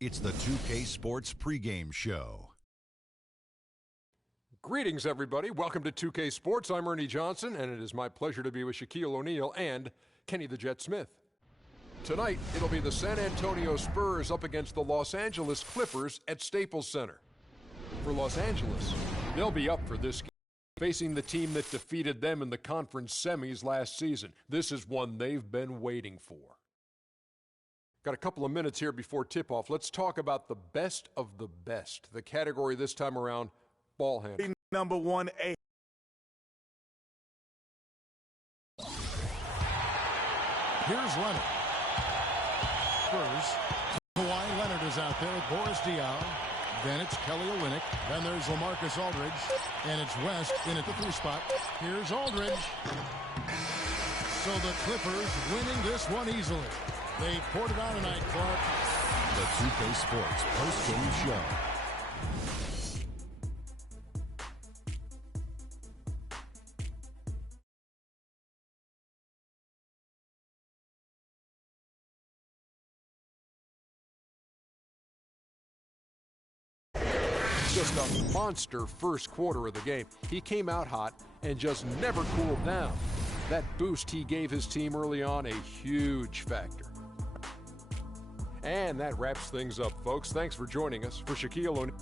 It's the 2K Sports pregame show. Greetings, everybody. Welcome to 2K Sports. I'm Ernie Johnson, and it is my pleasure to be with Shaquille O'Neal and Kenny the Jet Smith. Tonight, it'll be the San Antonio Spurs up against the Los Angeles Clippers at Staples Center. For Los Angeles, they'll be up for this game, facing the team that defeated them in the conference semis last season. This is one they've been waiting for. Got a couple of minutes here before tip-off. Let's talk about the best of the best. The category this time around, ball handling. Number 1A. Here's Leonard. First, Kawhi Leonard is out there with Boris Diaw. Then it's Kelly Olynyk. Then there's LaMarcus Aldridge. And it's West in at the 3 spot. Here's Aldridge. So the Clippers winning this one easily. They poured it on tonight, Clark. The 2K Sports post-game show. Just a monster first quarter of the game. He came out hot and just never cooled down. That boost he gave his team early on, a huge factor. And that wraps things up, folks. Thanks for joining us. For Shaquille O'Neal.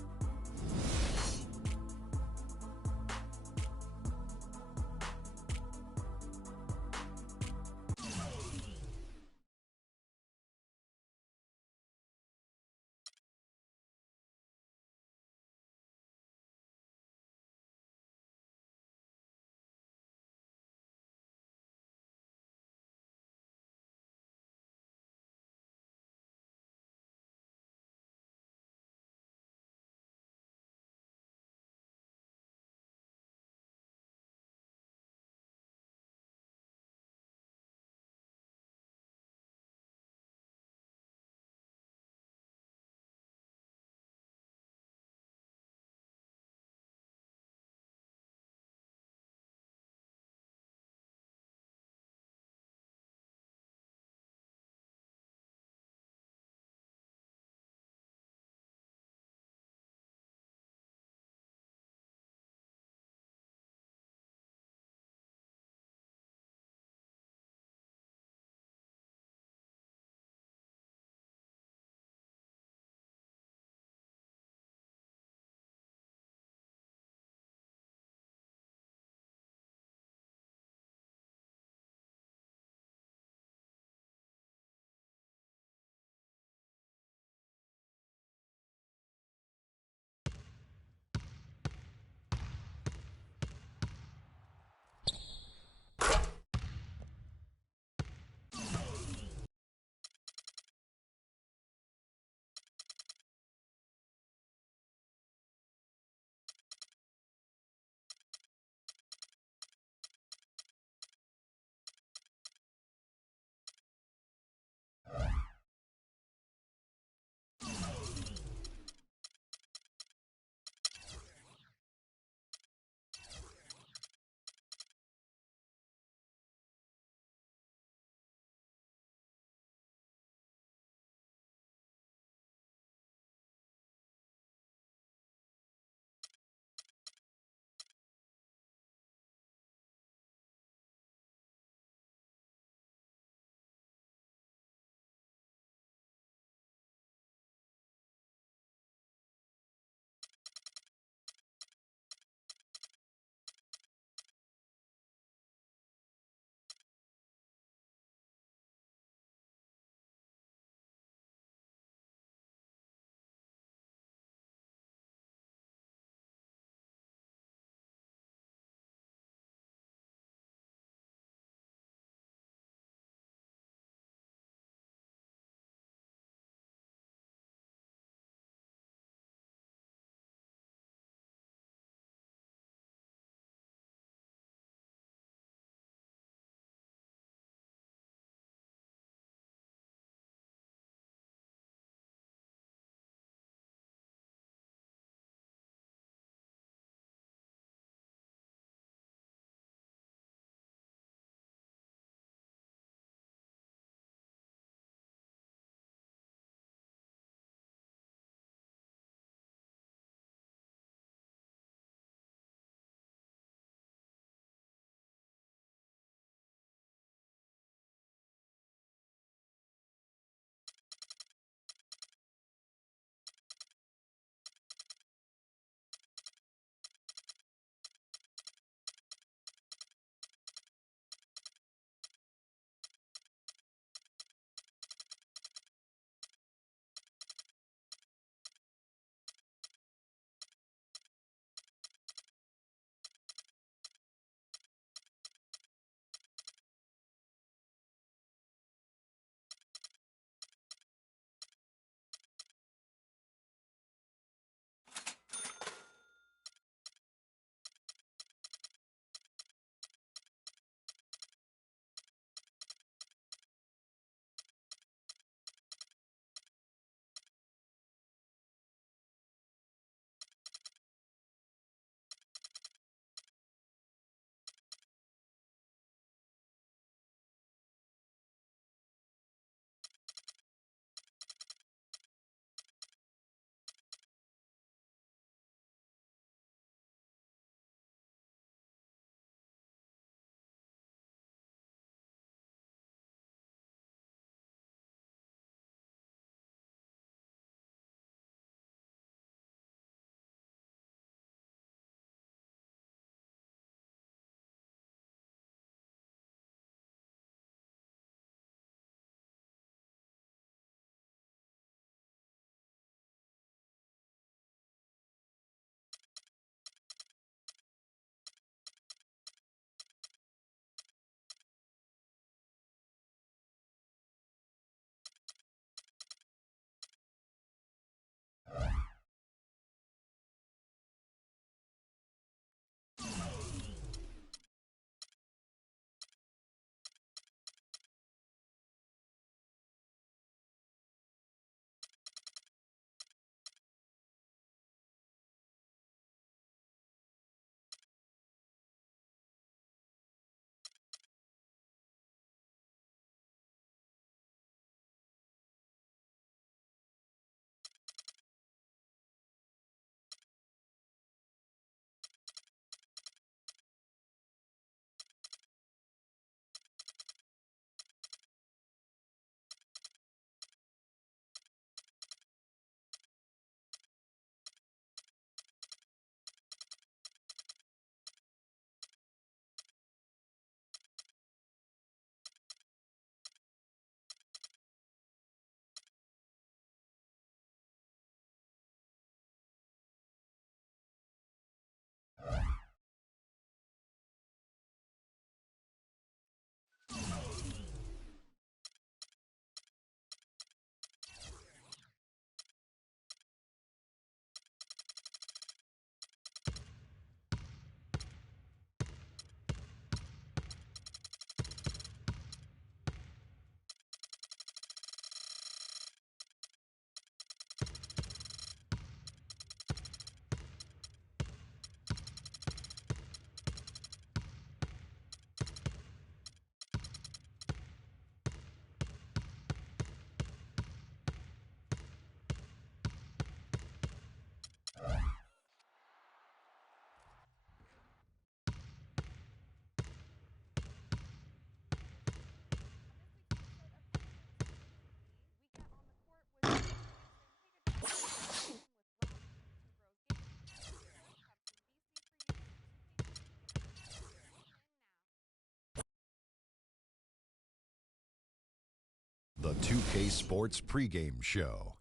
2K Sports pregame show.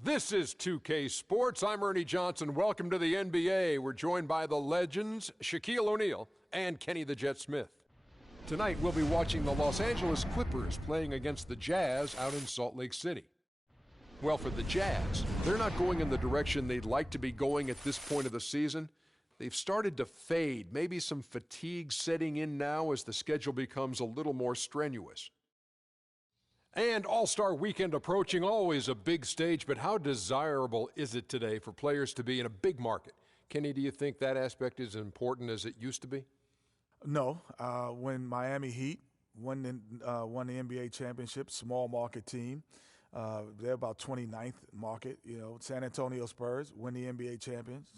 This is 2K Sports. I'm Ernie Johnson. Welcome to the NBA. We're joined by the legends, Shaquille O'Neal and Kenny the Jet Smith. Tonight, we'll be watching the Los Angeles Clippers playing against the Jazz out in Salt Lake City. Well, for the Jazz, they're not going in the direction they'd like to be going at this point of the season. They've started to fade, maybe some fatigue setting in now as the schedule becomes a little more strenuous. And All-Star Weekend approaching, always a big stage, but how desirable is it today for players to be in a big market? Kenny, do you think that aspect is as important as it used to be? No. When Miami Heat won the NBA championship, small market team, they're about 29th market. You know, San Antonio Spurs win the NBA champions.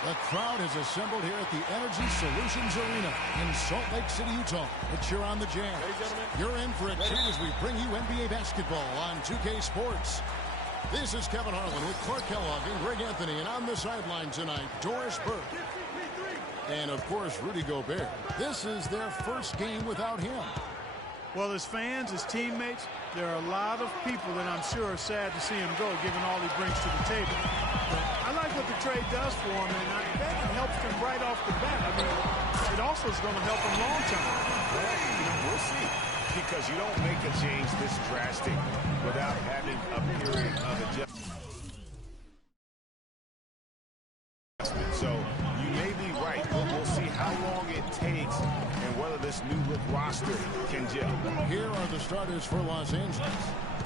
The crowd has assembled here at the Energy Solutions Arena in Salt Lake City, Utah. But you're on the Jazz. You're in for a treat as we bring you NBA basketball on 2K Sports. This is Kevin Harlan with Clark Kellogg and Greg Anthony. And on the sideline tonight, Doris Burke. And, of course, Rudy Gobert. This is their first game without him. Well, as fans, as teammates, there are a lot of people that I'm sure are sad to see him go, given all he brings to the table. But I like what the trade does for him, and I bet it helps him right off the bat. I mean, it also is going to help him long term. We'll see, because you don't make a change this drastic without having a period of adjustment. So you may be right, but we'll see how long it takes and whether this new look roster can gel. Here are the starters for Los Angeles.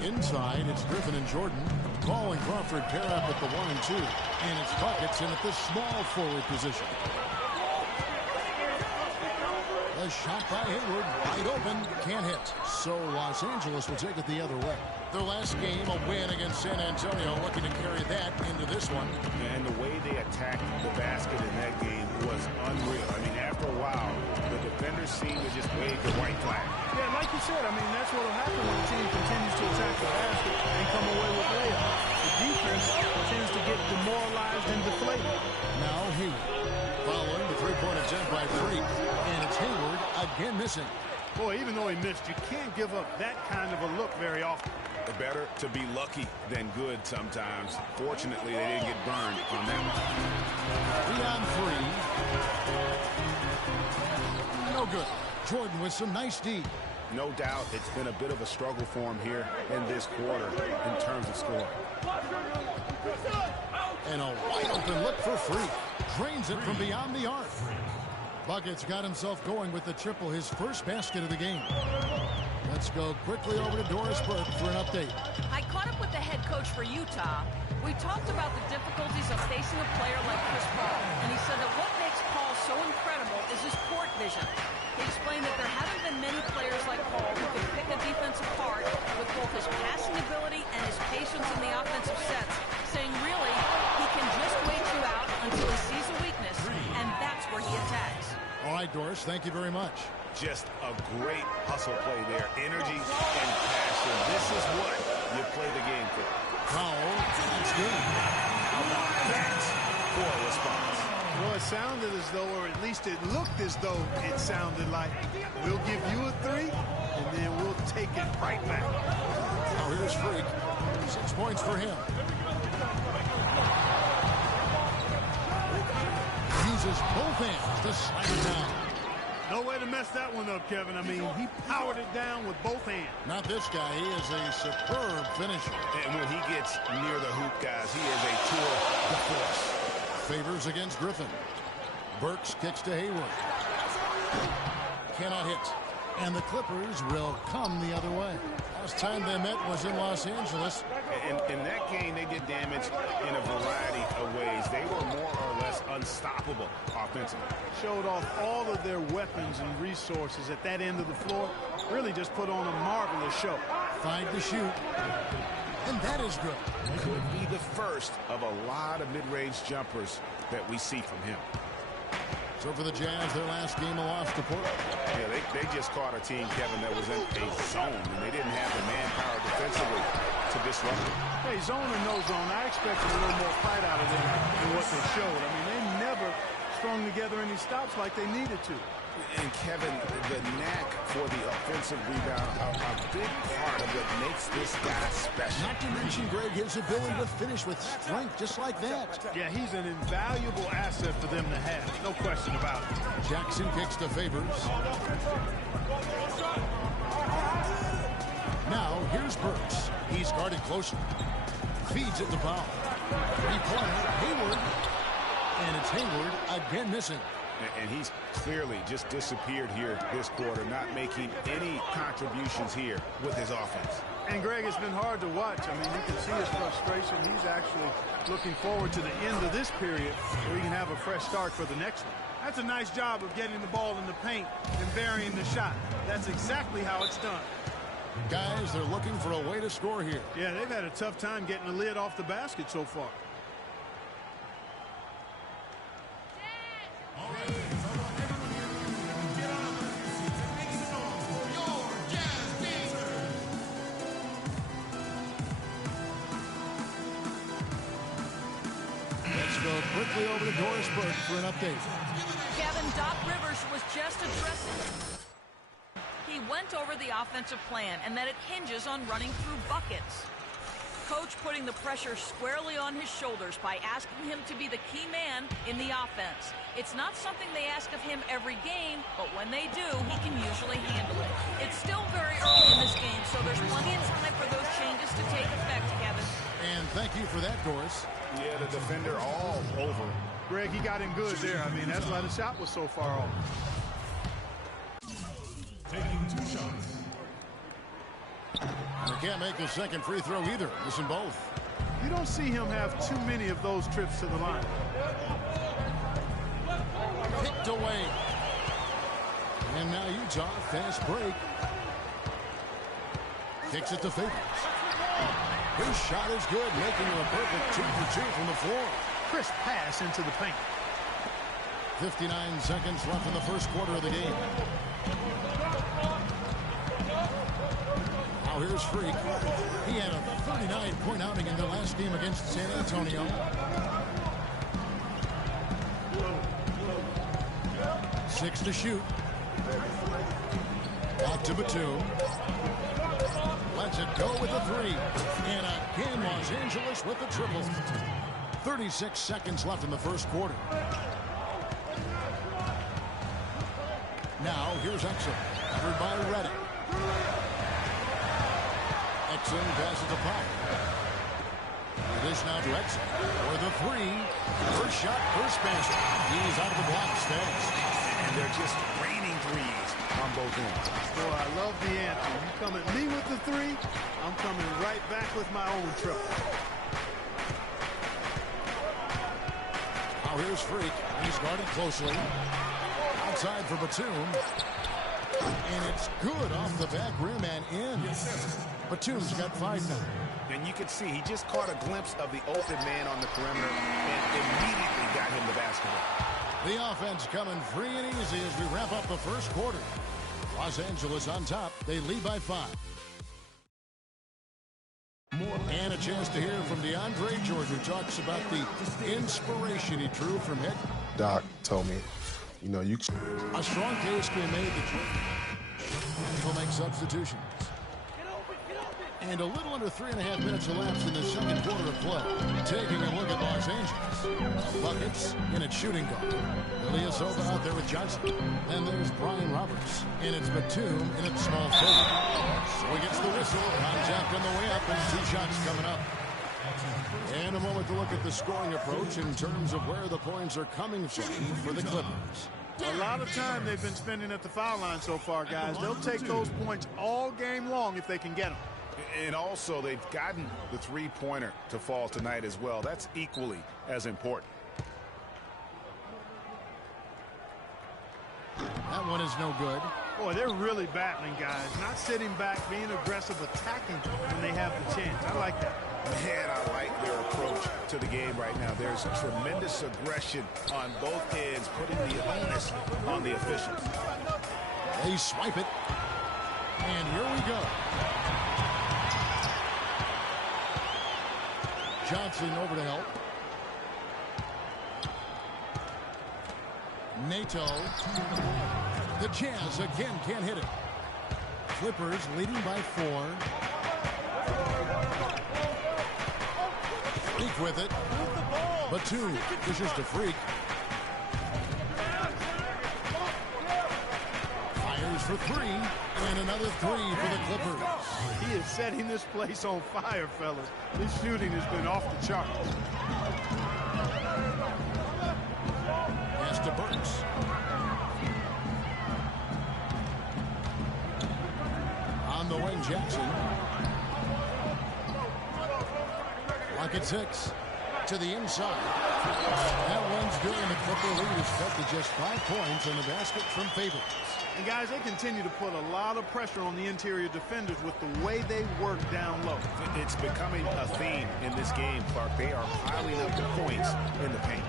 Inside, it's Griffin and Jordan. Ball and Crawford pair up at the 1 and 2. And it's Buckets in at the small forward position. A shot by Hayward, wide open, can't hit. So Los Angeles will take it the other way. Their last game, a win against San Antonio, looking to carry that into this one. And the way they attacked the basket in that game was unreal. I mean, after a while, the defenders seemed to just wave the white flag. Yeah, like you said, I mean, that's what will happen when the team continues to attack the basket and come away with layups. The defense tends to get demoralized and deflated. Now Hayward, following the three-point attempt by Freak. And it's Hayward again missing. Boy, even though he missed, you can't give up that kind of a look very often. Better to be lucky than good sometimes. Fortunately, they didn't get burned on that one. 3 on 3. No good. Jordan with some nice D. No doubt it's been a bit of a struggle for him here in this quarter in terms of scoring. And a wide open look for Freak. Drains it from beyond the arc. Buckets got himself going with the triple, his first basket of the game. Let's go quickly over to Doris Burke for an update. I caught up with the head coach for Utah. We talked about the difficulties of facing a player like Chris Paul, and he said that what makes Paul so incredible is his court vision. He explained that there haven't been many players like Paul who can pick a defense apart with both his passing ability and his patience in the offensive sets, saying really, he can just wait you out until he sees a weakness, and that's where he attacks. All right, Doris, thank you very much. Just a great hustle play there. Energy and passion. This is what you play the game for. Foul. That's good. How about that for a response? Well, it sounded as though, or at least it looked as though it sounded like, we'll give you a 3, and then we'll take it right back. Now here's Freak. 6 points for him. Uses both hands to slide it down. No way to mess that one up, Kevin. I mean, he powered it down with both hands. Not this guy. He is a superb finisher. And when he gets near the hoop, guys, he is a tour de force. Favors against Griffin. Burks kicks to Hayward. Cannot hit. And the Clippers will come the other way. Last time they met was in Los Angeles. In that game, they did damage in a variety of ways. They were more or less unstoppable offensively. Showed off all of their weapons and resources at that end of the floor. Really just put on a marvelous show. 5 to shoot. And that is good. Could be the first of a lot of mid-range jumpers that we see from him. So for the Jazz, their last game, a loss to Portland. Yeah, they just caught a team, Kevin, that was in a zone, and they didn't have the manpower defensively to disrupt it. Hey, zone or no zone, I expected a little more fight out of them than what they showed. I mean, they never strung together any stops like they needed to. And Kevin, the knack for the offensive rebound, a big part of what makes this guy special. Not to mention, Greg, his ability to finish with strength just like that. Yeah, he's an invaluable asset for them to have. No question about it. Jackson kicks to Favors. Now, here's Burks. He's guarded closely. Feeds it to Powell. Three-pointer, Hayward. And it's Hayward again missing. And he's clearly just disappeared here this quarter, not making any contributions here with his offense. And, Greg, it's been hard to watch. I mean, you can see his frustration. He's actually looking forward to the end of this period where he can have a fresh start for the next one. That's a nice job of getting the ball in the paint and burying the shot. That's exactly how it's done. Guys, they're looking for a way to score here. Yeah, they've had a tough time getting the lid off the basket so far. Let's go quickly over to Doris Burke for an update. Kevin, Doc Rivers was just addressing. He went over the offensive plan and that it hinges on running through buckets. Coach putting the pressure squarely on his shoulders by asking him to be the key man in the offense. It's not something they ask of him every game, but when they do, he can usually handle it. It's still very early in this game, so there's plenty of time for those changes to take effect, Kevin. And thank you for that, Doris. Yeah, the defender all over. Greg, he got him good there. I mean, that's why the shot was so far off. Taking 2 shots. They can't make the second free throw either. Listen both. You don't see him have too many of those trips to the line. Picked away. And now Utah, fast break. Kicks it to Favors. His shot is good, making it a perfect 2 for 2 from the floor. Crisp pass into the paint. 59 seconds left in the first quarter of the game. Now here's Freak. He had a 39-point outing in the last game against San Antonio. 6 to shoot. Back to Batum. Lets it go with the 3. And again, Los Angeles with the triple. 36 seconds left in the first quarter. Now, here's Exum. Covered by Reddick. Exum passes to Powell. It is now to Exum. For the 3. First shot, first basket. He's out of the blocks fast. And they're just raining threes on both ends. Boy, I love the anthem. You come at me with the 3, I'm coming right back with my own triple. Now here's Freak. He's guarded closely. Outside for Batum. And it's good off the back rim and in. Batum's got 5 now. And you can see he just caught a glimpse of the open man on the perimeter and immediately got him the basketball. The offense coming free and easy as we wrap up the first quarter. Los Angeles on top. They lead by 5. And a chance to hear from DeAndre Jordan, who talks about the inspiration he drew from it. Doc told me, you know, you... A strong case can be made that Jordan will make substitutions. And a little under 3.5 minutes elapsed in the second quarter of play. Taking a look at Los Angeles. Buckets in its shooting guard. Ilyasova out there with Johnson. Then there's Brian Roberts. And it's Batum in its small forward. So he gets the whistle. Contact on the way up and 2 shots coming up. And a moment to look at the scoring approach in terms of where the points are coming from for the Clippers. A lot of time they've been spending at the foul line so far, guys. They'll take those points all game long if they can get them. And also, they've gotten the 3-pointer to fall tonight as well. That's equally as important. That one is no good. Boy, they're really battling, guys. Not sitting back, being aggressive, attacking when they have the chance. I like that. Man, I like their approach to the game right now. There's tremendous aggression on both ends, putting the onus on the officials. They swipe it. And here we go. Johnson over to help. NATO. The Jazz again can't hit it. Clippers leading by 4. Freak with it. Batum dishes to Freak. Fires for 3. And another 3 for the Clippers. He is setting this place on fire, fellas. His shooting has been off the charts. Pass to Burks. On the wing, Jackson. Lock at 6. To the inside. That one's good, and the Clipper lead is cut to just 5 points in the basket from Favors. And guys, they continue to put a lot of pressure on the interior defenders with the way they work down low. It's becoming a theme in this game, Clark. They are piling up the points in the paint.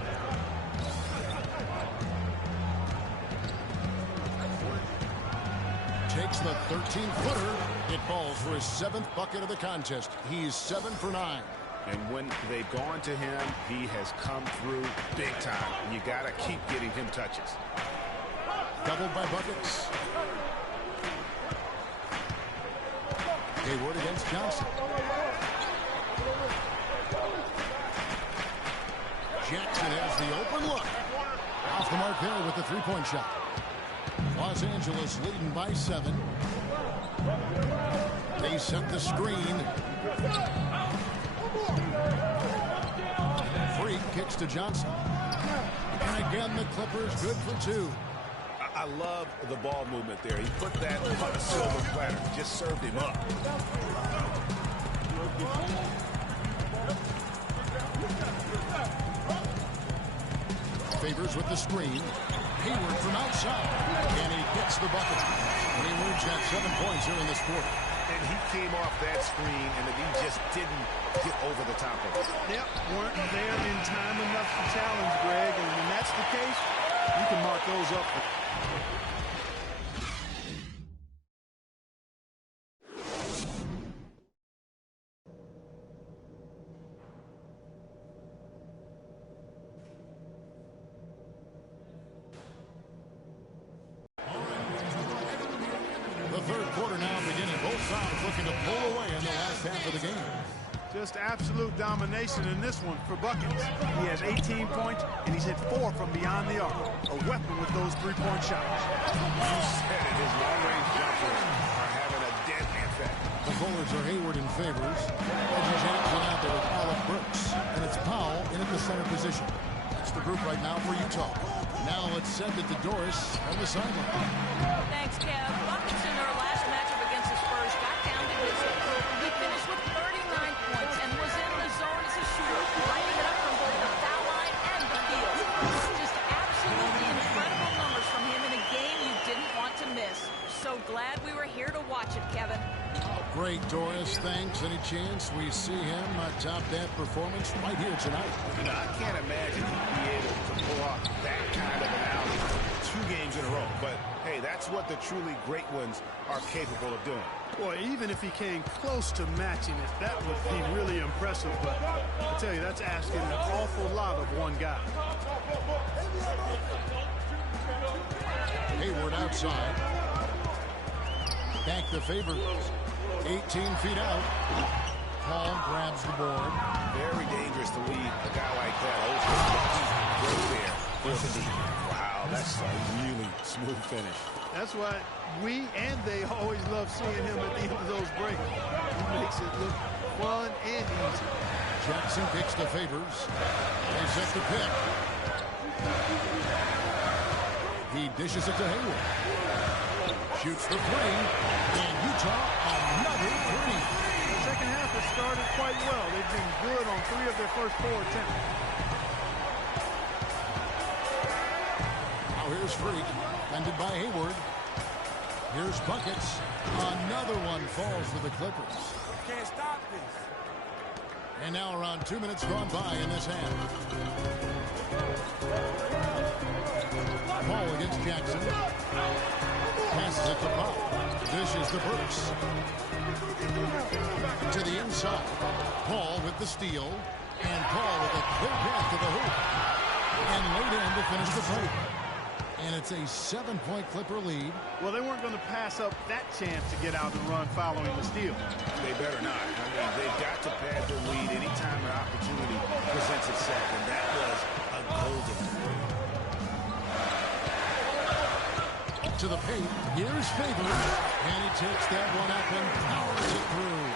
Takes the 13-footer. It falls for his 7th bucket of the contest. He's 7 for 9. And when they've gone to him, he has come through big time. And you got to keep getting him touches. Doubled by buckets. Hayward against Johnson. Jackson has the open look. Off the mark there with the three-point shot. Los Angeles leading by 7. They set the screen. Freak kicks to Johnson. And again, the Clippers good for 2. I love the ball movement there. He put that on a silver platter. Just served him up. Favors with the screen. Hayward from outside. And he gets the bucket. Hayward's got 7 points here in this quarter. And he came off that screen, and he just didn't get over the top of it. Yep, weren't there in time enough to challenge, Greg. And when that's the case, you can mark those up. The third quarter now beginning. Both sides looking to pull away in the last half of the game. Just absolute domination in this one for buckets. He has 18 points, and he's hit 4 from beyond the arc. A weapon with those three-point shots. You said it. His long-range jumpers are having a deadly effect. The forwards are Hayward in Favors. Reggie Jackson out there with Alec Brooks. And it's Powell in at the center position. That's the group right now for Utah. Now let's send it to Doris on the sideline. Thanks, Kev. Buckets in their last matchup against the Spurs got down to business. He finished with 39 points and was in the zone as a shooter, lighting it up from both the foul line and the field. Just absolutely incredible numbers from him in a game you didn't want to miss. So glad we were here to watch it, Kevin. Great, Doris. Thanks. Any chance we see him top that performance right here tonight? You know, I can't imagine he'd be able to pull off that kind of an outing 2 games in a row. But, hey, that's what the truly great ones are capable of doing. Boy, even if he came close to matching it, that would be really impressive. But I tell you, that's asking an awful lot of one guy. Hayward outside. Back the Favors. 18 feet out. Paul grabs the board. Very dangerous to leave a guy like that. Right there for the lead. Wow, that's a really smooth finish. That's why we and they always love seeing him at the end of those breaks. He makes it look fun and easy. Jackson kicks to Favors. They set the pick. He dishes it to Hayward. Shoots the 3. And Utah another 3. The second half has started quite well. They've been good on 3 of their first 4 attempts. Now here's Freak. Ended by Hayward. Here's Buckets. Another one falls for the Clippers. Can't stop this. And now around 2 minutes gone by in this half. Paul against Jackson. Passes it to Pop. Dishes to Burks. To the inside. Paul with the steal. And Paul with a clear path to the hoop. And laid in to finish the play. And it's a 7-point Clipper lead. Well, they weren't going to pass up that chance to get out and run following the steal. They better not. I mean, they've got to pad the lead anytime an opportunity presents itself, and that was a golden three. To the paint. Here's Favors. And he takes that one up and powers it through.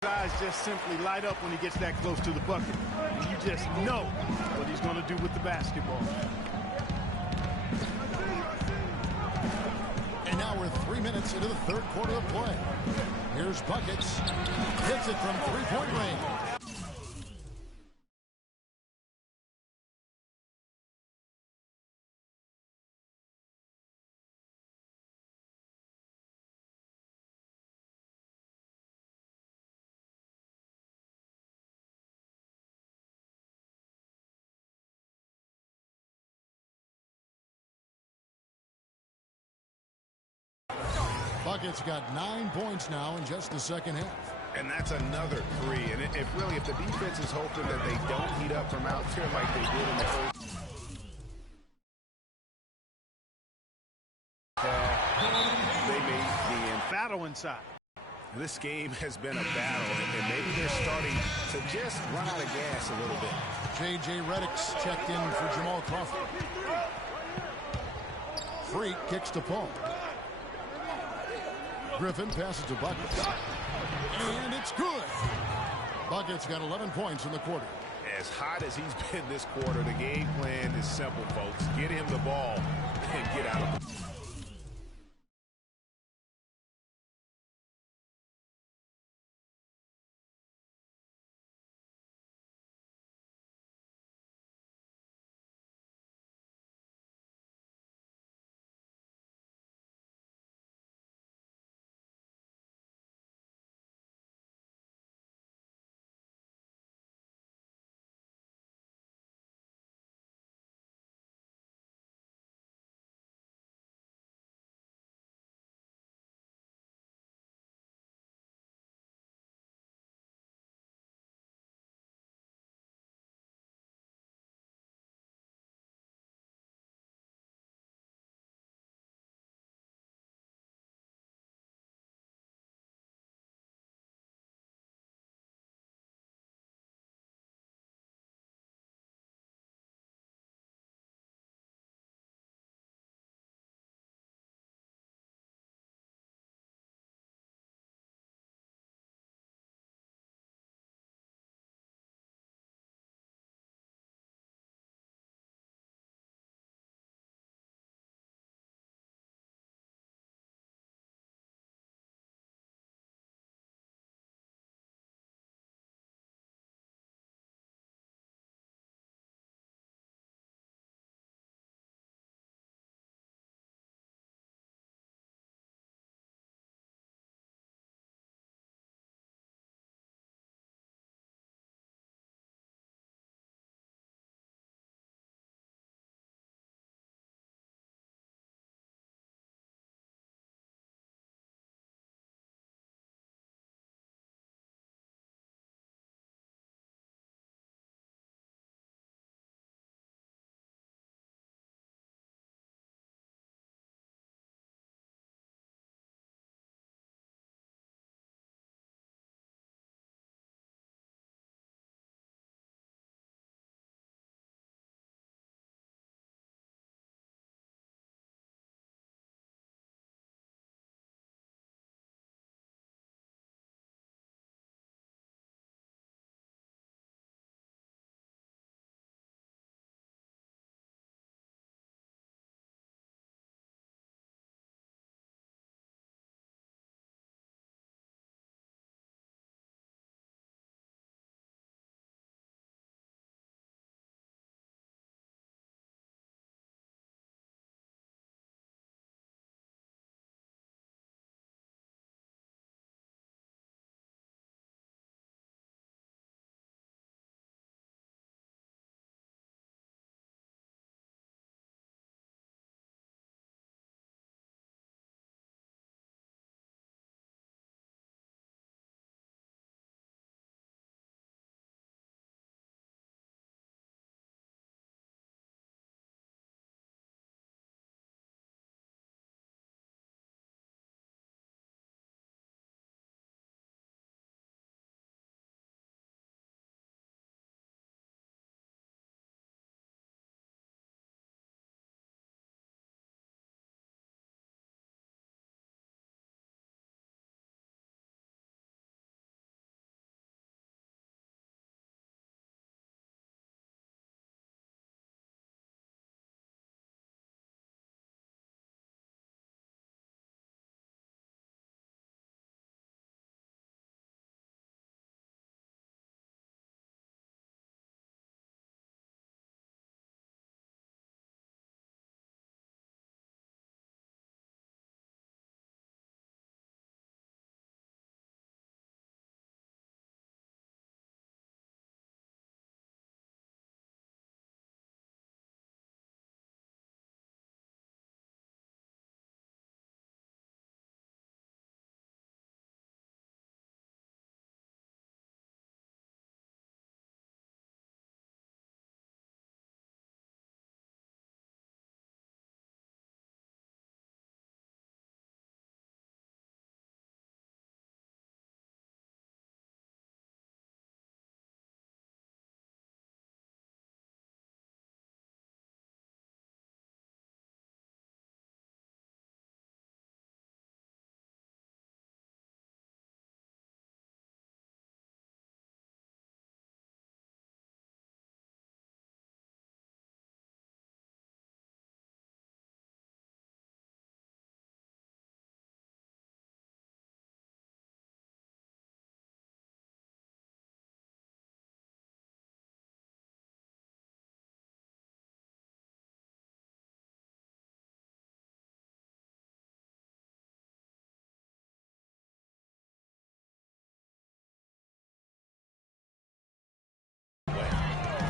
His eyes just simply light up when he gets that close to the bucket. And you just know what he's going to do with the basketball. And now we're 3 minutes into the third quarter of play. Here's Buckets. Hits it from three-point range. Buckets got 9 points now in just the second half. And that's another three. And if the defense is hoping that they don't heat up from out there like they did in the first. They may be in Battle inside. This game has been a battle, and maybe they're starting to just run out of gas a little bit. J.J. Redick's checked in for Jamal Crawford. Freak kicks to Paul. Griffin passes to Buckets. And it's good. Buckets got 11 points in the quarter. As hot as he's been this quarter, the game plan is simple, folks. Get him the ball and get out of it.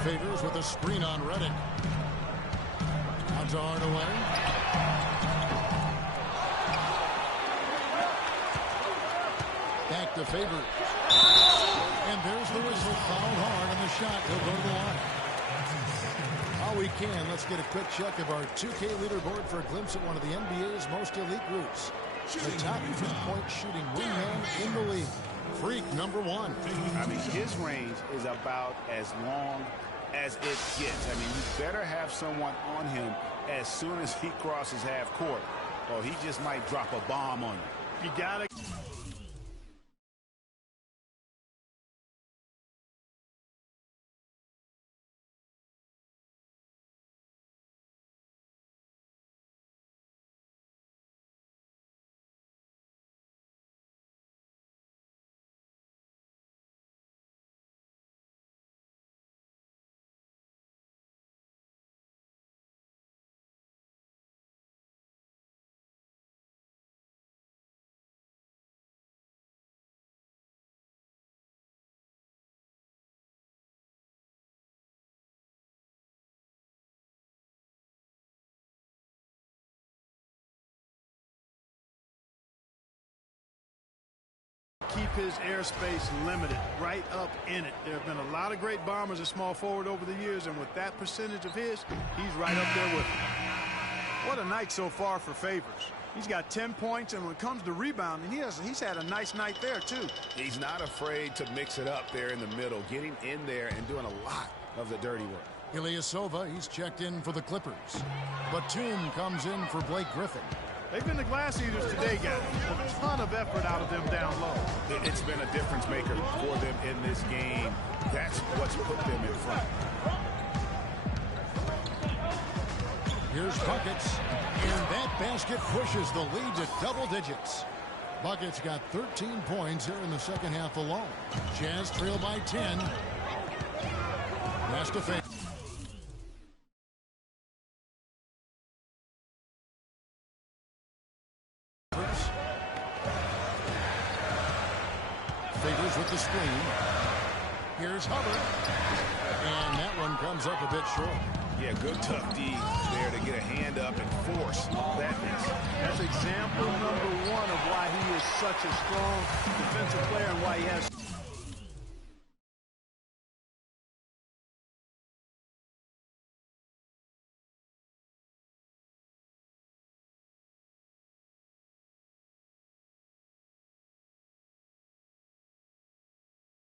Favors with a screen on Reddick. Out to Hardaway. Back to Favors. And there's the whistle. Fouled hard on the shot. He'll go to the line. While we can, let's get a quick check of our 2K leaderboard for a glimpse at one of the NBA's most elite groups. The top three-point shooting wingman in the league. Freak number 1. I mean, his range is about as long as it gets. I mean, you better have someone on him as soon as he crosses half court, or he just might drop a bomb on you. You got to. Keep his airspace limited, right up in it. There have been a lot of great bombers at small forward over the years, and with that percentage of his, he's right up there with him. What a night so far for Favors. He's got 10 points, and when it comes to rebounding, he's had a nice night there, too. He's not afraid to mix it up there in the middle, getting in there and doing a lot of the dirty work. Ilyasova, he's checked in for the Clippers. Batum comes in for Blake Griffin. They've been the glass eaters today, guys. A ton of effort out of them down low. It's been a difference maker for them in this game. That's what's put them in front. Here's Buckets, and that basket pushes the lead to double digits. Buckets got 13 points here in the second half alone. Jazz trail by 10. That's to Favors. Favors with the screen. Here's Hubbard. And that one comes up a bit short. Yeah, good tough D there to get a hand up and force that miss. That's example number 1 of why he is such a strong defensive player and why he has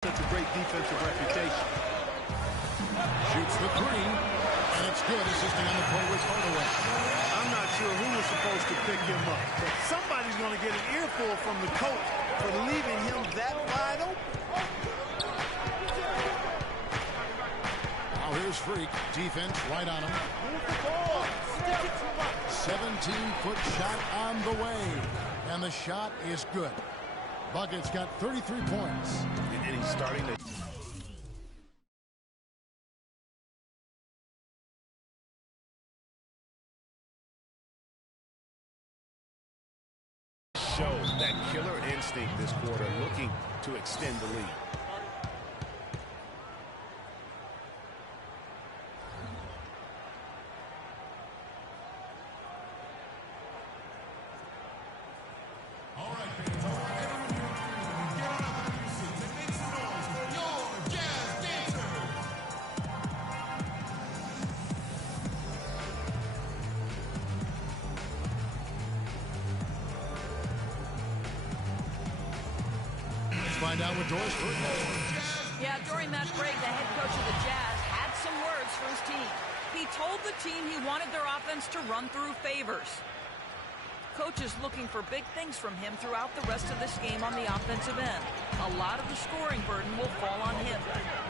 such a great defensive reputation. Shoots the three, and it's good, assisting on the play with Hardaway. I'm not sure who was supposed to pick him up, but somebody's going to get an earful from the coach for leaving him that wide open. Now here's Freak. Defense right on him. 17-foot shot on the way, and the shot is good. Buckets got 33 points. And he's starting to show that killer instinct this quarter, looking to extend the lead. All right, fans. All right, everyone, get on up in your seats and make some noise for your Jazz Dancer. Let's find out what Doris Burke has. Yeah, during that break, the head coach of the Jazz had some words for his team. He told the team he wanted their offense to run through Favors. Coach is looking for big things from him throughout the rest of this game on the offensive end. A lot of the scoring burden will fall on him.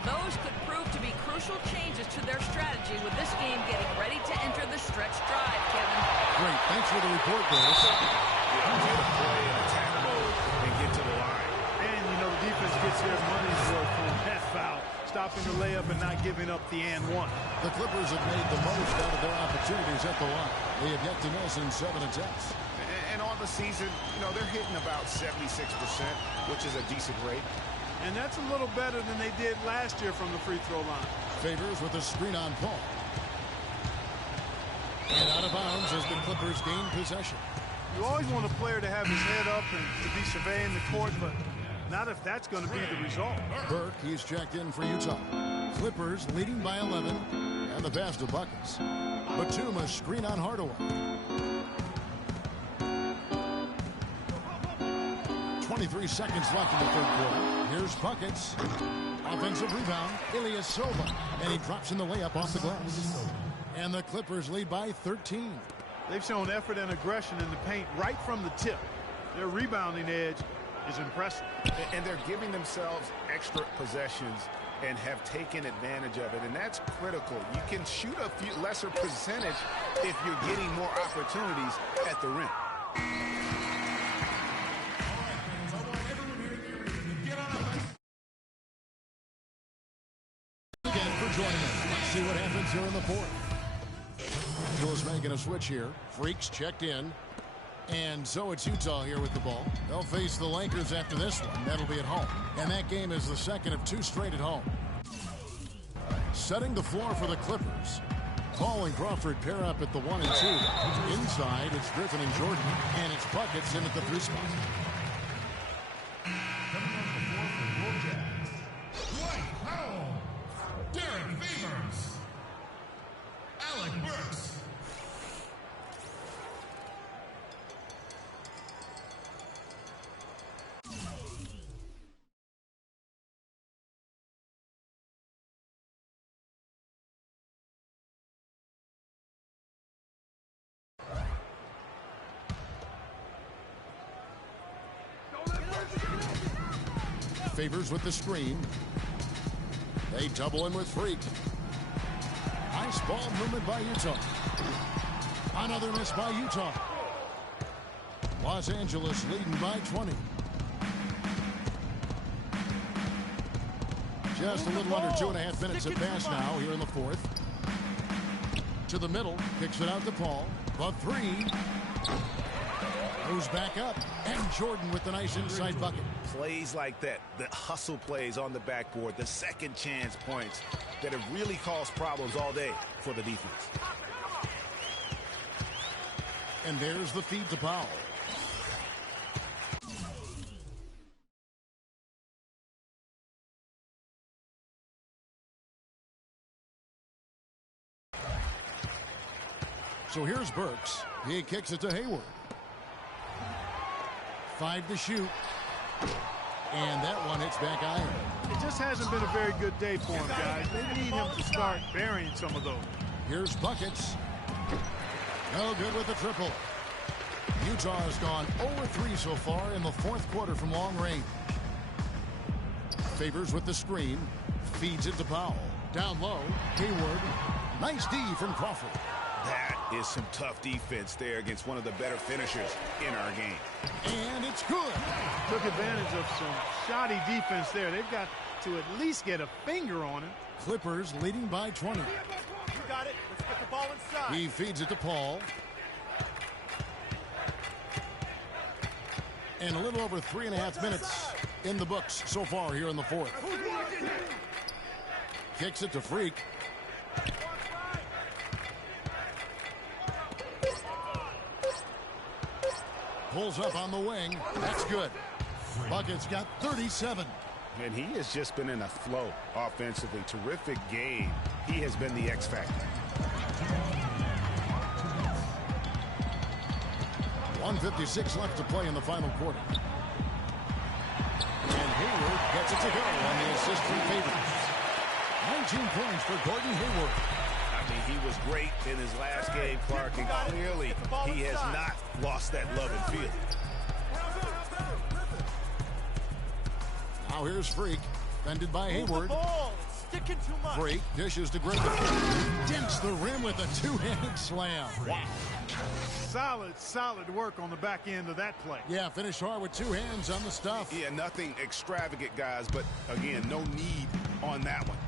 Those could prove to be crucial changes to their strategy with this game getting ready to enter the stretch drive, Kevin. Great. Thanks for the report, Doris. Yeah, get a play in attack mode and get to the line. And, you know, the defense gets their money's worth from that foul, stopping the layup and not giving up the and one. The Clippers have made the most out of their opportunities at the line. They have yet to miss in 7 attempts. And on the season, you know, they're hitting about 76%, which is a decent rate. And that's a little better than they did last year from the free throw line. Favors with a screen on Paul. And out of bounds as the Clippers gain possession. You always want a player to have his head up and to be surveying the court, but not if that's going to be the result. Burke, he's checked in for Utah. Clippers leading by 11, and the pass to Buckets. Batum, a screen on Hardaway. 23 seconds left in the third quarter. Here's Buckets. Offensive rebound, Ilyasova, and he drops in the layup off the glass. And the Clippers lead by 13. They've shown effort and aggression in the paint right from the tip. Their rebounding edge is impressive. And they're giving themselves extra possessions and have taken advantage of it, and that's critical. You can shoot a few lesser percentage if you're getting more opportunities at the rim. Again for joining us. Let's see what happens here in the fourth. Jules making a switch here. Freaks checked in. And so it's Utah here with the ball. They'll face the Lakers after this one. That'll be at home. And that game is the second of 2 straight at home. Setting the floor for the Clippers. Paul and Crawford pair up at the 1 and 2. Inside, it's Griffin and Jordan. And it's Buckets in at the 3 spot. Coming on the floor for your Jazz. Dwight Powell. Derek Favors. Alec Burks. Favors with the screen. They double him with Freak. Nice ball movement by Utah. Another miss by Utah. Los Angeles leading by 20. Just a little under 2.5 minutes have passed now here in the fourth. To the middle, kicks it out to Paul. The 3. Goes back up, and Jordan with the nice inside bucket. Plays like that, the hustle plays on the backboard, the second chance points that have really caused problems all day for the defense. And there's the feed to Powell. So here's Burks. He kicks it to Hayward. 5 to shoot. And that one hits back iron. It just hasn't been a very good day for him, guys. They need him to start burying some of those. Here's Buckets. No good with the triple. Utah has gone 0-3 so far in the fourth quarter from long range. Favors with the screen. Feeds it to Powell. Down low. Hayward. Nice D from Crawford. That is some tough defense there against one of the better finishers in our game. And it's good. Took advantage of some shoddy defense there. They've got to at least get a finger on it. Clippers leading by 20. You got it. Let's get the ball inside. He feeds it to Paul. And a little over 3.5 minutes in the books so far here in the fourth. Kicks it to Freak. Pulls up on the wing. That's good. Buckets got 37. And he has just been in a flow offensively. Terrific game. He has been the X factor. 1:56 left to play in the final quarter. And Hayward gets it to go on the assist from Favors. 19 points for Gordon Hayward. I mean, he was great in his last game, Clark, and clearly he has not lost that love and feel. Now here's Freak, fended by Hayward. Sticking too much. Freak dishes to Griffin. Dents the rim with a two-handed slam. Wow. Solid work on the back end of that play. Yeah, finished hard with 2 hands on the stuff. Yeah, nothing extravagant, guys, but again, no need on that one.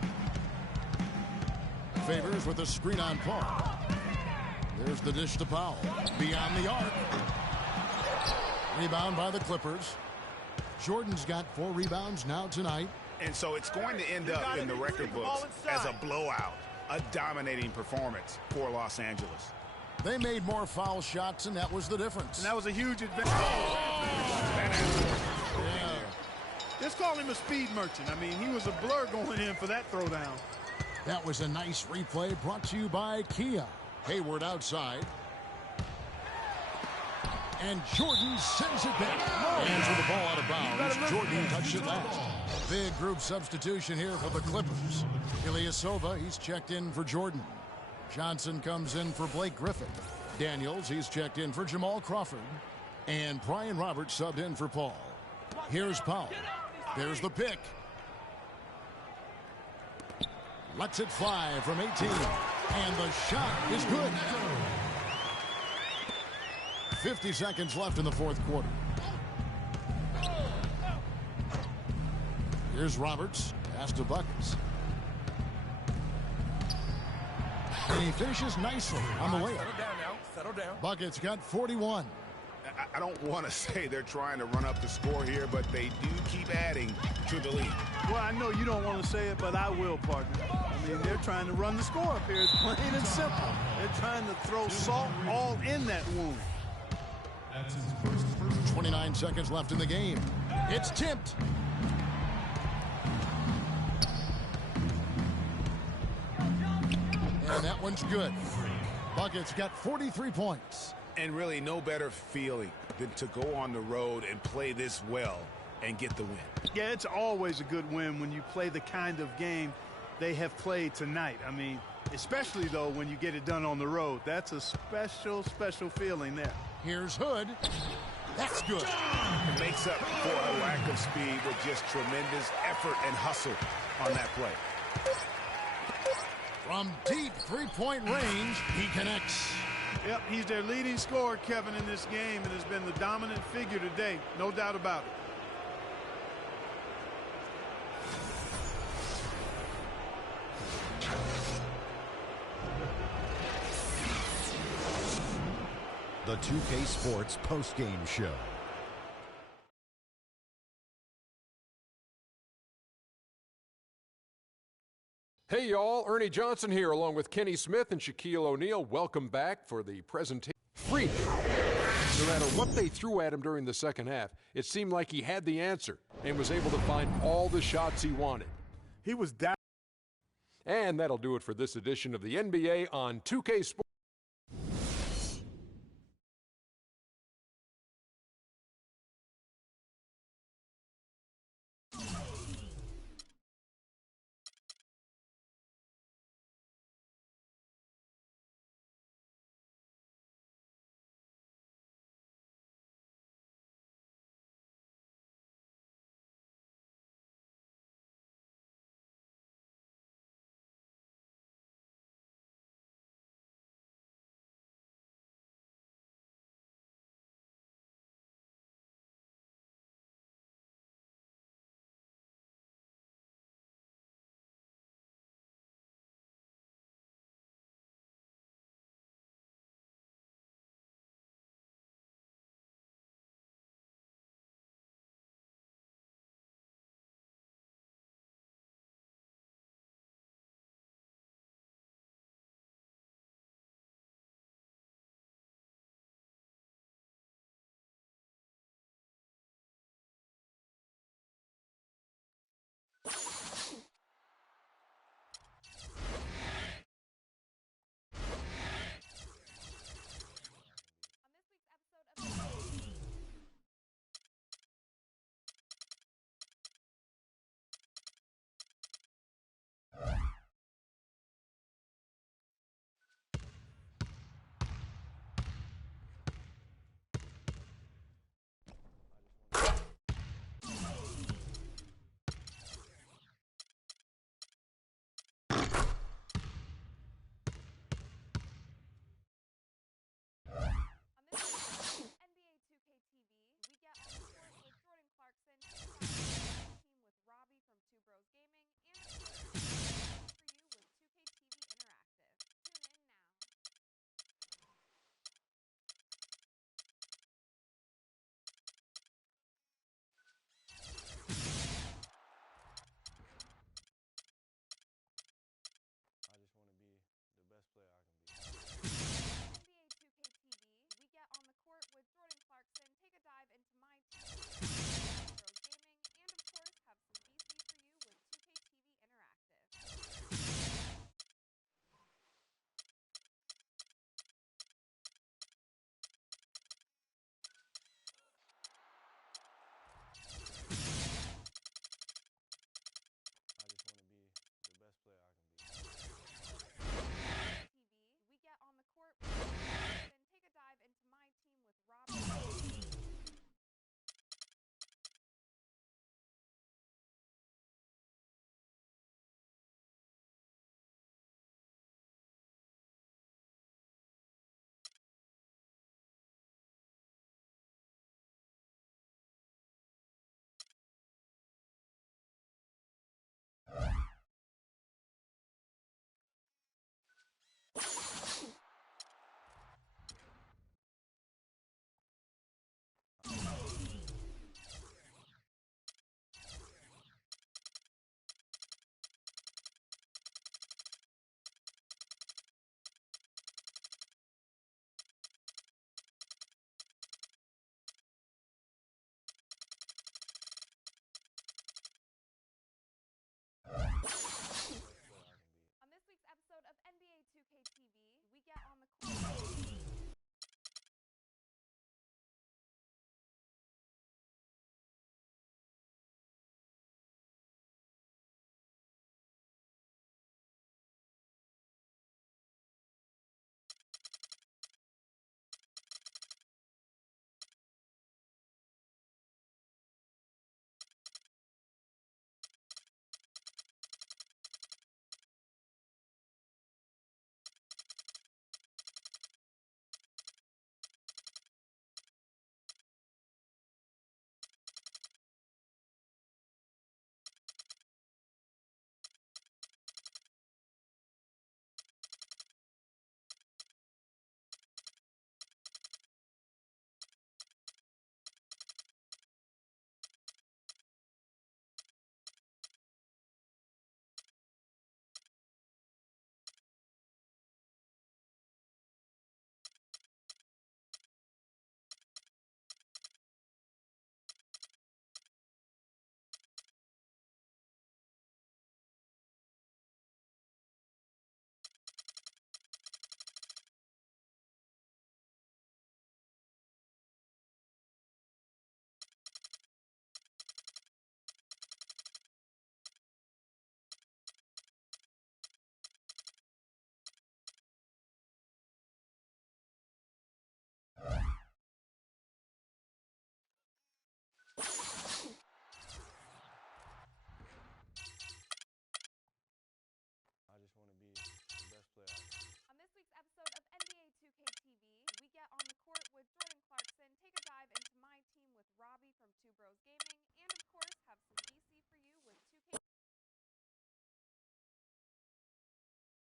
Favors with a screen on Paul. There's the dish to Powell. Beyond the arc. Rebound by the Clippers. Jordan's got 4 rebounds now tonight. And so it's going to end up in the record books as a blowout, a dominating performance for Los Angeles. They made more foul shots, and that was the difference. And that was a huge advantage. Yeah. Let's call him a speed merchant. I mean, he was a blur going in for that throwdown. That was a nice replay brought to you by Kia. Hayward outside. And Jordan sends it back. Hands with the ball out of bounds. Jordan touched it last. Big group substitution here for the Clippers. Ilyasova, he's checked in for Jordan. Johnson comes in for Blake Griffin. Daniels, he's checked in for Jamal Crawford. And Brian Roberts subbed in for Paul. Here's Powell. There's the pick. Lets it fly from 18. And the shot is good. 50 seconds left in the fourth quarter. Here's Roberts. Pass to Buckets. And he finishes nicely on the way. Settle down now. Settle down. Buckets got 41. I don't want to say they're trying to run up the score here, but they do keep adding to the lead. Well, I know you don't want to say it, but I will, partner. I mean, they're trying to run the score up here. It's plain and simple. They're trying to throw salt all in that wound. 29 seconds left in the game. It's tipped. And that one's good. Buckets got 43 points. And really no better feeling than to go on the road and play this well and get the win. Yeah, it's always a good win when you play the kind of game they have played tonight. I mean, especially, though, when you get it done on the road. That's a special, special feeling there. Here's Hood. That's good. It makes up for a lack of speed with just tremendous effort and hustle on that play. From deep three-point range, he connects. Yep, he's their leading scorer, Kevin, in this game, and has been the dominant figure today. No doubt about it. The 2K Sports postgame show. Hey, y'all. Ernie Johnson here, along with Kenny Smith and Shaquille O'Neal. Welcome back for the presentation. Freak. No matter what they threw at him during the second half, it seemed like he had the answer and was able to find all the shots he wanted. He was down. And that'll do it for this edition of the NBA on 2K Sports.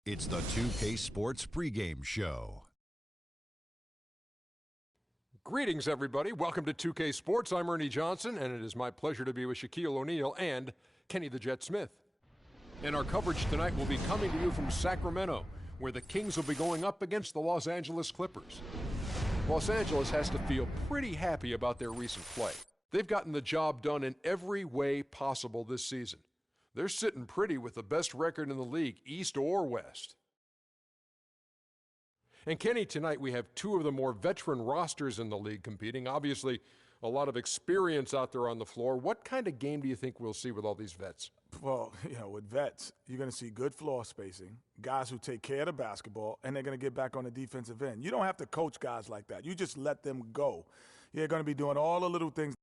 It's the 2K Sports pregame show. Greetings, everybody. Welcome to 2K Sports. I'm Ernie Johnson, and it is my pleasure to be with Shaquille O'Neal and Kenny the Jet Smith. And our coverage tonight will be coming to you from Sacramento, where the Kings will be going up against the Los Angeles Clippers. Los Angeles has to feel pretty happy about their recent play. They've gotten the job done in every way possible this season. They're sitting pretty with the best record in the league, East or West. And Kenny, tonight we have two of the more veteran rosters in the league competing. Obviously, a lot of experience out there on the floor. What kind of game do you think we'll see with all these vets? Well, with vets, you're going to see good floor spacing, guys who take care of the basketball, and they're going to get back on the defensive end. You don't have to coach guys like that. You just let them go. You're going to be doing all the little things.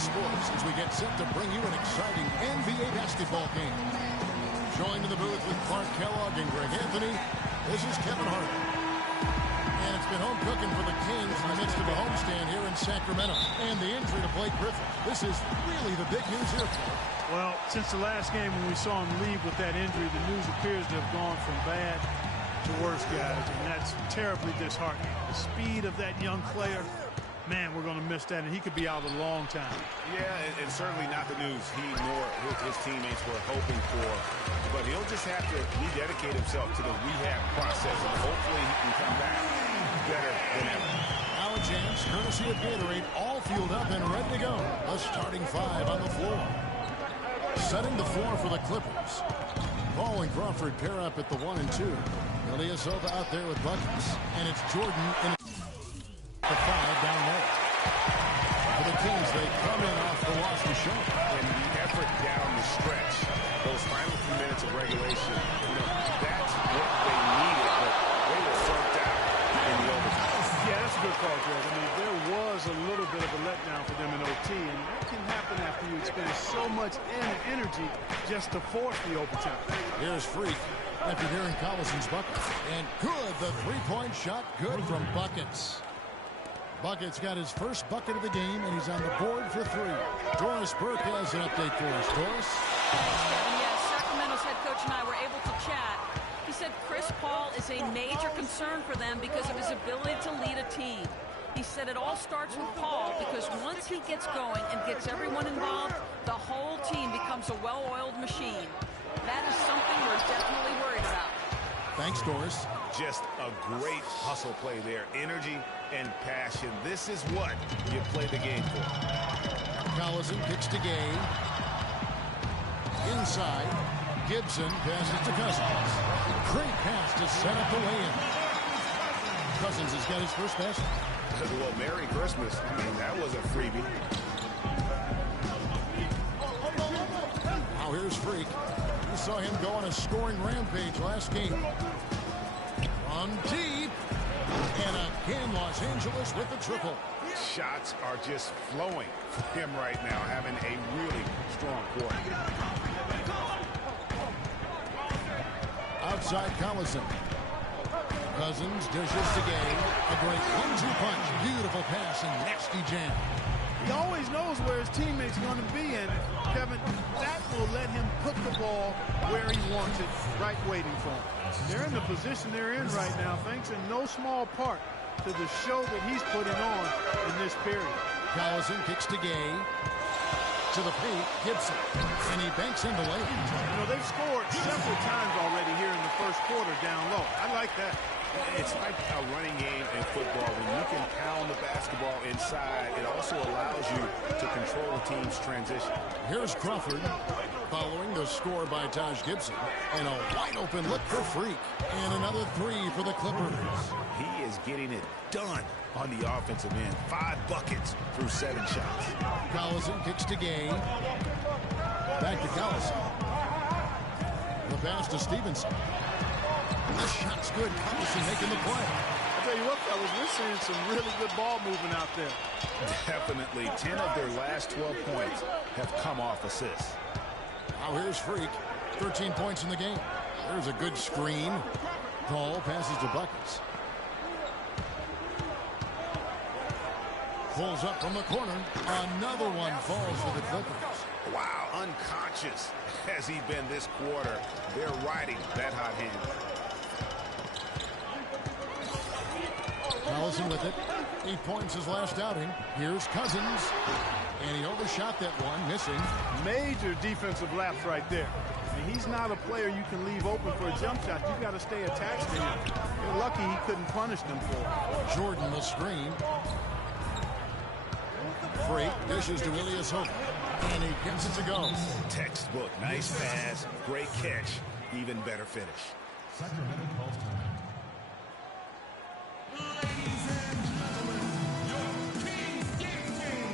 Sports as we get set to bring you an exciting NBA basketball game. Joined in the booth with Clark Kellogg and Greg Anthony, this is Kevin Hart. And it's been home cooking for the Kings in the midst of a homestand here in Sacramento. And the injury to Blake Griffin. This is really the big news here, Clark. Well, since the last game when we saw him leave with that injury, the news appears to have gone from bad to worse, guys. And that's terribly disheartening. The speed of that young player. Man, we're going to miss that, and he could be out a long time. Yeah, and certainly not the news he nor his teammates were hoping for. But he'll just have to rededicate himself to the rehab process, and hopefully he can come back better than ever. Now a chance, courtesy of Gatorade, all fueled up and ready to go. A starting five on the floor. Setting the floor for the Clippers. Paul and Crawford pair up at the 1 and 2. Ilyasova out there with buckets, and it's Jordan in the 5 down low. For the Kings, they come in off the loss to show. And the effort down the stretch, those final few minutes of regulation, that's what they needed, but they were burnt out in the overtime. Yeah, that's a good call, Greg. I mean, there was a little bit of a letdown for them in OT, and that can happen after you expend so much energy just to force the overtime. Here's Freak after hearing Collison's bucket. And good, the three-point shot, good from Buckets. Buckets got his first bucket of the game, and he's on the board for 3. Doris Burke has an update for us. Doris? Yes, Sacramento's head coach and I were able to chat. He said Chris Paul is a major concern for them because of his ability to lead a team. He said it all starts with Paul because once he gets going and gets everyone involved, the whole team becomes a well-oiled machine. That is something we're definitely worried about. Thanks, Doris. Just a great hustle play there. Energy and passion. This is what you play the game for. Collison kicks to Gay. Inside. Gibson passes to Cousins. Great pass to set up the lay-in. Cousins has got his first basket. Well, Merry Christmas. I mean, that was a freebie. Now here's Freak. We saw him go on a scoring rampage last game. On deep. And again, Los Angeles with the triple. Shots are just flowing for him right now, having a really strong quarter. Outside Collison. Cousins dishes to Gay. A great 1-2 punch. Beautiful pass and nasty jam. He always knows where his teammates are going to be, and Kevin, that will let him put the ball where he wants it, right waiting for him. They're in the position they're in right now, thanks in no small part to the show that he's putting on in this period. Collison kicks to Gay. To the paint, Gibson. And he banks in the lane. You know, they've scored several times already here in the first quarter down low. I like that. It's like a running game in football. When you can pound the basketball inside, it also allows you to control the team's transition. Here's Crawford following the score by Taj Gibson. And a wide open look for Freak. And another 3 for the Clippers. He is getting it done on the offensive end. 5 buckets through 7 shots. Collison kicks to Gay. Back to Collison. The pass to Stevenson. The shot's good. Collison making the play. I tell you what, fellas, we're seeing some really good ball movement out there. Definitely. 10 of their last 12 points have come off assists. Now here's Freak. 13 points in the game. There's a good screen. Paul passes to Buckets. Pulls up from the corner. Another one falls for the Clippers. Wow, unconscious has he been this quarter. They're riding that hot hand. Allison with it. 8 points his last outing. Here's Cousins. And he overshot that one, missing. Major defensive lapse right there. I mean, he's not a player you can leave open for a jump shot. You've got to stay attached to him. You're lucky he couldn't punish them for it. Jordan the screen. Freak dishes to Ilyasova. And he gets it to go. Textbook. Nice pass. Great catch. Even better finish. Sacramento calls time. Ladies and gentlemen, your Kings game team.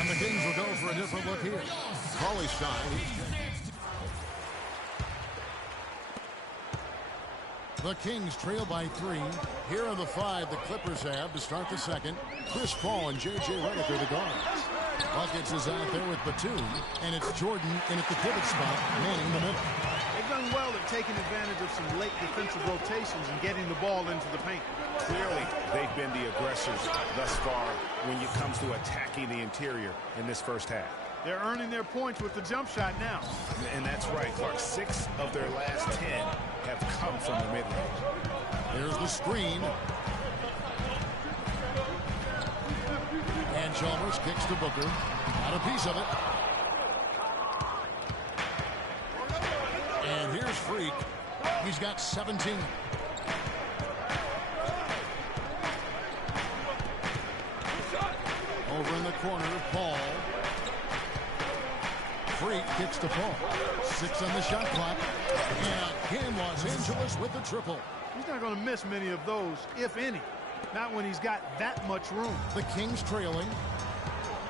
And the Kings will go for a different look here. Cauley-Stein. The Kings trail by 3. Here are the 5 the Clippers have to start the second. Chris Paul and J.J. Redick are the guards. Buckets is out there with Batum, and it's Jordan in at the pivot spot, manning the middle. They've done well at taking advantage of some late defensive rotations and getting the ball into the paint. Clearly, they've been the aggressors thus far when it comes to attacking the interior in this first half. They're earning their points with the jump shot now. And that's right, Clark. 6 of their last 10 have come from the mid-range. There's the screen. And Chalmers kicks to Booker. Got a piece of it. And here's Freak. He's got 17. Over in the corner, Paul. Freak kicks to Paul. 6 on the shot clock. And again, Los Angeles with the triple. He's not going to miss many of those, if any. Not when he's got that much room. The Kings trailing.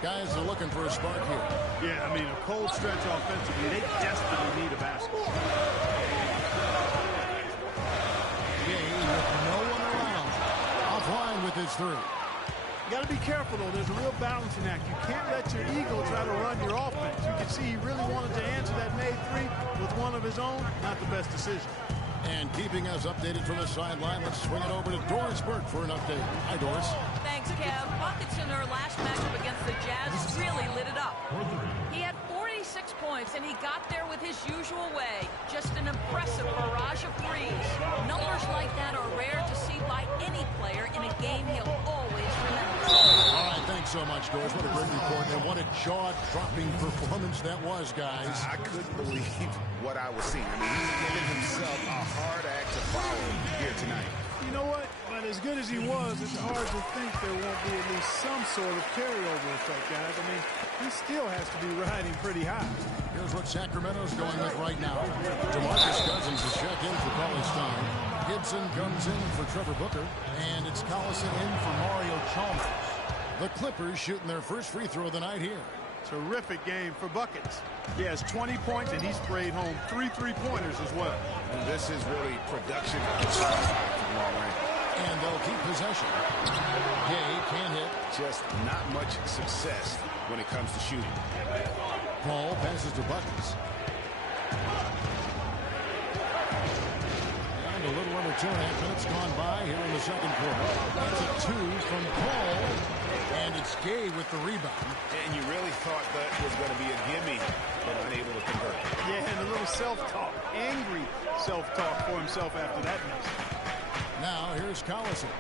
Guys are looking for a spark here. Yeah, I mean, a cold stretch offensively. They desperately need a basket. Gay with no one around. Offline with his 3. You got to be careful, though. There's a real balancing act. You can't let your ego try to run your offense. You can see he really wanted to answer that made 3 with one of his own. Not the best decision. And keeping us updated from the sideline, let's swing it over to Doris Burke for an update. Hi, Doris. Thanks, Kev. Buckets in their last matchup against the Jazz really lit it up. He had 46 points, and he got there with his usual way. Just an impressive barrage of threes. Numbers like that are rare to see by any player in a game he'll always remember. All right, thanks so much, Doris. What a great report, and what a jaw-dropping performance that was, guys. I couldn't believe what I was seeing. I mean, he's given himself a hard act to follow here tonight. You know what? But as good as he was, it's hard to think there won't be at least some sort of carryover effect, guys. I mean, he still has to be riding pretty high. Here's what Sacramento's going with right now. DeMarcus Cousins is check in for Cauley-Stein. Gibson comes in for Trevor Booker. And it's Collison in for Mario Chalmers. The Clippers shooting their first free throw of the night here. Terrific game for Buckets. He has 20 points, and he sprayed home 3 3-pointers as well. And this is really production from long range. And they'll keep possession. Gay can't hit. Just not much success when it comes to shooting. Paul passes to Buckets. And a little under 2.5 minutes gone by here in the second quarter. That's a 2 from Paul. And it's Gay with the rebound. And you really thought that was going to be a gimme, but unable to convert. Yeah, and a little self-talk, angry self-talk for himself after that miss. Now here's Collison.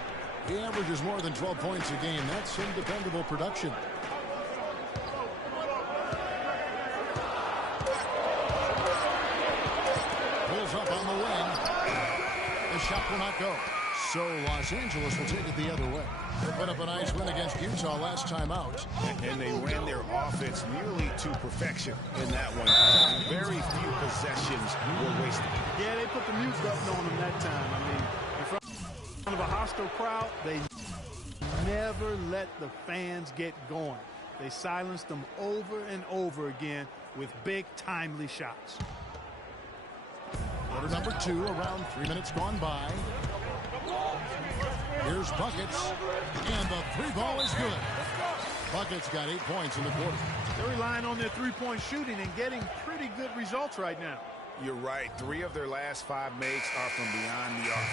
He averages more than 12 points a game. That's some dependable production. Pulls up on the wing. The shot will not go. So Los Angeles will take it the other way. They put up a nice win against Utah last time out. And they ran their offense nearly to perfection in that one. Very few possessions were wasted. Yeah, they put the mute button on them that time. I mean, in front of a hostile crowd, they never let the fans get going. They silenced them over and over again with big, timely shots. The Quarter number 2, around 3 minutes gone by. Here's Buckets, and the 3-ball is good. Buckets got 8 points in the quarter. They're relying on their three-point shooting and getting pretty good results right now. You're right. 3 of their last 5 makes are from beyond the arc.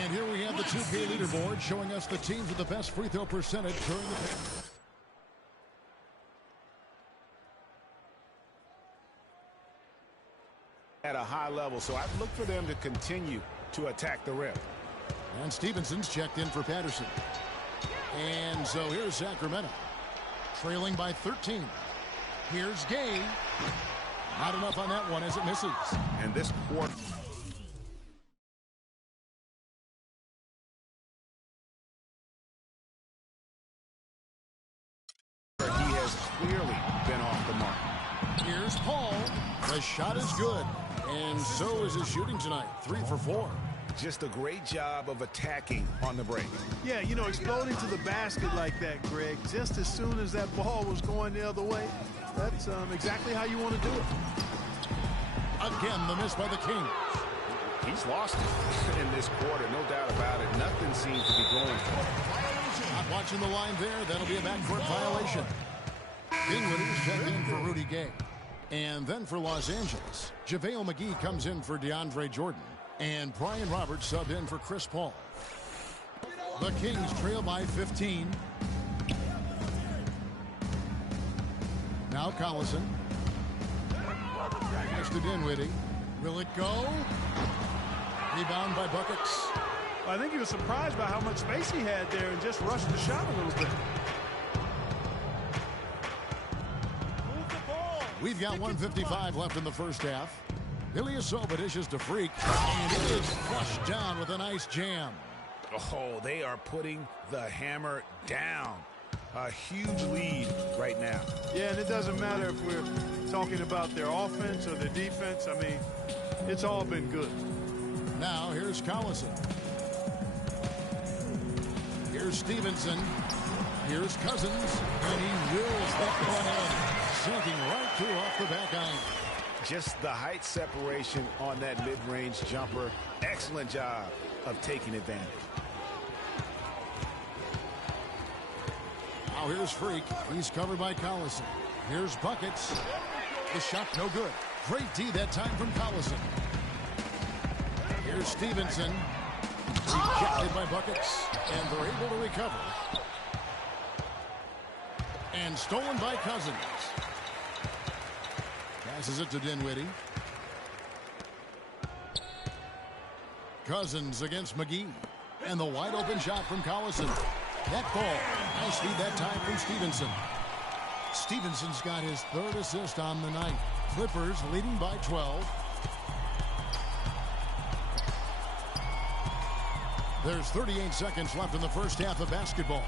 And here we have the 2K leaderboard showing us the teams with the best free throw percentage during the game. At a high level, so I'd look for them to continue to attack the rim. And Stevenson's checked in for Patterson. And so here's Sacramento, trailing by 13. Here's Gay. Not enough on that one as it misses. And this quarter. He has clearly been off the mark. Here's Paul. The shot is good. And so is his shooting tonight. 3 for 4. Just a great job of attacking on the break. Yeah, you know, exploding to the basket like that, Greg, just as soon as that ball was going the other way, that's exactly how you want to do it. Again, the miss by the King. He's lost it in this quarter, no doubt about it. Nothing seems to be going for him. Not watching the line there. That'll be a backcourt violation. Dinwiddie's checked in for Rudy Gay. And then for Los Angeles, JaVale McGee comes in for DeAndre Jordan. And Brian Roberts subbed in for Chris Paul. The Kings trail by 15. Now Collison. Pass to Dinwiddie. Will it go? Rebound by Buckets. I think he was surprised by how much space he had there and just rushed the shot a little bit. We've got 1:55 left in the first half. Ilyasova dishes to Freak, and it is flushed down with a nice jam. Oh, they are putting the hammer down. A huge lead right now. Yeah, and it doesn't matter if we're talking about their offense or their defense. I mean, it's all been good. Now here's Collison. Here's Stevenson. Here's Cousins, and he wills that one in, sinking right through off the back iron. Just the height separation on that mid-range jumper. Excellent job of taking advantage. Now here's Freak. He's covered by Collison. Here's Buckets. The shot no good. Great D that time from Collison. Here's Stevenson. Rejected by Buckets. And they're able to recover. And stolen by Cousins. Passes it to Dinwiddie. Cousins against McGee. And the wide open shot from Collison. That ball. Nice lead that time from Stevenson. Stevenson's got his 3rd assist on the night. Clippers leading by 12. There's 38 seconds left in the first half of basketball.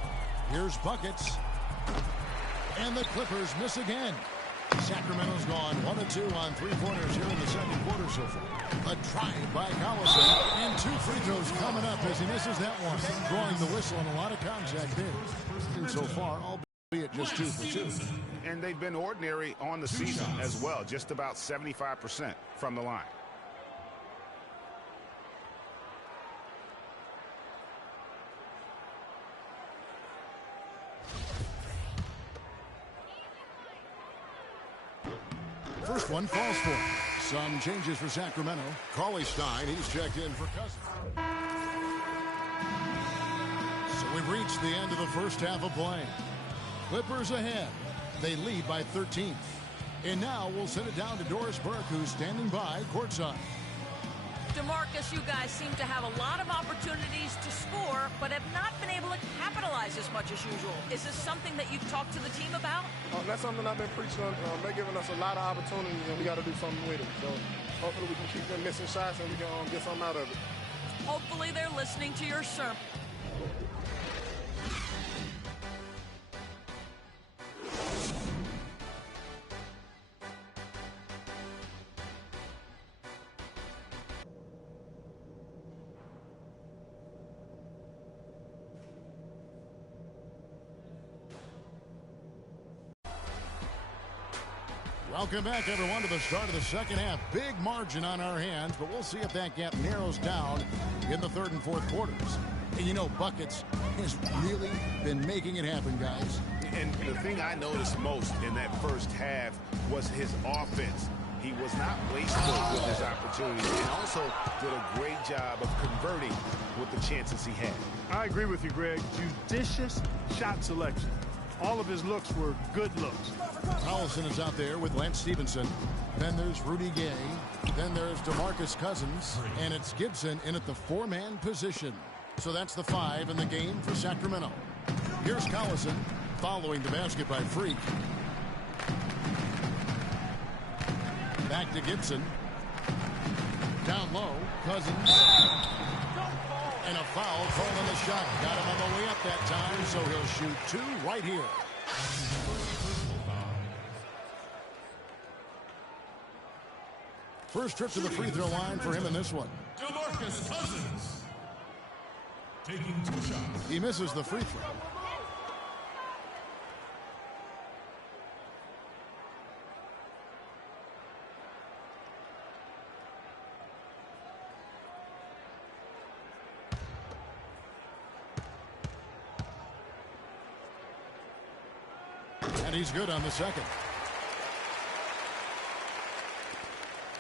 Here's Buckets. And the Clippers miss again. Sacramento's gone 1 of 2 on 3-pointers here in the second quarter so far. A drive by Collison, and 2 free throws coming up as he misses that one. Drawing the whistle and a lot of contact there. And so far, albeit just 2 for 2. And they've been ordinary on the season as well, just about 75% from the line. First one falls for him. Some changes for Sacramento. Cauley Stein, he's checked in for Cousins. So we've reached the end of the first half of play. Clippers ahead. They lead by 13. And now we'll send it down to Doris Burke, who's standing by courtside. DeMarcus, you guys seem to have a lot of opportunities to score, but have not been able to capitalize as much as usual. Is this something that you've talked to the team about? That's something I've been preaching on. They're giving us a lot of opportunities, and we got to do something with it. So hopefully we can keep them missing shots, and we can get something out of it. Hopefully they're listening to your sermon. Welcome back, everyone, to the start of the second half. Big margin on our hands, but we'll see if that gap narrows down in the third and fourth quarters. And you know, Buckets has really been making it happen, guys. And the thing I noticed most in that first half was his offense. He was not wasteful with his opportunities and also did a great job of converting with the chances he had. I agree with you, Greg. Judicious shot selection. All of his looks were good looks. Collison is out there with Lance Stevenson. Then there's Rudy Gay. Then there's DeMarcus Cousins. And it's Gibson in at the four-man position. So that's the 5 in the game for Sacramento. Here's Collison following the basket by Freak. Back to Gibson. Down low, Cousins. And a foul called on the shot. Got him on the way up that time, so he'll shoot 2 right here. First trip to the free throw line for him in this one. DeMarcus Cousins taking 2 shots. He misses the free throw. And he's good on the second.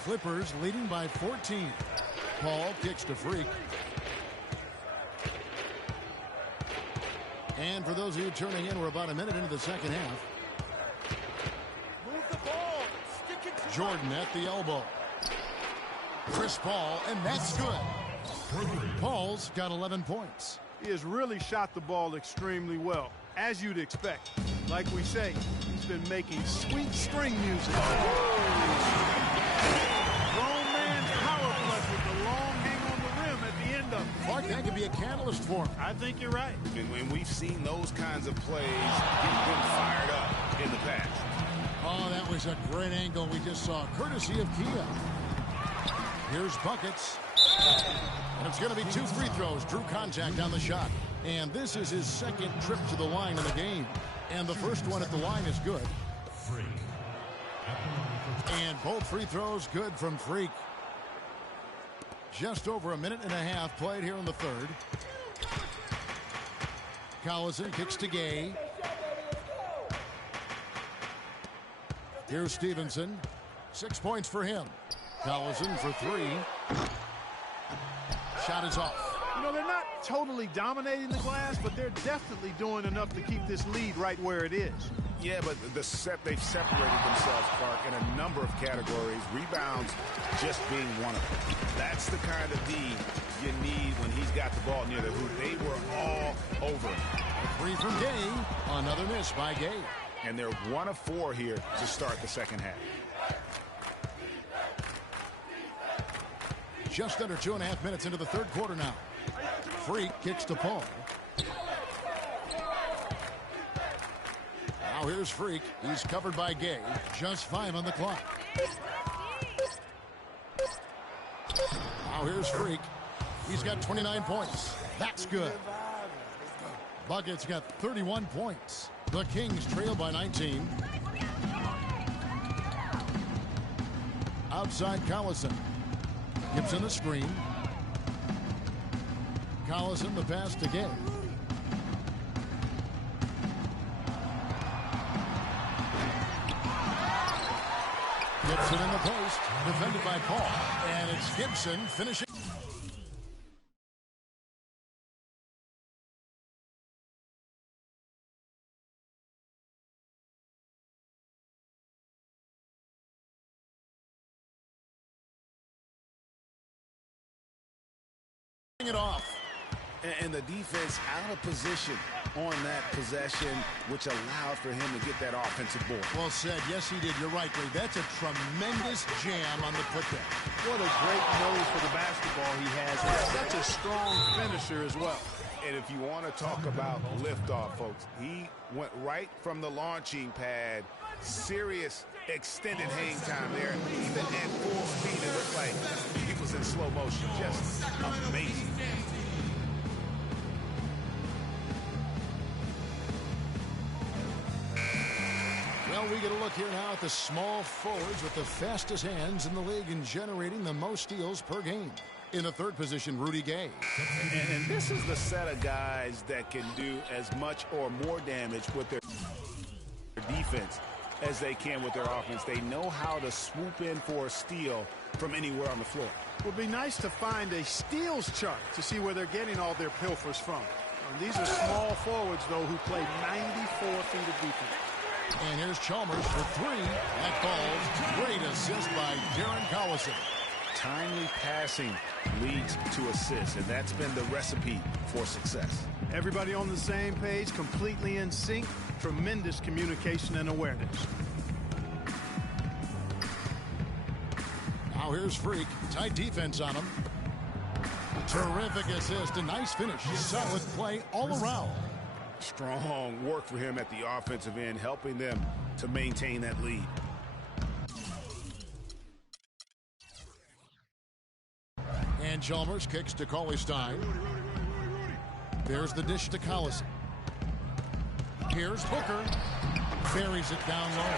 Clippers leading by 14. Paul kicks to Freak. And for those of you turning in, we're about a minute into the second half. Move the ball. Stick it to Jordan at the elbow. Chris Paul, and that's good. Paul's got 11 points. He has really shot the ball extremely well, as you'd expect. Like we say, he's been making sweet string music. Grown man's power clutch with the long hang on the rim at the end of it. Clark, that could be a catalyst for him. I think you're right. And we've seen those kinds of plays get them fired up in the past. Oh, that was a great angle we just saw, courtesy of Kia. Here's Buckets. And it's going to be 2 free throws. Drew contact on the shot. And this is his second trip to the line in the game. And the first one at the line is good. Freak. And both free throws good from Freak. Just over a minute and a half played here in the third. Collison kicks to Gay. Here's Stevenson. 6 points for him. Collison for 3. Shot is off. You know, they're not totally dominating the glass, but they're definitely doing enough to keep this lead right where it is. Yeah, but they've separated themselves, Clark, in a number of categories. Rebounds just being one of them. That's the kind of D you need when he's got the ball near the hoop. They were all over him. A 3 from Gay. Another miss by Gay. And they're 1 of 4 here to start the second half. Just under 2.5 minutes into the third quarter now. Freak kicks to Paul. Now here's Freak. He's covered by Gay. Just 5 on the clock. Now here's Freak. He's got 29 points. That's good. Buckets got 31 points. The Kings trail by 19. Outside Collison. Gibson the screen. Collison the pass to Gay. Gibson in the post, defended by Paul. And it's Gibson finishing. It off. And the defense out of position on that possession, which allowed for him to get that offensive board. Well said. Yes, he did. You're right, Greg. That's a tremendous jam on the putback. What a great nose for the basketball he has. He's such a strong finisher as well. And if you want to talk about liftoff, folks, he went right from the launching pad. Serious extended hang time there. Even at full speed, it looked like he was in slow motion. Just amazing. Well, And we get a look here now at the small forwards with the fastest hands in the league and generating the most steals per game. In the third position, Rudy Gay. And this is the set of guys that can do as much or more damage with their defense as they can with their offense. They know how to swoop in for a steal from anywhere on the floor. It would be nice to find a steals chart to see where they're getting all their pilfers from. And these are small forwards, though, who play 94 feet of defense. And here's Chalmers for three. That falls. Great assist by Darren Collison. Timely passing leads to assists, and that's been the recipe for success. Everybody on the same page, completely in sync. Tremendous communication and awareness. Now here's Freak. Tight defense on him. Terrific assist. A nice finish. Solid play all around. Strong work for him at the offensive end, helping them to maintain that lead. And Chalmers kicks to Cauley-Stein. There's the dish to Collison. Here's Booker. Buries it down low.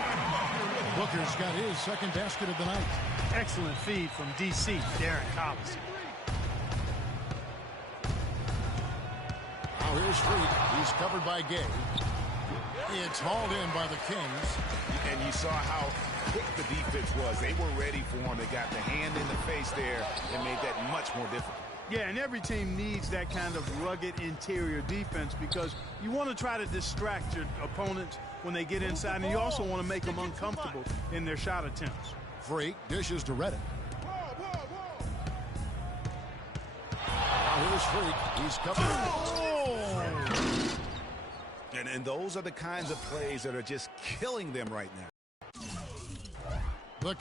Booker's got his second basket of the night. Excellent feed from DC, Darren Collison. Now here's Freak. He's covered by Gay. It's hauled in by the Kings. And you saw how quick the defense was. They were ready for him. They got the hand in the face there and made that much more difficult. Yeah, and every team needs that kind of rugged interior defense because you want to try to distract your opponents when they get inside, and you also want to make them uncomfortable in their shot attempts. Freak dishes to Reddick. Now here's Freak. He's covered. Oh! And those are the kinds of plays that are just killing them right now. The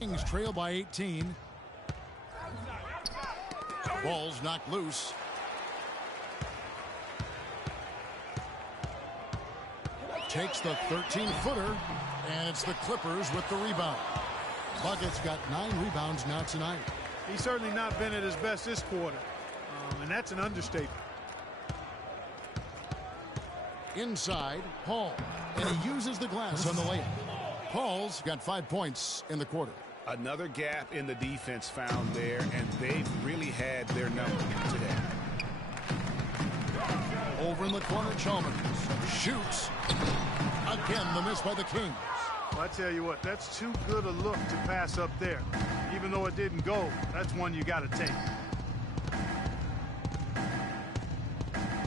Kings trail by 18. Ball's knocked loose. Takes the 13-footer, and it's the Clippers with the rebound. Bucket's got 9 rebounds now tonight. He's certainly not been at his best this quarter, and that's an understatement. Inside, Paul, and he uses the glass on the layup. Paul's got 5 points in the quarter. Another gap in the defense found there, and they've really had their number today. Over in the corner, Chalmers shoots. Again, the miss by the Kings. Well, I tell you what, that's too good a look to pass up there. Even though it didn't go, that's one you got to take.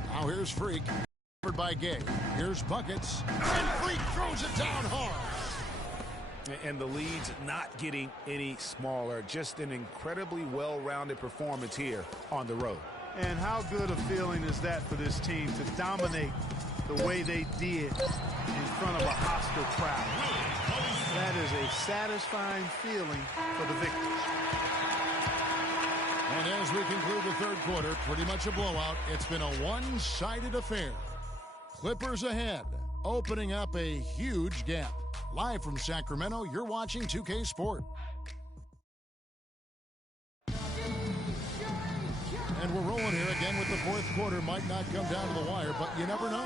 Now here's Freak. Covered by Gay. Here's Buckets. And Freak throws it down hard. And the lead's not getting any smaller. Just an incredibly well-rounded performance here on the road. And how good a feeling is that for this team to dominate the way they did in front of a hostile crowd? That is a satisfying feeling for the victors. And as we conclude the third quarter, pretty much a blowout. It's been a one-sided affair. Clippers ahead, opening up a huge gap. Live from Sacramento, you're watching 2K Sport. And we're rolling here again with the fourth quarter. Might not come down to the wire, but you never know.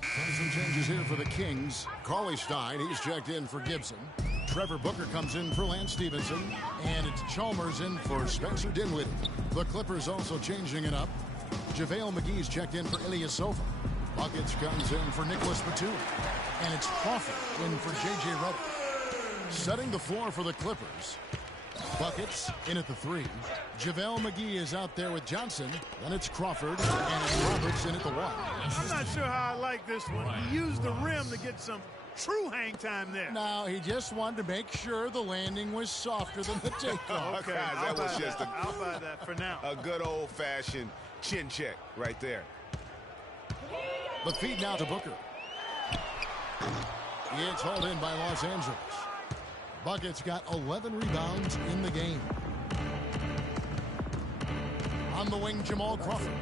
Some changes here for the Kings. Cauley-Stein, he's checked in for Gibson. Trevor Booker comes in for Lance Stevenson. And it's Chalmers in for Spencer Dinwiddie. The Clippers also changing it up. JaVale McGee's checked in for Ilyasova. Buckets comes in for Nicholas Batum. And it's Crawford in for J.J. Redick. Setting the floor for the Clippers. Buckets in at the 3. JaVale McGee is out there with Johnson. Then it's Crawford and it's Roberts in at the 1. I'm not sure how I like this one. He used the rim to get some true hang time there. No, he just wanted to make sure the landing was softer than the takeoff. Okay, Guys, that was just I'll buy that for now. A good old-fashioned chin check right there. The feed now to Booker. It's hauled in by Los Angeles. Bucket's got 11 rebounds in the game. On the wing, Jamal Crawford.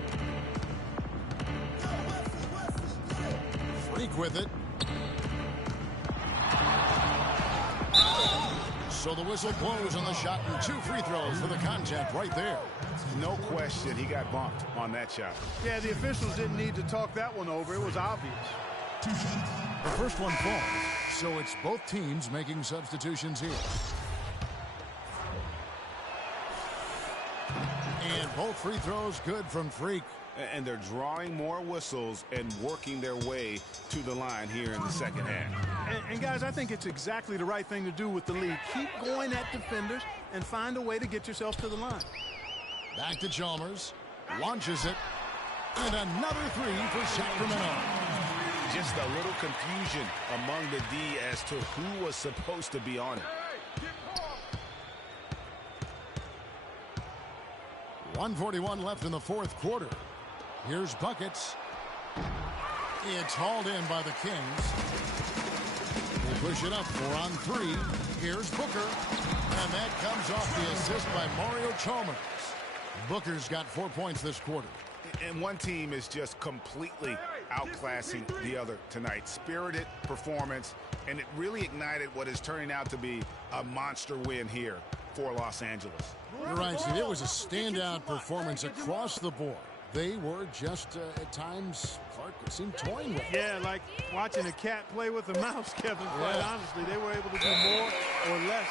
Freak with it. So the whistle blows on the shot and 2 free throws for the contact right there. No question he got bumped on that shot. Yeah, the officials didn't need to talk that one over. It was obvious. 2 shots. The first one falls, so it's both teams making substitutions here. And both free throws good from Freak. And they're drawing more whistles and working their way to the line here in the second half. And guys, I think it's exactly the right thing to do with the lead. Keep going at defenders and find a way to get yourself to the line. Back to Chalmers. Launches it. And another three for Sacramento. Just a little confusion among the D as to who was supposed to be on it. 1:41 left in the fourth quarter. Here's buckets. It's hauled in by the Kings. They push it up 4-on-3. Here's Booker. And that comes off the assist by Mario Chalmers. Booker's got 4 points this quarter. And one team is just completely outclassing the other tonight. Spirited performance, and it really ignited what is turning out to be a monster win here for Los Angeles. You're right, Steve. It was a standout performance across the board. They were just, at times, Clark, it seemed toying with. Yeah, like watching a cat play with a mouse, Kevin. Quite honestly, they were able to do more or less,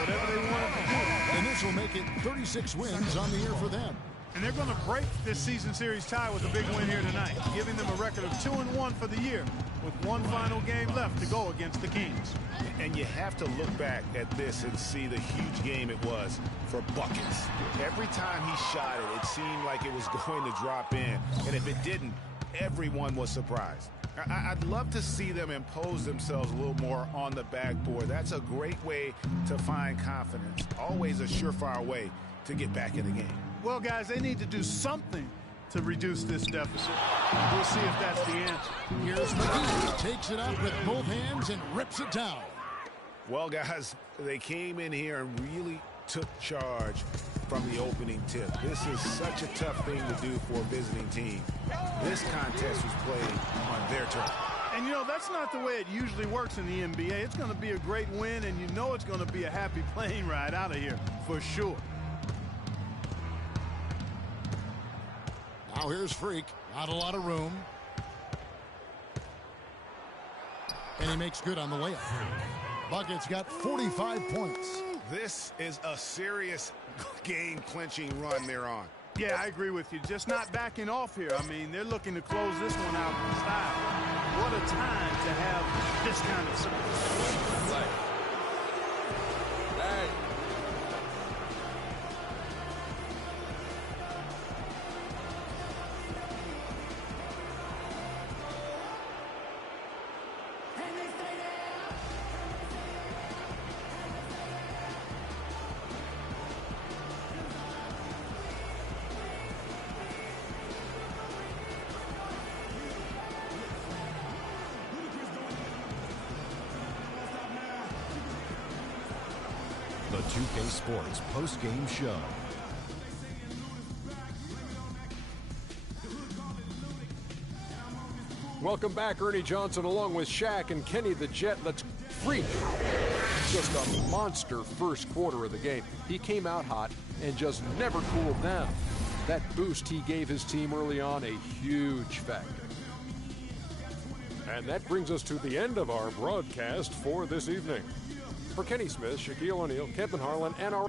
whatever they wanted to do. And this will make it 36 wins on the year for them. And they're going to break this season series tie with a big win here tonight, giving them a record of 2-1 for the year, with one final game left to go against the Kings. And you have to look back at this and see the huge game it was for buckets. Every time he shot it, it seemed like it was going to drop in. And if it didn't, everyone was surprised. I'd love to see them impose themselves a little more on the backboard. That's a great way to find confidence. Always a surefire way to get back in the game. Well, guys, they need to do something to reduce this deficit. We'll see if that's the answer. Here's McGee. Takes it up with both hands and rips it down. Well, guys, they came in here and really took charge from the opening tip. This is such a tough thing to do for a visiting team. This contest was played on their turf. And, you know, that's not the way it usually works in the NBA. It's going to be a great win, and you know it's going to be a happy plane ride out of here for sure. Now here's Freak. Not a lot of room. And he makes good on the layup. Bucket's got 45 points. This is a serious game-clinching run they're on. Yeah, I agree with you. Just not backing off here. I mean, they're looking to close this one out in style. What a time to have this kind of support. The 2K Sports post-game show. Welcome back, Ernie Johnson, along with Shaq and Kenny the Jet. Let's Freak. Just a monster first quarter of the game. He came out hot and just never cooled down. That boost he gave his team early on, a huge factor. And that brings us to the end of our broadcast for this evening. For Kenny Smith, Shaquille O'Neal, Kevin Harlan, and our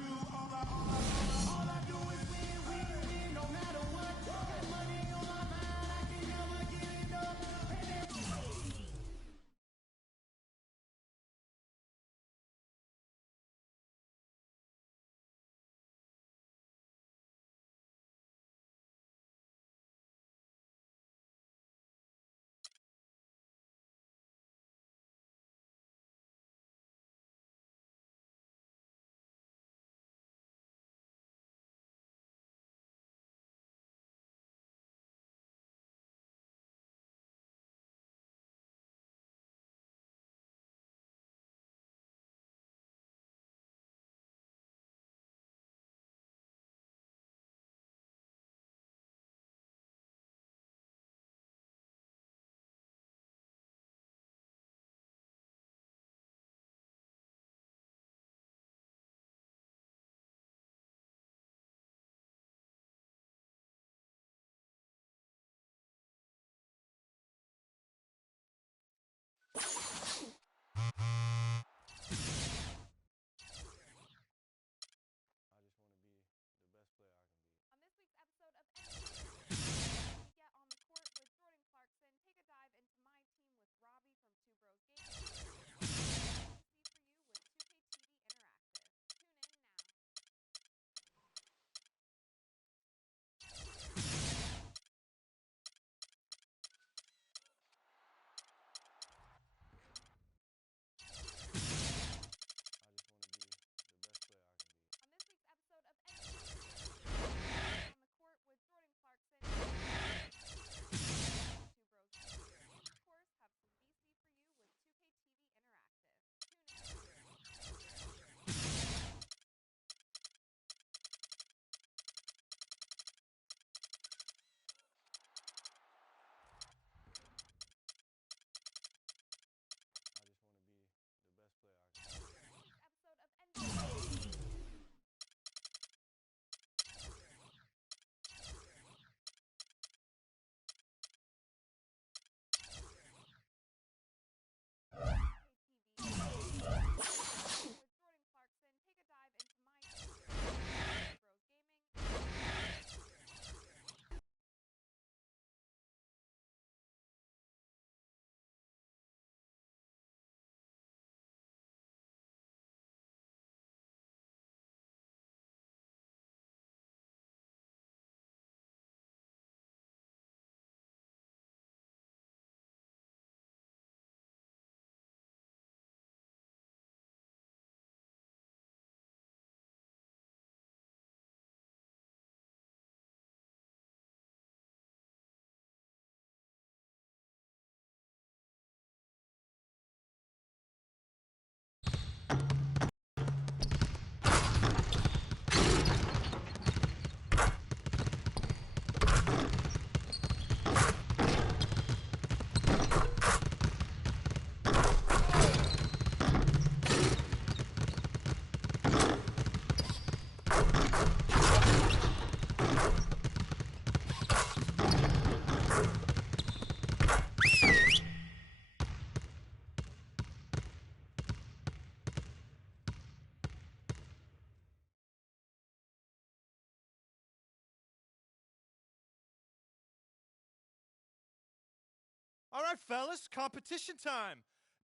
All right, fellas, competition time.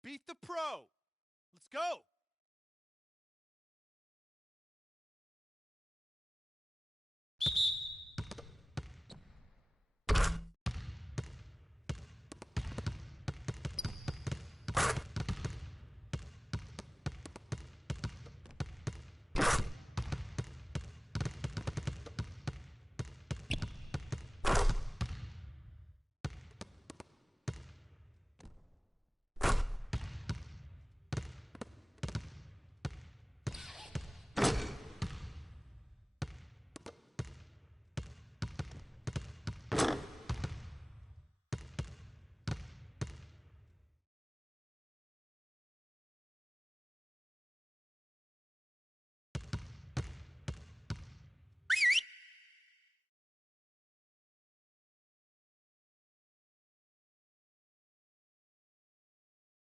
Beat the pro. Let's go.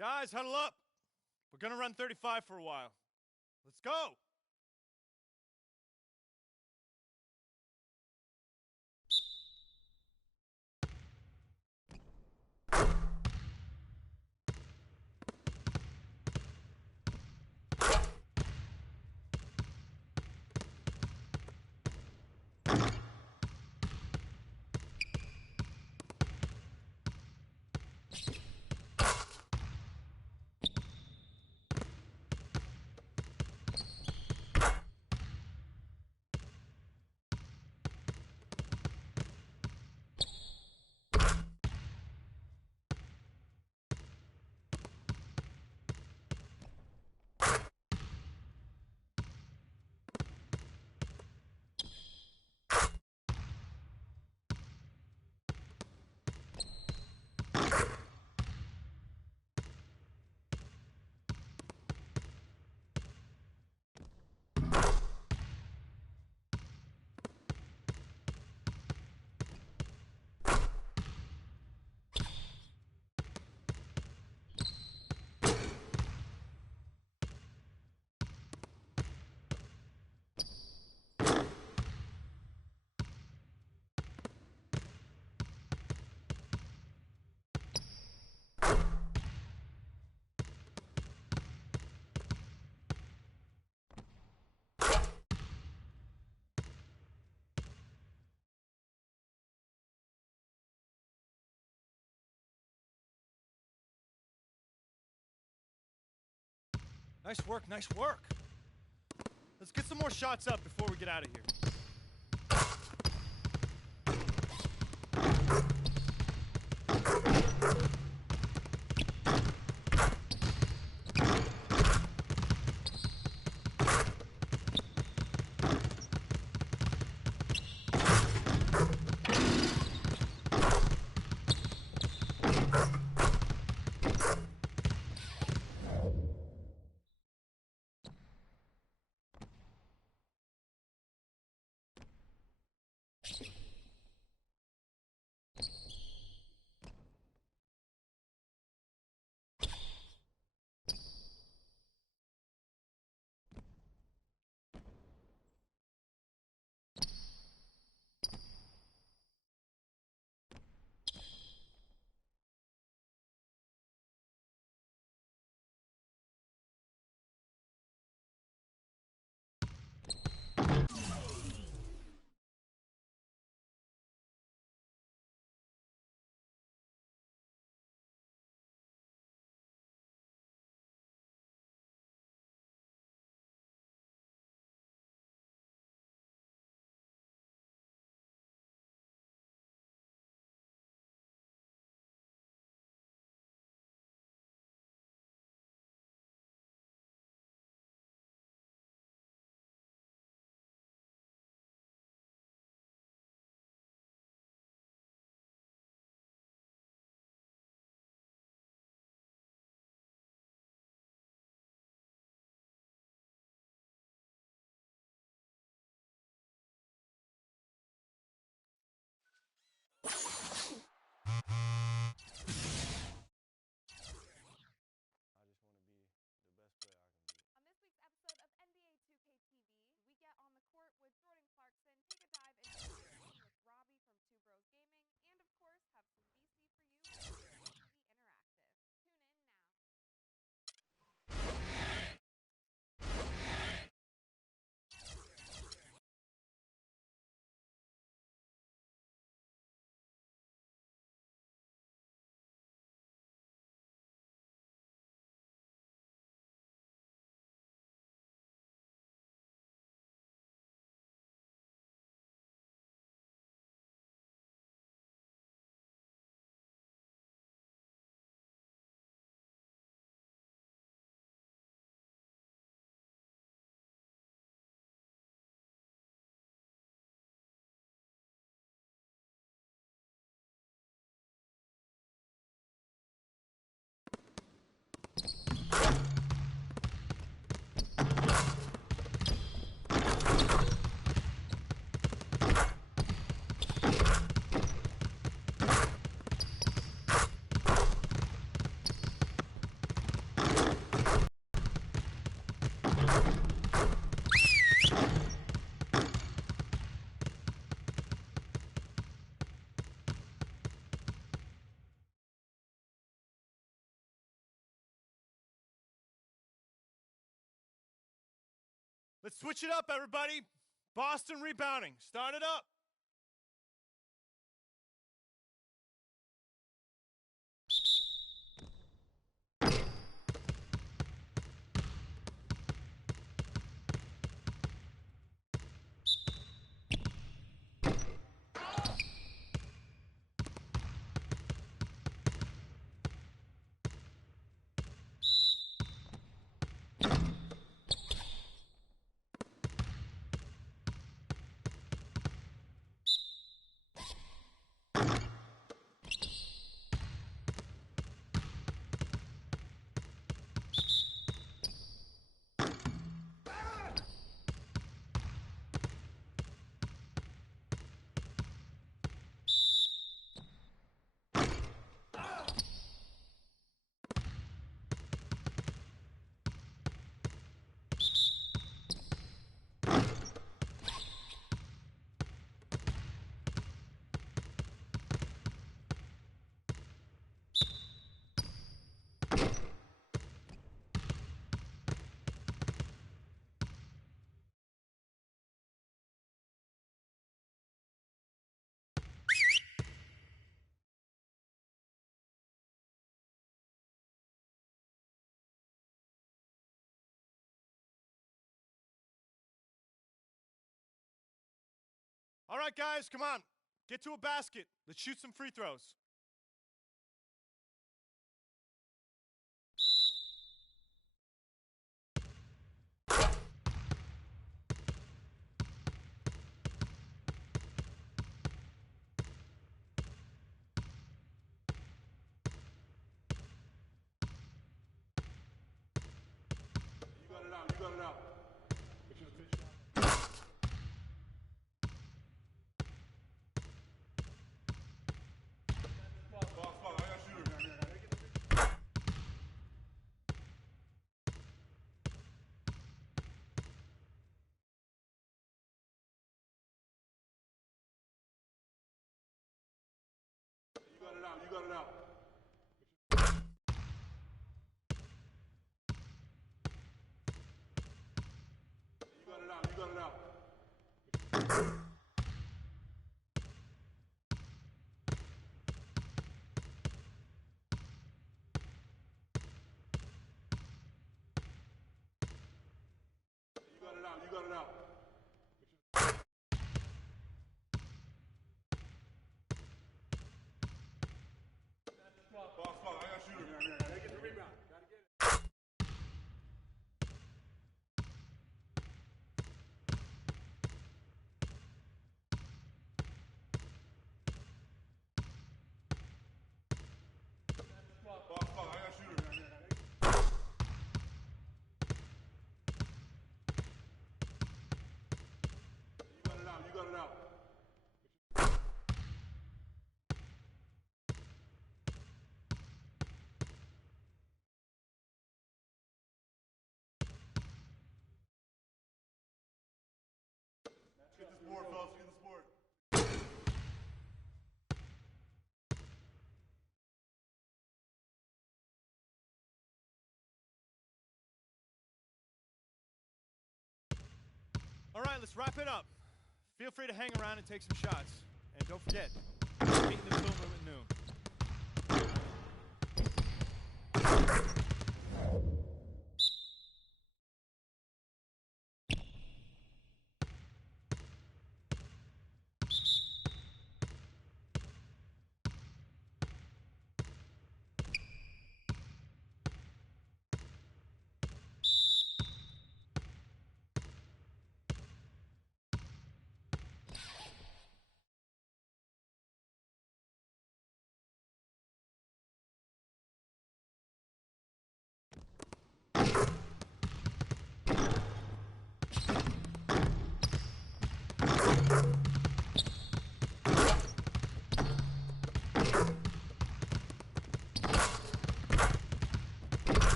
Guys, huddle up. We're going to run 35 for a while. Let's go. Nice work, nice work. Let's get some more shots up before we get out of here. Let's switch it up, everybody. Boston rebounding. Start it up. All right, guys, come on. Get to a basket. Let's shoot some free throws. You got it out. You got it out. Make sure to finish shot. You got it out. You got it out. You got it out. You got it out. You got it out. You got it out. Boss, I got shooter. Gotta get the rebound. Gotta get it. Boss, I got shooter. You got it out. You got it out. Get this board, fellas. Get this board. All right, let's wrap it up. Feel free to hang around and take some shots. And don't forget, meet in the film room at noon.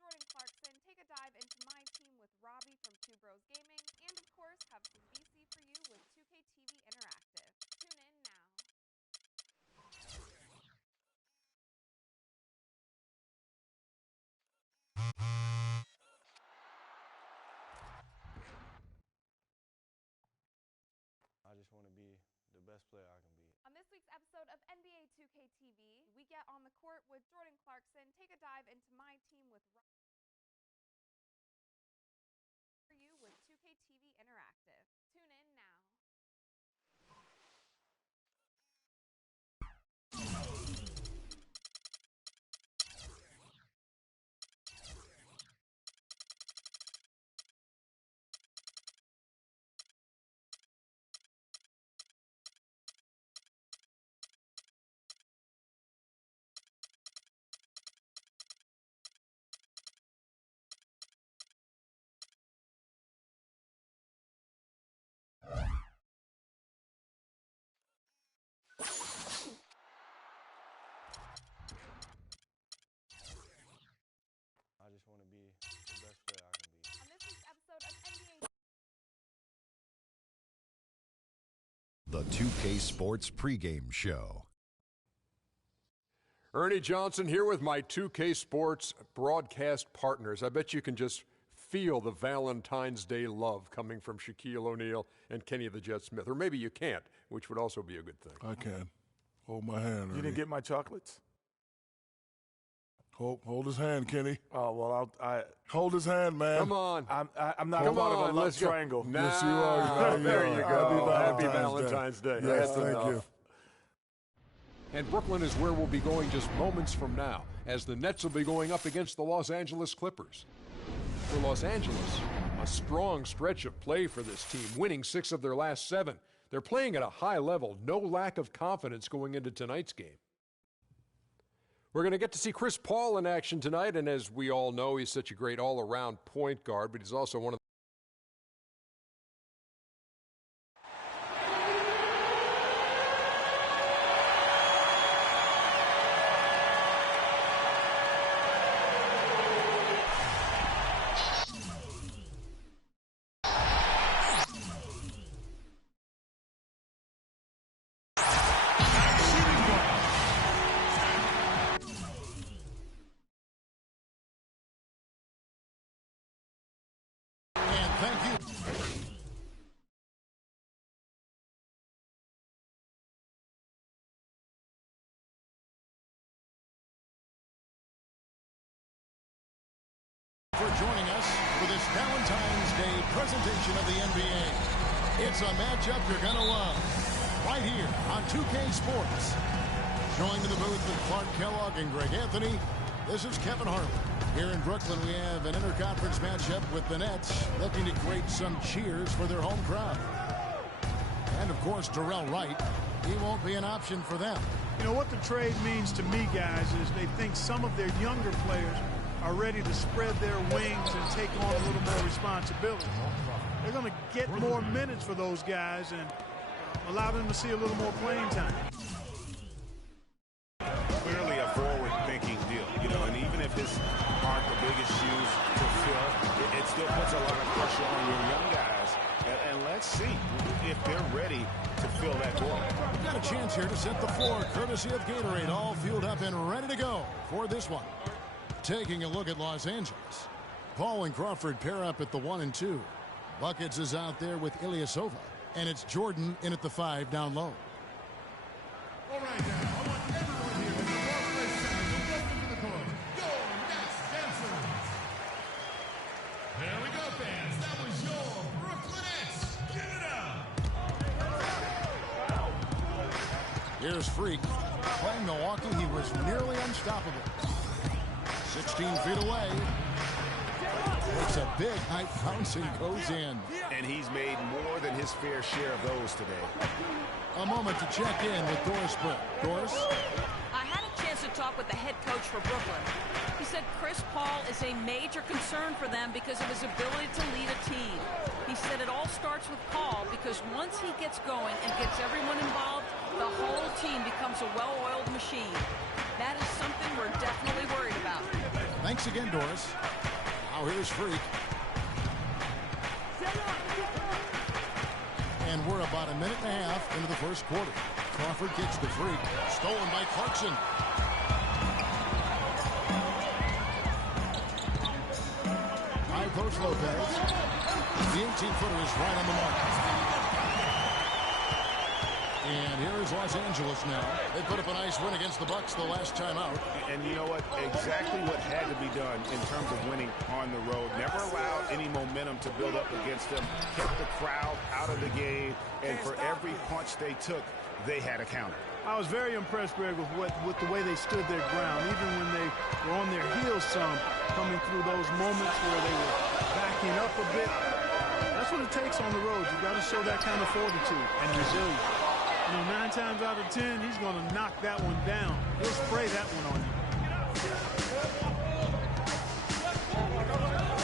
Jordan Clarkson, take a dive into my team with Robbie from Two Bros Gaming, and of course have some BC for you with 2K TV Interactive. Tune in now. I just want to be the best player I can be. On this week's episode of NBA 2K TV, we get on the court with Jordan Clarkson, take a dive into my team with Robbie for you with 2K TV Interactive. Tune in now. I just want to be the best player I can be. On this week's episode of NBA The 2K Sports pregame show. Ernie Johnson here with my 2K Sports broadcast partners. I bet you can just feel the Valentine's Day love coming from Shaquille O'Neal and Kenny the Jet Smith. Or maybe you can't, which would also be a good thing. I can. Hold my hand, Ernie. You didn't get my chocolates? Hold his hand, Kenny. Oh, well, hold his hand, man. Come on. I'm not part of a love triangle. Nah, yes, you are. there you go. Happy Valentine's Day. Yes, That's thank enough. you. And Brooklyn is where we'll be going just moments from now, as the Nets will be going up against the Los Angeles Clippers. For Los Angeles, a strong stretch of play for this team, winning 6 of their last 7. They're playing at a high level, no lack of confidence going into tonight's game. We're going to get to see Chris Paul in action tonight, and as we all know, he's such a great all-around point guard, but he's also one of Thank you. For joining us for this Valentine's Day presentation of the NBA. It's a matchup you're going to love. Right here on 2K Sports. Joined in the booth with Clark Kellogg and Greg Anthony. This is Kevin Harlan. Here in Brooklyn, we have an interconference matchup with the Nets looking to create some cheers for their home crowd. And, of course, Darrell Wright, he won't be an option for them. You know, what the trade means to me, guys, is they think some of their younger players are ready to spread their wings and take on a little more responsibility. They're going to get more minutes for those guys and allow them to see a little more playing time. Clearly a forward-thinking deal, you know, and even if his aren't the biggest shoes to fill, it still puts a lot of pressure on your young guys. And let's see if they're ready to fill that void. We've got a chance here to set the floor, courtesy of Gatorade, all fueled up and ready to go for this one. Taking a look at Los Angeles. Paul and Crawford pair up at the 1 and 2. Buckets is out there with Ilyasova, and it's Jordan in at the 5 down low. All right, now, I want everyone here in the Barclays Center to welcome to the court your Nets dancers. There we go, fans. That was your Brooklyn Nets. Give it up. Here's Freak. Playing Milwaukee, he was nearly unstoppable. 16 feet away. It's a big high bounce and goes in. And he's made more than his fair share of those today. A moment to check in with Doris Burke. Doris? I had a chance to talk with the head coach for Brooklyn. He said Chris Paul is a major concern for them because of his ability to lead a team. He said it all starts with Paul because once he gets going and gets everyone involved, the whole team becomes a well-oiled machine. That is something we're definitely worried about. Thanks again, Doris. Now here's Freak. And we're about a minute and a half into the first quarter. Crawford kicks to Freak. Stolen by Clarkson. High post Lopez. The 18-footer is right on the mark. And here is Los Angeles now. They put up a nice win against the Bucks the last time out. And you know what? Exactly what had to be done in terms of winning on the road. Never allowed any momentum to build up against them. Kept the crowd out of the game. And for every punch they took, they had a counter. I was very impressed, Greg, with the way they stood their ground, even when they were on their heels some, coming through those moments where they were backing up a bit. That's what it takes on the road. You got to show that kind of fortitude and resilience. You know, 9 times out of 10, he's going to knock that one down. He'll spray that one on you.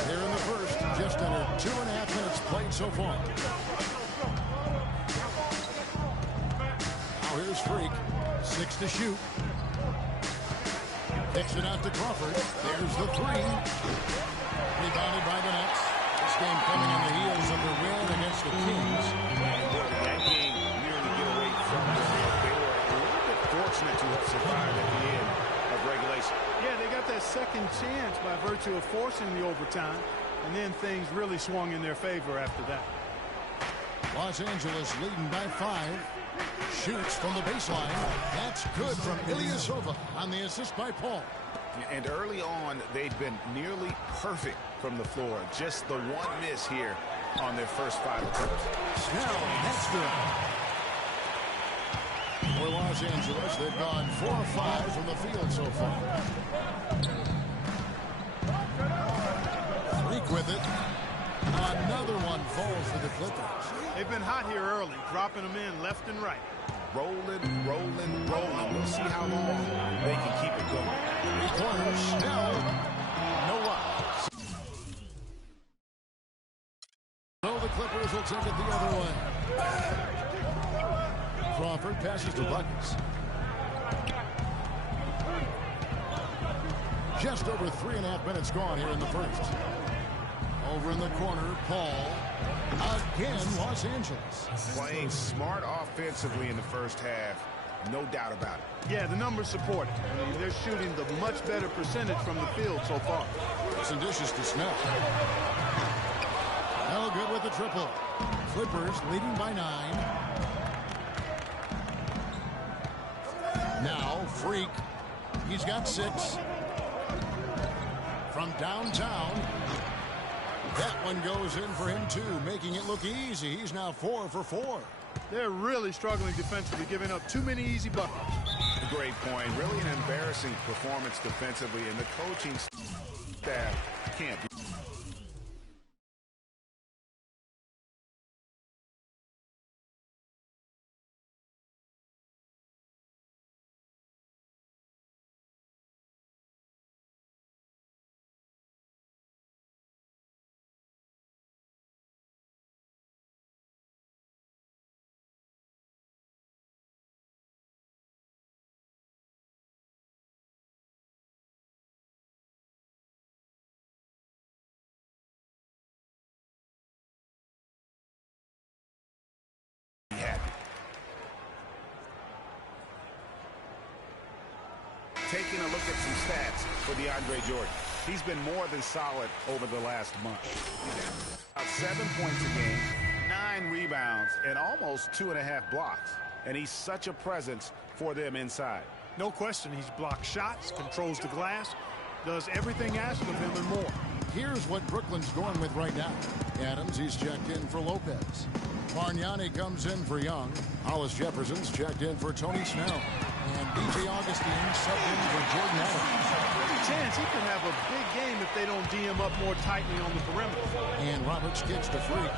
Here in the first, just under 2.5 minutes played so far. Now here's Freak. 6 to shoot. Kicks it out to Crawford. There's the 3. Rebounded by the Nets. This game coming on the heels of the win against the Kings. That game nearly get away from them. They were a little bit fortunate to have survived at the end of regulation. Yeah, they got that second chance by virtue of forcing the overtime, and then things really swung in their favor after that. Los Angeles leading by 5. Shoots from the baseline. That's good from Ilyasova on the assist by Paul. And early on, they'd been nearly perfect from the floor. Just the one miss here on their first 5 attempts. Snell, that's good. For Los Angeles, they've gone 4 of 5 from the field so far. Freak with it. Another one falls for the Clippers. They've been hot here early, dropping them in left and right. Rolling, rolling, rolling. We'll see how long they can keep it going. 3 corners, Snell. No outs. So the Clippers will take it the other way. Crawford passes to Buckets. Just over 3.5 minutes gone here in the first. Over in the corner, Paul. Again, Los Angeles. Playing smart offensively in the first half. No doubt about it. Yeah, the numbers support it. I mean, they're shooting the much better percentage from the field so far. Some dishes to Snell. Hell good with the triple. Clippers leading by 9. Now, Freak. He's got 6. From downtown. That one goes in for him, too, making it look easy. He's now 4 for 4. They're really struggling defensively, giving up too many easy buckets. Great point. Really an embarrassing performance defensively, and the coaching staff can't be. Taking a look at some stats for DeAndre Jordan. He's been more than solid over the last month. About 7 points a game, 9 rebounds, and almost 2.5 blocks. And he's such a presence for them inside. No question, he's blocked shots, controls the glass, does everything asked of him and more. Here's what Brooklyn's going with right now. Adams, he's checked in for Lopez. Bargnani comes in for Young. Hollis Jefferson's checked in for Tony Snell. And B.J. Augustine subbed in for Jordan Adams. Every chance he could have a big game if they don't D him up more tightly on the perimeter. And Roberts kicks to Freak.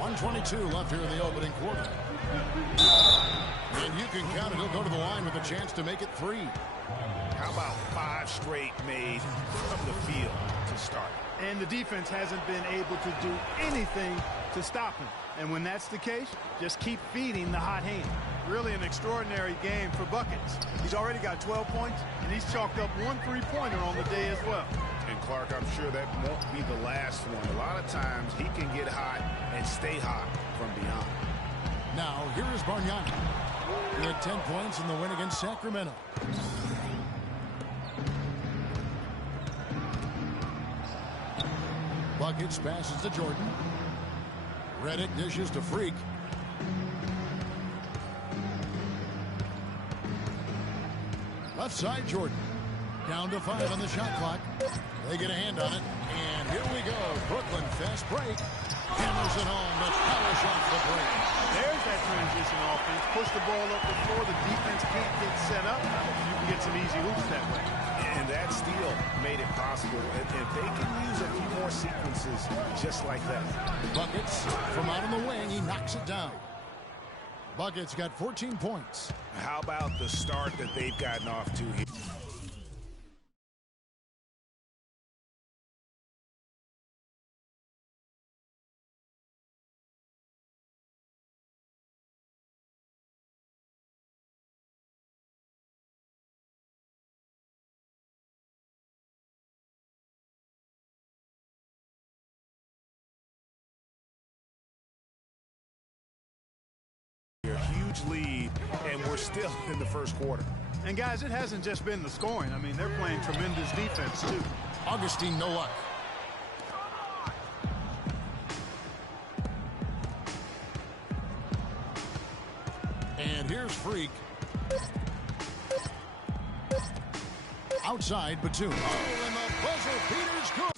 1:22 left here in the opening quarter. And you can count it. He'll go to the line with a chance to make it 3. How about 5 straight made from the field to start? And the defense hasn't been able to do anything to stop him. And when that's the case, just keep feeding the hot hand. Really an extraordinary game for buckets. He's already got 12 points, and he's chalked up 1 3-pointer on the day as well. And Clark, I'm sure that won't be the last one. A lot of times he can get hot and stay hot from beyond. Now, here is Bargnani. He had 10 points in the win against Sacramento. Buckets passes to Jordan. Redick dishes to Freak. Left side, Jordan. Down to 5 on the shot clock. They get a hand on it. And here we go. Brooklyn fast break. Hammers it home to polish off the break. There's that transition offense. Push the ball up the floor. The defense can't get set up. You can get some easy hoops that way. And that steal made it possible. If they can use a few more sequences just like that. Buckets from out on the wing. He knocks it down. Buckets got 14 points. How about the start that they've gotten off to here? Huge lead, and we're still in the first quarter. And guys, it hasn't just been the scoring. I mean, they're playing tremendous defense too. Augustine, no luck. And here's Freak. Outside, Batum. Oh, and the buzzer beater's good.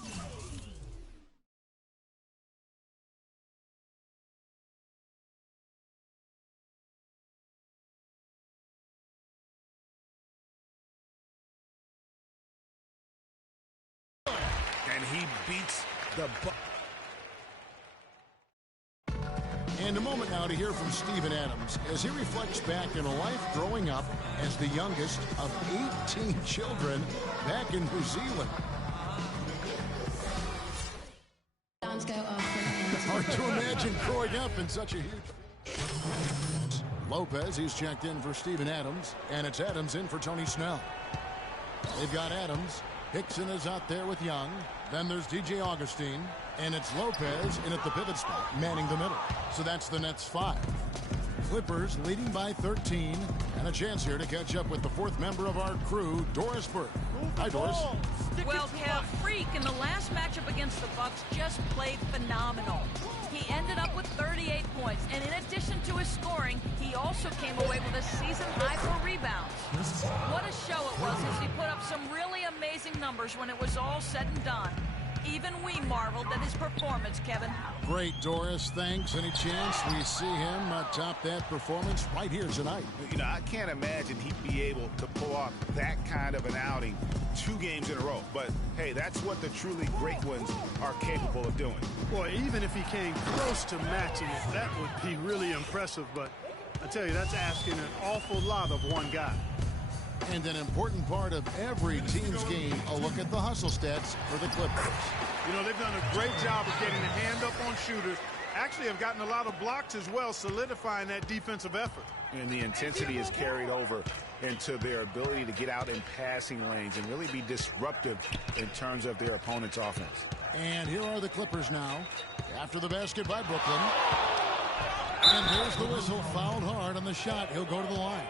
And he beats the And a moment now to hear from Steven Adams as he reflects back on a life growing up as the youngest of 18 children back in New Zealand. Hard to imagine growing up in such a huge... Lopez, he's checked in for Steven Adams, and it's Adams in for Tony Snell. They've got Adams. Hickson is out there with Young. Then there's DJ Augustine. And it's Lopez in at the pivot spot, manning the middle. So that's the Nets 5. Clippers leading by 13. And a chance here to catch up with the fourth member of our crew, Doris Burke. Hi, Doris. Well, Kev, Freak in the last matchup against the Bucks just played phenomenal. He ended up with 38 points. And in addition to his scoring, he also came away with a season high for rebounds. What a show it was as he put up some really amazing numbers when it was all said and done. Even we marveled at his performance, Kevin. Great, Doris. Thanks. Any chance we see him top that performance right here tonight? You know, I can't imagine he'd be able to pull off that kind of an outing 2 games in a row. But, hey, that's what the truly great ones are capable of doing. Boy, even if he came close to matching it, that would be really impressive. But I tell you, that's asking an awful lot of one guy. And an important part of every team's game, a look at the hustle stats for the Clippers. You know, they've done a great job of getting a hand up on shooters. Actually have gotten a lot of blocks as well, solidifying that defensive effort. And the intensity is carried over into their ability to get out in passing lanes and really be disruptive in terms of their opponent's offense. And here are the Clippers now, after the basket by Brooklyn. And here's the whistle, fouled hard on the shot. He'll go to the line.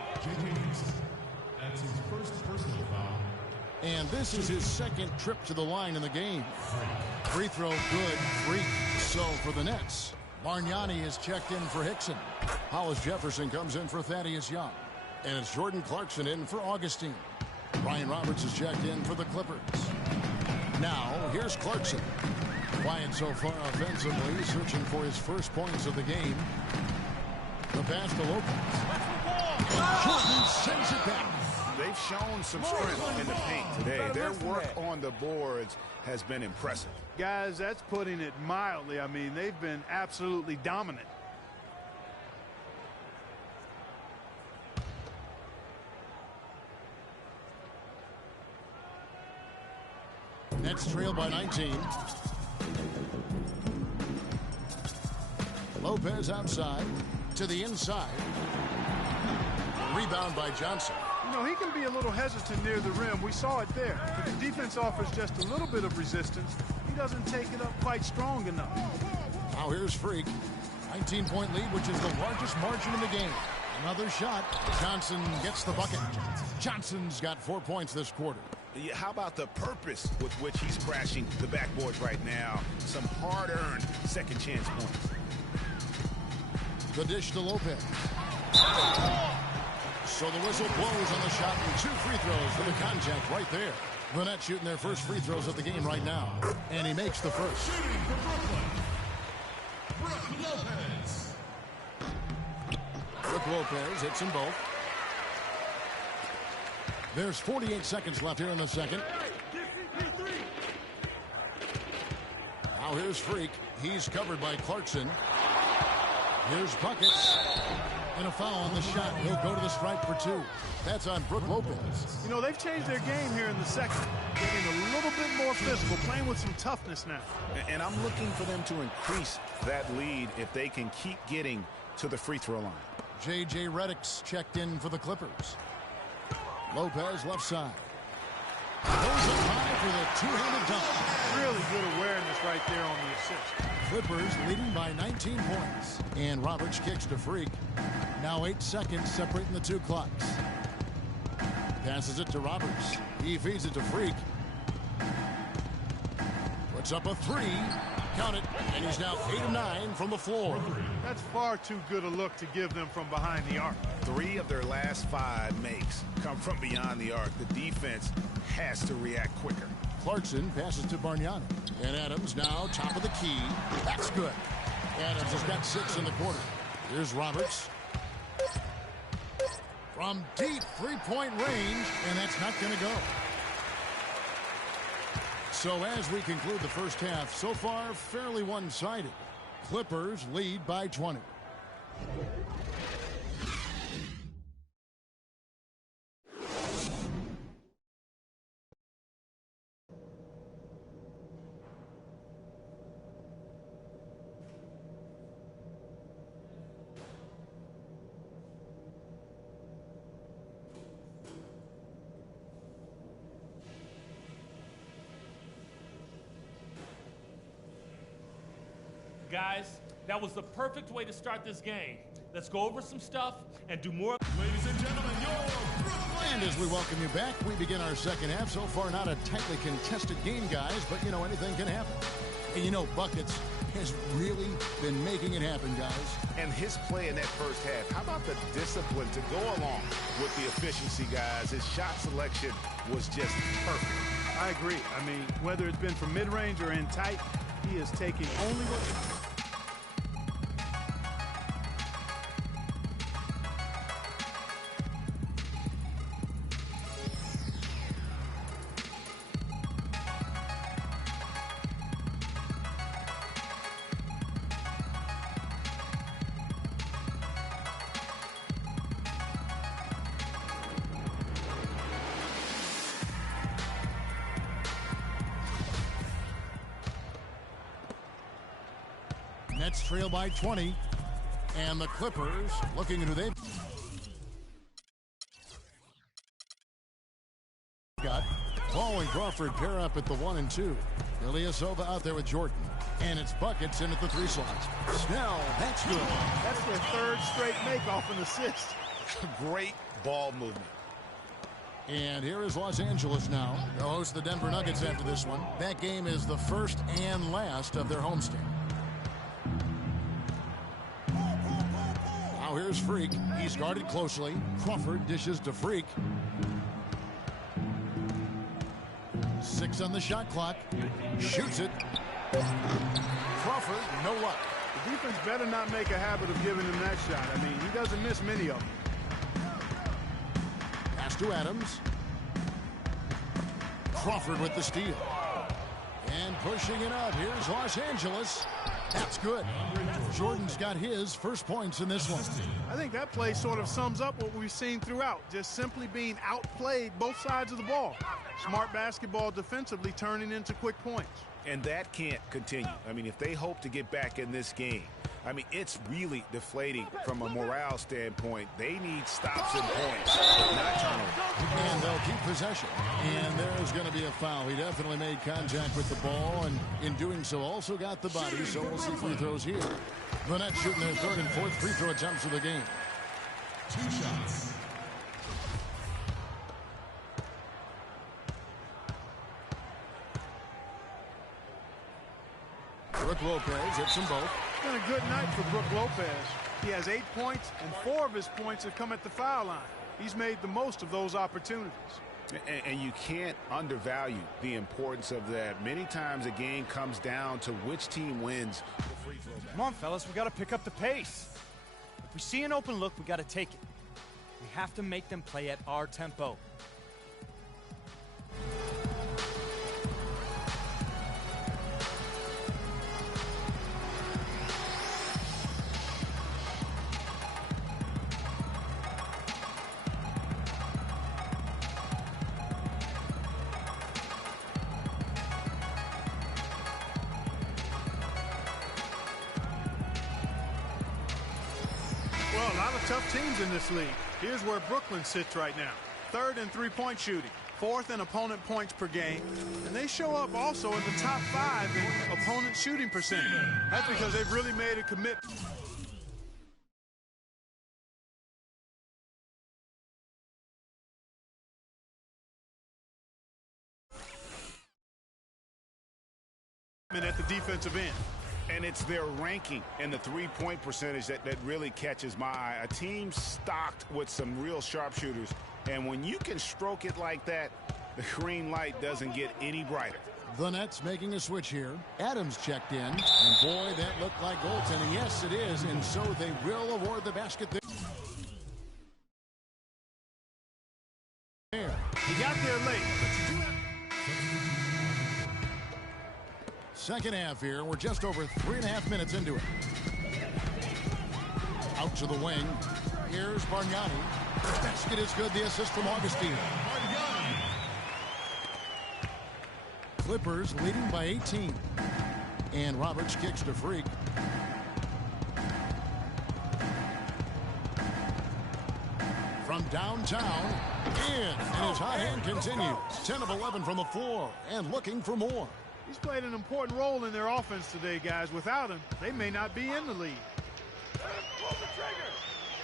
That's his first personal foul. And this is his second trip to the line in the game. Free throw good, Freak. So for the Nets, Bargnani is checked in for Hickson. Hollis Jefferson comes in for Thaddeus Young. And it's Jordan Clarkson in for Augustine. Ryan Roberts is checked in for the Clippers. Now, here's Clarkson. Quiet so far offensively, searching for his first points of the game. The pass to Lopez. Jordan sends it back. They've shown some strength in the paint today. Their work on the boards has been impressive. Guys, that's putting it mildly. I mean, they've been absolutely dominant. Nets trail by 19. Lopez outside to the inside. Rebound by Johnson. You know, he can be a little hesitant near the rim. We saw it there. But the defense offers just a little bit of resistance. He doesn't take it up quite strong enough. Now here's Freak. 19-point lead, which is the largest margin in the game. Another shot. Johnson gets the bucket. Johnson's got 4 points this quarter. Yeah, how about the purpose with which he's crashing the backboards right now? Some hard-earned second chance points. The dish to Lopez. So the whistle blows on the shot and 2 free throws for the contact right there. The Nets shooting their first free throws of the game right now. And he makes the first. Shooting for Brooklyn, Brook Lopez. Brook Lopez hits them both. There's 48 seconds left here in the second. Now here's Freak. He's covered by Clarkson. Here's Buckets. And a foul on the shot. He'll go to the stripe for 2. That's on Brook Lopez. You know, they've changed their game here in the second. Getting a little bit more physical, playing with some toughness now. And I'm looking for them to increase that lead if they can keep getting to the free throw line. J.J. Redick's checked in for the Clippers. Lopez left side. Goes up high for the two-handed dunk. Really good awareness right there on the assist. Clippers leading by 19 points. And Roberts kicks to Freak. Now 8 seconds separating the 2 clocks. Passes it to Roberts. He feeds it to Freak. Puts up a 3. Count it. And he's now 8 of 9 from the floor. That's far too good a look to give them from behind the arc. 3 of their last 5 makes come from beyond the arc. The defense has to react quicker. Clarkson passes to Bargnani. And Adams now top of the key. That's good. Adams has got 6 in the quarter. Here's Roberts. From deep three-point range, and that's not going to go. So as we conclude the first half, so far fairly one-sided. Clippers lead by 20. Guys, that was the perfect way to start this game. Let's go over some stuff and do more. Ladies and gentlemen, your Brooklyn. And as we welcome you back, we begin our second half. So far, not a tightly contested game, guys, but, you know, anything can happen. And, you know, Buckets has really been making it happen, guys. And his play in that first half, how about the discipline to go along with the efficiency, guys? His shot selection was just perfect. I agree. I mean, whether it's been from mid-range or in tight, he is taking only what... Nets trail by 20. And the Clippers looking at who they've got. Paul and Crawford pair up at the 1 and 2. Ilyasova out there with Jordan. And it's Buckets in at the 3 slot. Snell, that's good. That's their 3rd straight make off an assist. Great ball movement. And here is Los Angeles now. They'll host the Denver Nuggets after this one. That game is the first and last of their homestand. Now here's Freak. He's guarded closely. Crawford dishes to Freak. 6 on the shot clock. Shoots it. Crawford, no luck. The defense better not make a habit of giving him that shot. I mean, he doesn't miss many of them. Pass to Adams. Crawford with the steal. And pushing it up. Here's Los Angeles. That's good. Jordan's got his first points in this one. I think that play sort of sums up what we've seen throughout, just simply being outplayed both sides of the ball. Smart basketball defensively turning into quick points. And that can't continue. I mean, if they hope to get back in this game, I mean, it's really deflating from a morale standpoint. They need stops and points, not turnovers. And they'll keep possession. And there's going to be a foul. He definitely made contact with the ball, and in doing so also got the body, so we'll see free throws here. The Nets shooting their third and fourth free throw attempts of the game. 2 shots. Brook Lopez hits them both. It's been a good night for Brook Lopez. He has 8 points, and 4 of his points have come at the foul line. He's made the most of those opportunities. And you can't undervalue the importance of that. Many times a game comes down to which team wins the free throw. Come on, fellas, we got to pick up the pace. If we see an open look, we got to take it. We have to make them play at our tempo. Well, a lot of tough teams in this league. Here's where Brooklyn sits right now. 3rd in three-point shooting, 4th in opponent points per game, and they show up also in the top 5 in opponent shooting percentage. That's because they've really made a commitment. At the defensive end. And it's their ranking and the three-point percentage that really catches my eye. A team stocked with some real sharpshooters. And when you can stroke it like that, the green light doesn't get any brighter. The Nets making a switch here. Adams checked in. And boy, that looked like goaltending. Yes, it is. And so they will award the basket there. He got there late, but you do have... Second half here. We're just over 3.5 minutes into it. Out to the wing. Here's Bargnani. The basket is good. The assist from Augustine. Clippers leading by 18. And Roberts kicks to Freak. From downtown. In. And his hot hand continues. 10 of 11 from the floor. And looking for more. He's played an important role in their offense today, guys. Without him, they may not be in the lead.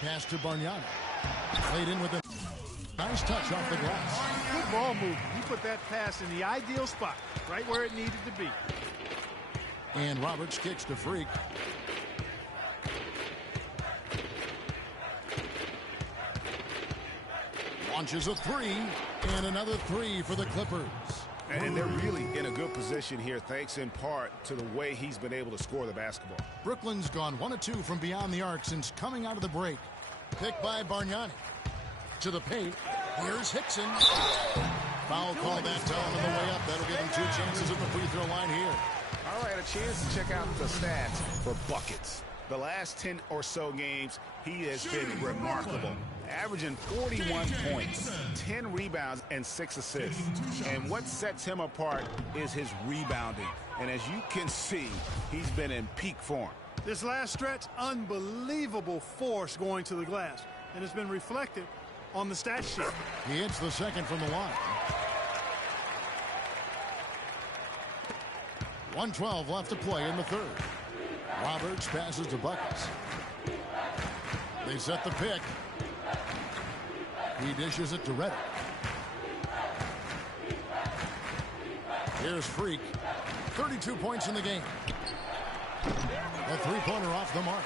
Pass to Bargnani. Played in with a nice touch off the glass. Good ball movement. He put that pass in the ideal spot, right where it needed to be. And Roberts kicks to Freak. Launches a 3, and another 3 for the Clippers. And they're really in a good position here, thanks in part to the way he's been able to score the basketball. Brooklyn's gone 1 of 2 from beyond the arc since coming out of the break. Picked by Bargnani. To the paint. Here's Hickson. Foul call that time on the way up. That'll give him 2 chances at the free throw line here. All right, a chance to check out the stats for buckets. The last 10 or so games, he has been remarkable. Averaging 41 points, 10 rebounds, and 6 assists. And what sets him apart is his rebounding. And as you can see, he's been in peak form. This last stretch, unbelievable force going to the glass. And it's been reflected on the stat sheet. He hits the second from the line. 1:12 left to play in the third. Roberts passes to Buckets. They set the pick. He dishes it to Reddick. Here's Freak. 32 points in the game. A three-pointer off the mark.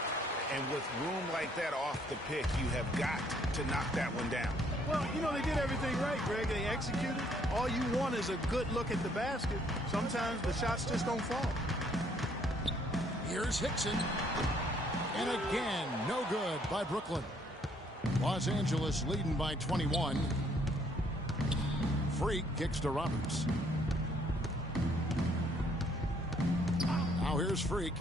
And with room like that off the pick, you have got to knock that one down. Well, you know, they did everything right, Greg. They executed. All you want is a good look at the basket. Sometimes the shots just don't fall. Here's Hickson. And again, no good by Brooklyn. Los Angeles leading by 21. Freak kicks to Roberts. Now here's Freak.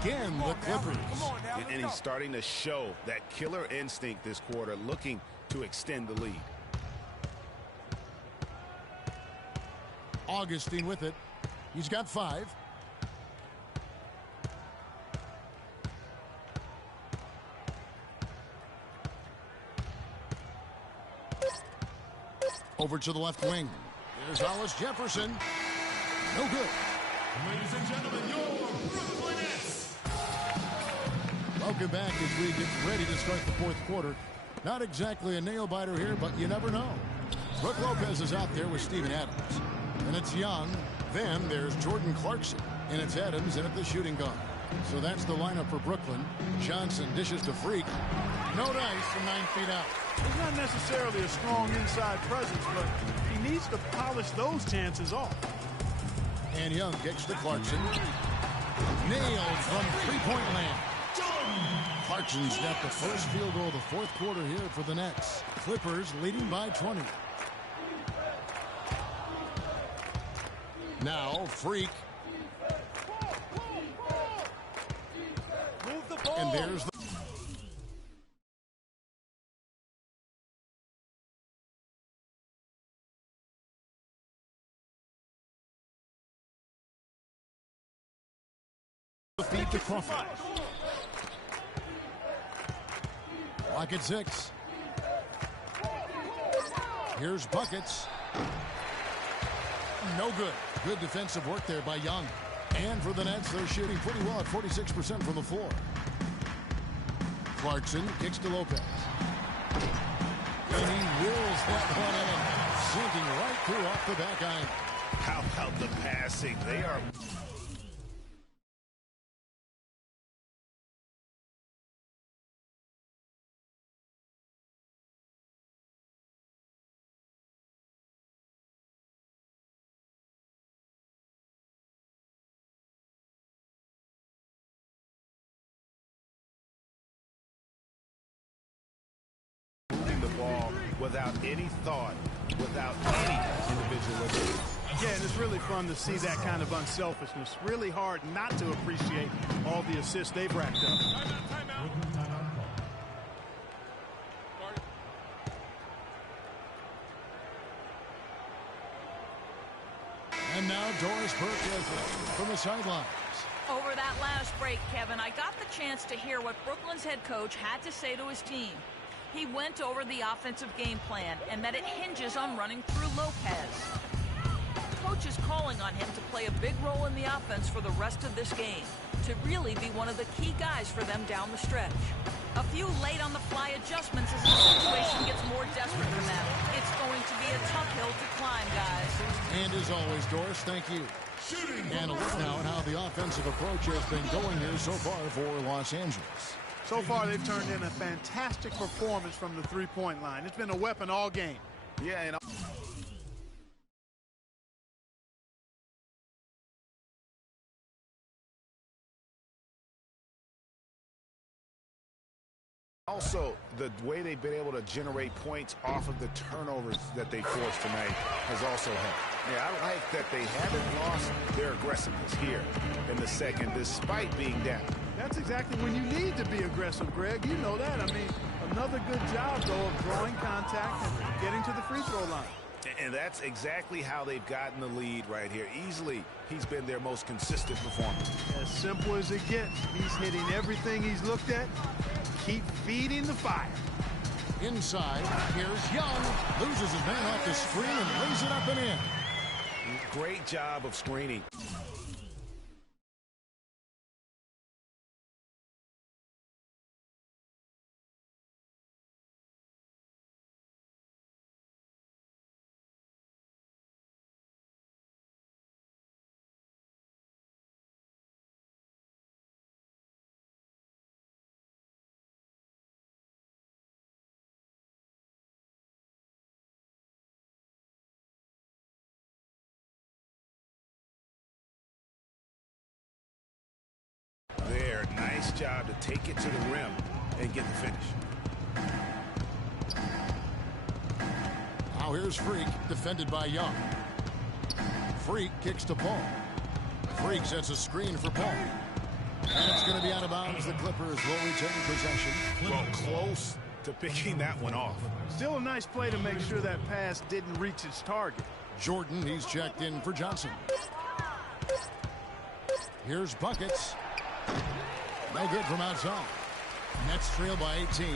Again, the Clippers. And he's starting to show that killer instinct this quarter, looking to extend the lead. Augustine with it. He's got 5. Over to the left wing. There's Hollis Jefferson. No good. Ladies and gentlemen, your Brooklyn Nets. Welcome back as we get ready to start the fourth quarter. Not exactly a nail-biter here, but you never know. Brook Lopez is out there with Steven Adams. And it's Young. Then there's Jordan Clarkson. And it's Adams in at the shooting guard. So that's the lineup for Brooklyn. Johnson dishes to Freak. No dice from 9 feet out. He's not necessarily a strong inside presence, but he needs to polish those chances off. And Young kicks to Clarkson. Nailed from three-point land. Clarkson's got the first field goal of the fourth quarter here for the Nets. Clippers leading by 20. Now Freak. Move the ball. And there's the feed to Crawford. Lock at 6. Here's buckets. No good. Good defensive work there by Young. And for the Nets, they're shooting pretty well at 46% from the floor. Clarkson kicks to Lopez. And he wills that one in, sinking right through off the back iron. How about the passing? They are... ball without any thought, without any individualism. Yeah, and it's really fun to see that kind of unselfishness. Really hard not to appreciate all the assists they've racked up. And now Doris Burke from the sidelines. Over that last break, Kevin, I got the chance to hear what Brooklyn's head coach had to say to his team. He went over the offensive game plan and that it hinges on running through Lopez. Coach is calling on him to play a big role in the offense for the rest of this game, to really be one of the key guys for them down the stretch. A few late-on-the-fly adjustments as the situation gets more desperate for them. It's going to be a tough hill to climb, guys. And as always, Doris, thank you. And a look now at how the offensive approach has been going here so far for Los Angeles. So far, they've turned in a fantastic performance from the three-point line. It's been a weapon all game. Yeah, and also, the way they've been able to generate points off of the turnovers that they forced tonight has also helped. Yeah, I like that they haven't lost their aggressiveness here in the second, despite being down. That's exactly when you need to be aggressive, Greg. You know that. I mean, another good job, though, of drawing contact and getting to the free throw line. And that's exactly how they've gotten the lead right here. Easily, he's been their most consistent performer. As simple as it gets. He's hitting everything he's looked at. Keep feeding the fire. Inside, here's Young. Loses his man off the screen and lays it up and in. Great job of screening. There, nice job to take it to the rim and get the finish. Now here's Freak, defended by Young. Freak kicks to Paul. Freak sets a screen for Paul. And it's going to be out of bounds. The Clippers will retain possession. Well, close to picking that one off. Still a nice play to make sure that pass didn't reach its target. Jordan, he's checked in for Johnson. Here's Buckets. No good from outside. Nets trail by 18.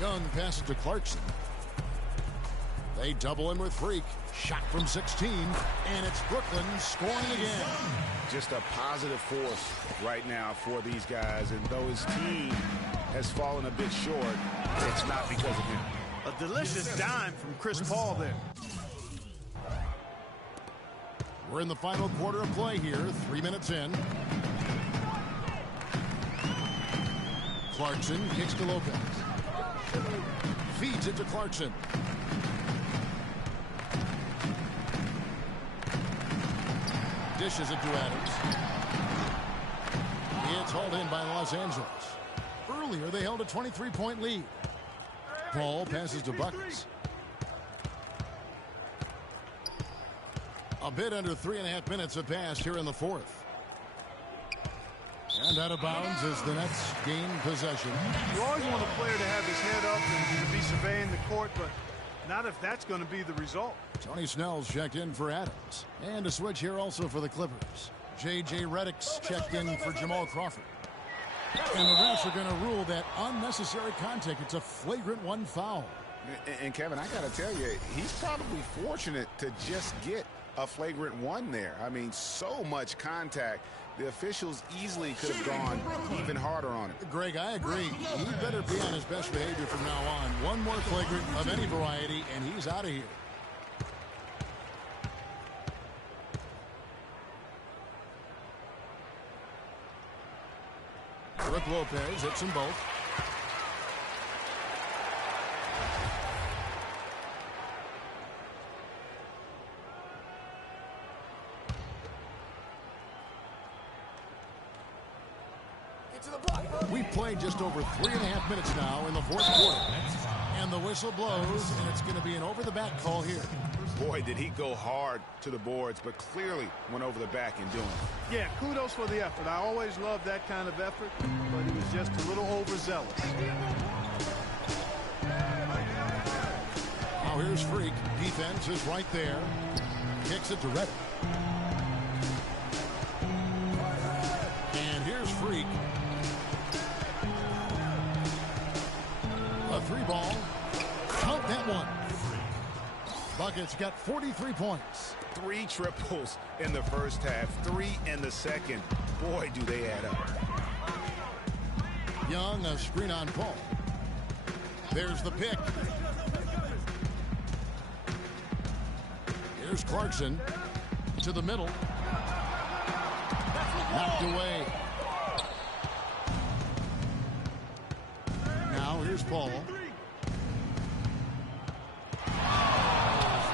Young passes to Clarkson. They double him with Freak. Shot from 16. And it's Brooklyn scoring again. Just a positive force right now for these guys. And though his team has fallen a bit short, it's not because of him. A delicious dime from Chris Paul there. We're in the final quarter of play here. 3 minutes in. Clarkson kicks to Lopez. Feeds it to Clarkson. Dishes it to Adams. It's hauled in by Los Angeles. Earlier, they held a 23-point lead. Paul passes to Buckets. A bit under 3.5 minutes have passed here in the fourth. And out of bounds as the Nets gain possession. You always want a player to have his head up and to be surveying the court, but not if that's going to be the result. Tony Snell's checked in for Adams. And a switch here also for the Clippers. J.J. Redick's checked in for Jamal Crawford. And the refs are going to rule that unnecessary contact. It's a flagrant 1 foul. And Kevin, I got to tell you, he's probably fortunate to just get a flagrant 1 there. I mean, so much contact. The officials easily could have gone even harder on it. Greg, I agree. He better be on his best behavior from now on. One more flagrant of any variety, and he's out of here. Brook Lopez hits them both. We've played just over 3.5 minutes now in the fourth quarter. And the whistle blows, and it's going to be an over-the-back call here. Boy, did he go hard to the boards, but clearly went over the back in doing it. Yeah, kudos for the effort. I always love that kind of effort, but he was just a little overzealous. Now here's Freak. Defense is right there. Kicks it to Redick. And here's Freak. A 3-ball. Count that one. Buckets got 43 points. 3 triples in the first half, 3 in the second. Boy, do they add up. Young, a screen on Paul. There's the pick. Here's Clarkson to the middle. Knocked away. Now here's Paul.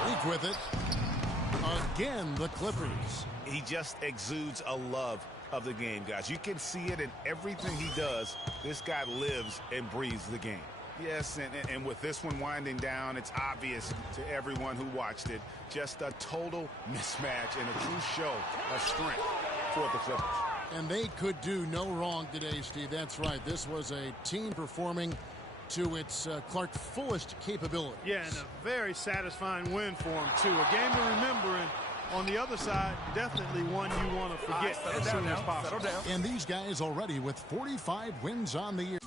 Freak with it. Again, the Clippers. He just exudes a love of the game, guys. You can see it in everything he does. This guy lives and breathes the game. Yes, and with this one winding down, it's obvious to everyone who watched it. Just a total mismatch and a true show of strength for the Clippers. And they could do no wrong today, Steve. That's right. This was a team performing to its Clark fullest capability. Yeah, and a very satisfying win for him, too. A game to remember, and on the other side, definitely one you want to forget as soon as possible. And these guys already with 45 wins on the year.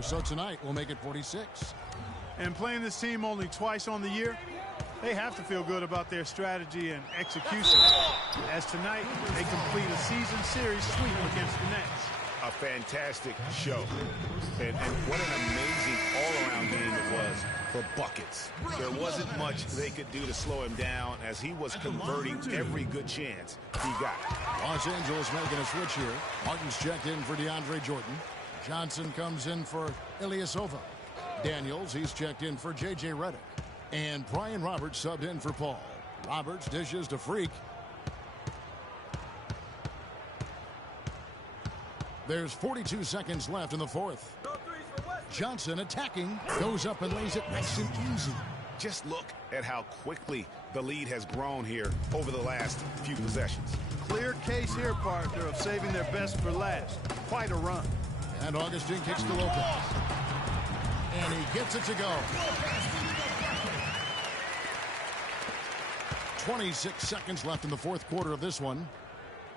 So tonight we'll make it 46. And playing this team only twice on the year, they have to feel good about their strategy and execution. As tonight, they complete a season series sweep against the Nets. A fantastic show. And what an amazing all-around game it was for Buckets. There wasn't much they could do to slow him down as he was converting every good chance he got. Los Angeles making a switch here. Martin's checked in for DeAndre Jordan. Johnson comes in for Ilyasova. Daniels, he's checked in for J.J. Redick. And Brian Roberts subbed in for Paul. Roberts dishes to Freak. There's 42 seconds left in the fourth. Johnson attacking, goes up and lays it nice and easy. Just look at how quickly the lead has grown here over the last few possessions. Clear case here, partner, of saving their best for last. Quite a run. And Augustine kicks to Lopez. And he gets it to go. 26 seconds left in the fourth quarter of this one.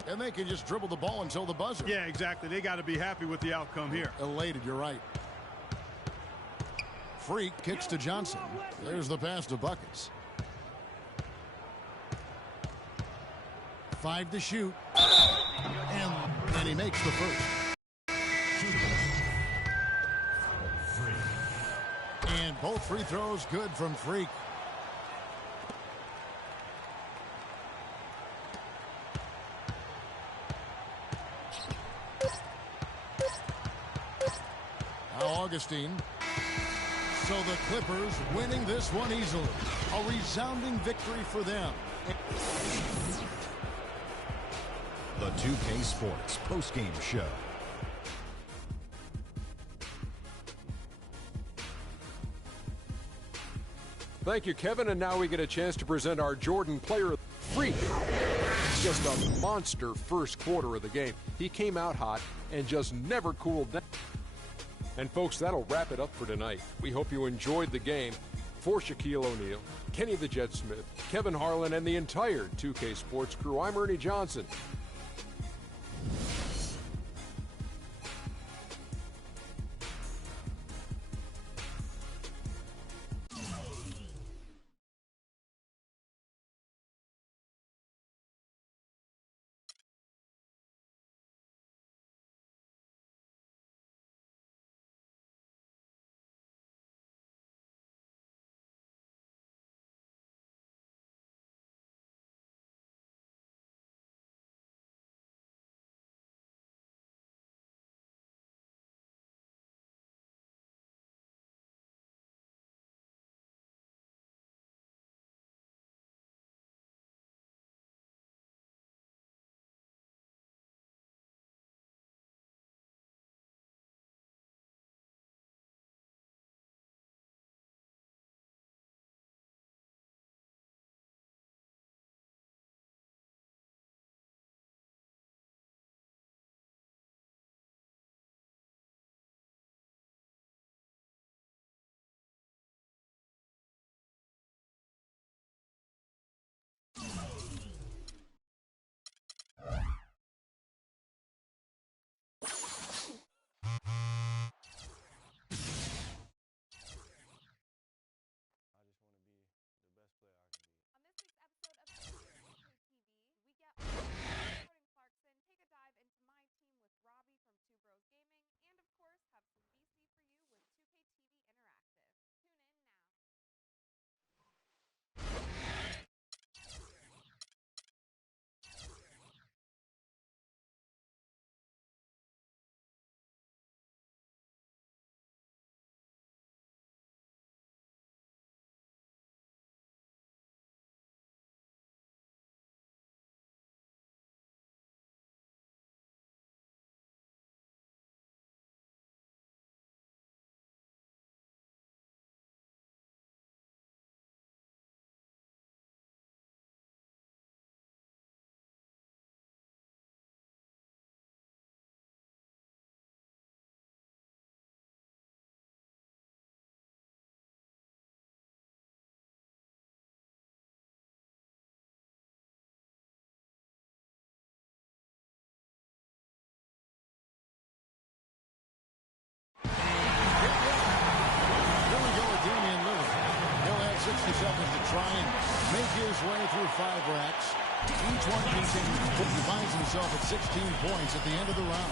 And they can just dribble the ball until the buzzer. Yeah, exactly. They got to be happy with the outcome here. Elated, you're right. Freak kicks to Johnson. There's the pass to Buckets. 5 to shoot. And he makes the first. And both free throws good from Freak. Now Augustine. So the Clippers winning this one easily. A resounding victory for them. The 2K Sports postgame show. Thank you, Kevin. And now we get a chance to present our Jordan player, Freak. Just a monster first quarter of the game. He came out hot and just never cooled down. And folks, that'll wrap it up for tonight. We hope you enjoyed the game. For Shaquille O'Neal, Kenny the Jet Smith, Kevin Harlan, and the entire 2K Sports crew, I'm Ernie Johnson. Seconds to try and make his way through 5 racks. Each one continues. He finds himself at 16 points at the end of the round.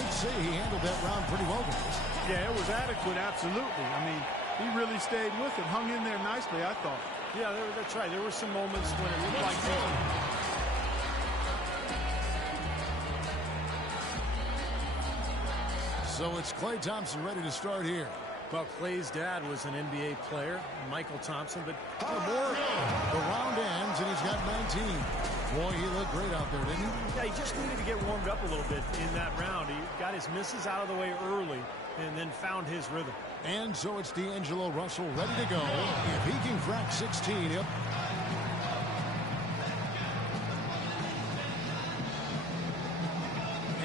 I'd say he handled that round pretty well, guys. Yeah, it was adequate, absolutely. I mean, he really stayed with it, hung in there nicely, I thought. Yeah, that's right. There were some moments when it looked like So it's Klay Thompson ready to start here. Well, Klay's dad was an NBA player, Michael Thompson, but more. The round ends, and he's got 19. Boy, he looked great out there, didn't he? Yeah, he just needed to get warmed up a little bit in that round. He got his misses out of the way early and then found his rhythm. And so it's D'Angelo Russell ready to go. If he can crack 16, yep.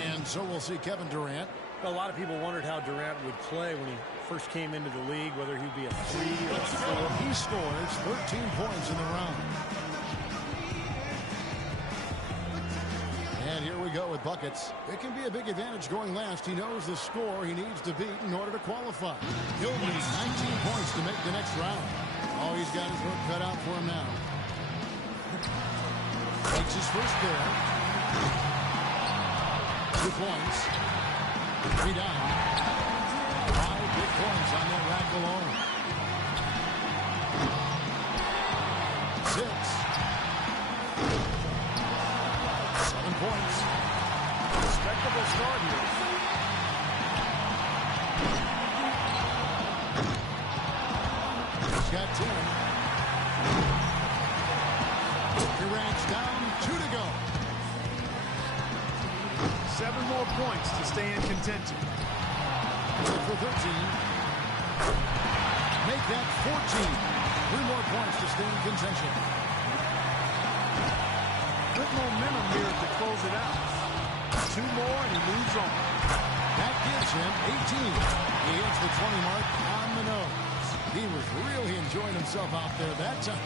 And so we'll see Kevin Durant. A lot of people wondered how Durant would play when he first came into the league, whether he'd be a 3 or a 4. He scores 13 points in the round. And here we go with buckets. It can be a big advantage going last. He knows the score he needs to beat in order to qualify. He'll need 19 points to make the next round. Oh, he's got his work cut out for him now. Takes his first there. 2 points. 3 down. 5 big points on that rack alone. 6. 7 points. Respectable start here. He's got 10. Durant's down. 2 to go. 7 more points to stay in contention. For 13. Make that 14. 3 more points to stay in contention. Good momentum here to close it out. 2 more and he moves on. That gives him 18. He hits the 20 mark on the nose. He was really enjoying himself out there that time.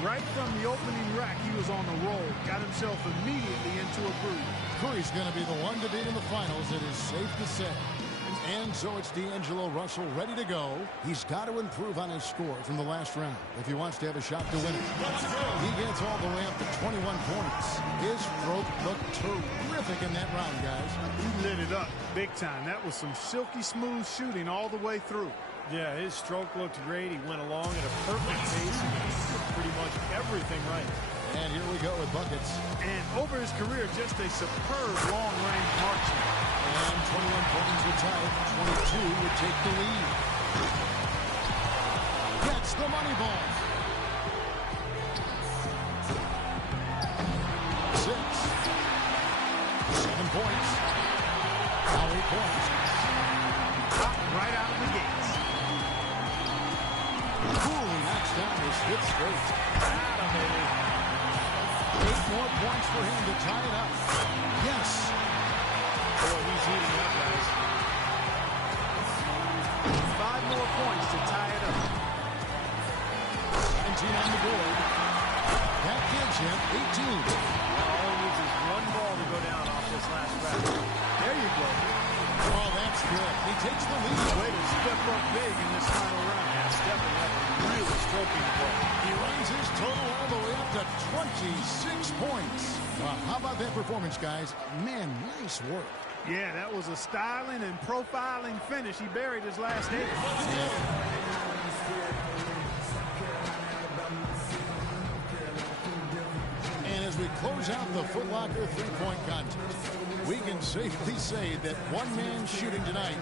Right from the opening rack, he was on the roll. Got himself immediately into a groove. Curry's going to be the one to beat in the finals, it is safe to say. And so it's D'Angelo Russell ready to go. He's got to improve on his score from the last round if he wants to have a shot to win it. He gets all the way up to 21 points. His stroke looked terrific in that round, guys. He lit it up big time. That was some silky smooth shooting all the way through. Yeah, his stroke looked great. He went along at a perfect pace and did pretty much everything right. And here we go with buckets. And over his career, just a superb long-range marksman. And 21 points would tie it. 22 would take the lead. Gets the money ball. 6. 7 points. Now 8 points. Right out of the gates. Coolly knocks down his 5th straight. 8 more points for him to tie it up. Yes. Boy, he's heating up, guys. 5 more points to tie it up. 17 on the board. That gives him 18. All he needs is 1 ball to go down off this last rack. There you go. Oh, that's good. He takes the lead. Way to step up big in this final round. Yeah, stepping up and really stroking the ball. He runs his total all the way up to 26 points. How about that performance, guys? Man, nice work. Yeah, that was a styling and profiling finish. He buried his last 8. And as we close out the Foot Locker three-point contest, we can safely say that one man shooting tonight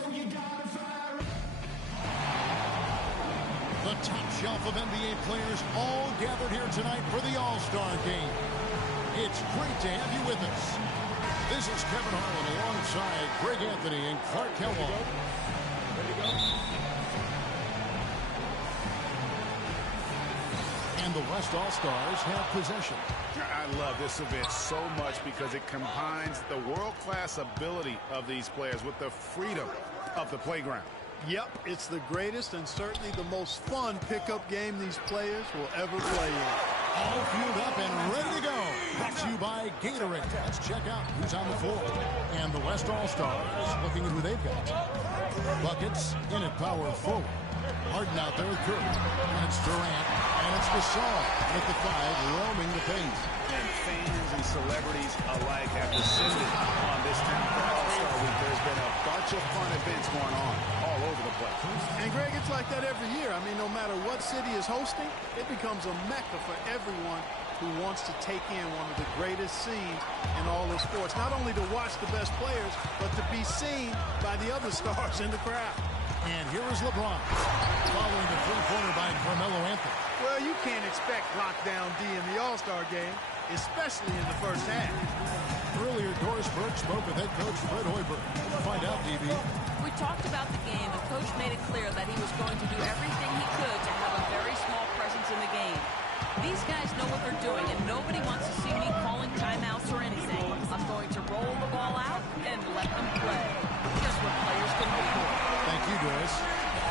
The top shelf of NBA players all gathered here tonight for the All-Star Game. It's great to have you with us. This is Kevin Harlan alongside Greg Anthony and Clark Kellogg. And the West All-Stars have possession. I love this event so much because it combines the world-class ability of these players with the freedom of the playground. Yep, it's the greatest and certainly the most fun pickup game these players will ever play in. All fueled up and ready to go. Brought to you by Gatorade. Let's check out who's on the floor. And the West All-Stars looking at who they've got. Buckets in at power forward. Harden out there with Curry. And it's Durant. And it's Gasol with the 5 roaming the paint. And fans and celebrities alike have descended on this town for All-Star Week. There's been a bunch of fun events going on all over the place. And Greg, it's like that every year. I mean, no matter what city is hosting, it becomes a mecca for everyone who wants to take in one of the greatest scenes in all of sports. Not only to watch the best players, but to be seen by the other stars in the crowd. And here is LeBron, following the three-pointer by Carmelo Anthony. Well, you can't expect lockdown D in the All-Star game, especially in the first half. Earlier, Doris Burke spoke with head coach Fred Hoiberg. Find out, DB. We talked about the game, and Coach made it clear that he was going to do everything he could to have a very small presence in the game. These guys know what they're doing, and nobody wants to see me calling timeouts or anything. I'm going to roll the ball out and let them play. Just what players can do. Thank you, Doris.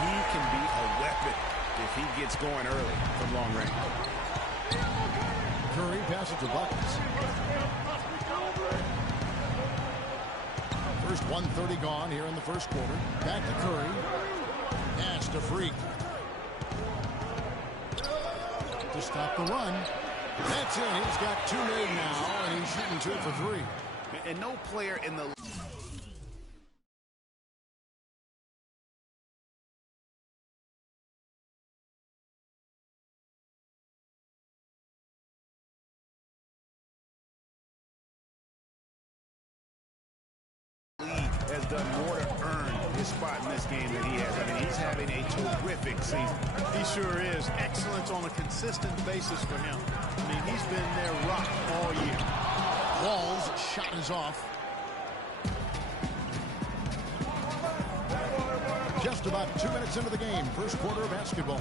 He can be a weapon if he gets going early from long range. Curry passes to Buckets. First 1:30 gone here in the first quarter. Back to Curry. Pass to Freak. To stop the run. That's it. He's got 2 made now, and he's shooting 2 for 3. And no player in the has done more to earn his spot in this game than he has. I mean, he's having a terrific season. He sure is. Excellence on a consistent basis for him. I mean, he's been their rock all year. Wall's shot is off. Just about 2 minutes into the game. First quarter of basketball.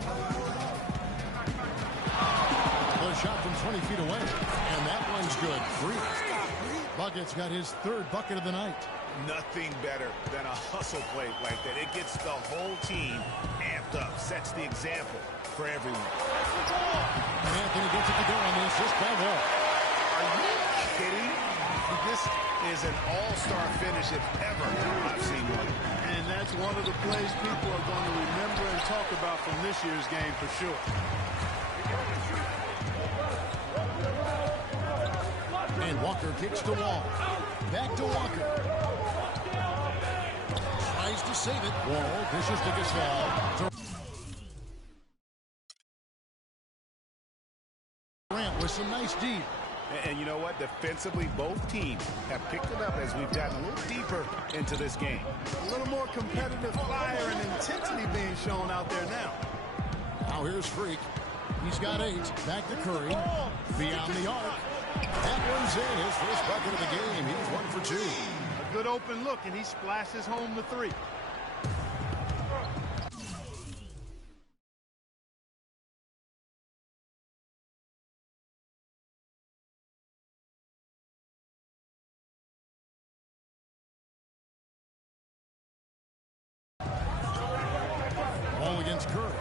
The shot from 20 feet away. And that one's good. Free. Bucket's got his 3rd bucket of the night. Nothing better than a hustle play like that. It gets the whole team amped up, sets the example for everyone. And Anthony gets it to go on the assist by Wall. Are you kidding? This is an all-star finish if ever I've seen one. And that's one of the plays people are going to remember and talk about from this year's game for sure. And Walker kicks to Wall. Back to Walker. Tries to save it. Wall dishes to Gasol. Durant with some nice deep. And you know what? Defensively, both teams have picked it up as we've gotten a little deeper into this game. A little more competitive fire and intensity being shown out there now. Now here's Freak. He's got 8. Back to Curry. Beyond the arc. That one's in. His first bucket of the game. He's 1 for 2. A good open look, and he splashes home the 3. Ball against Curry.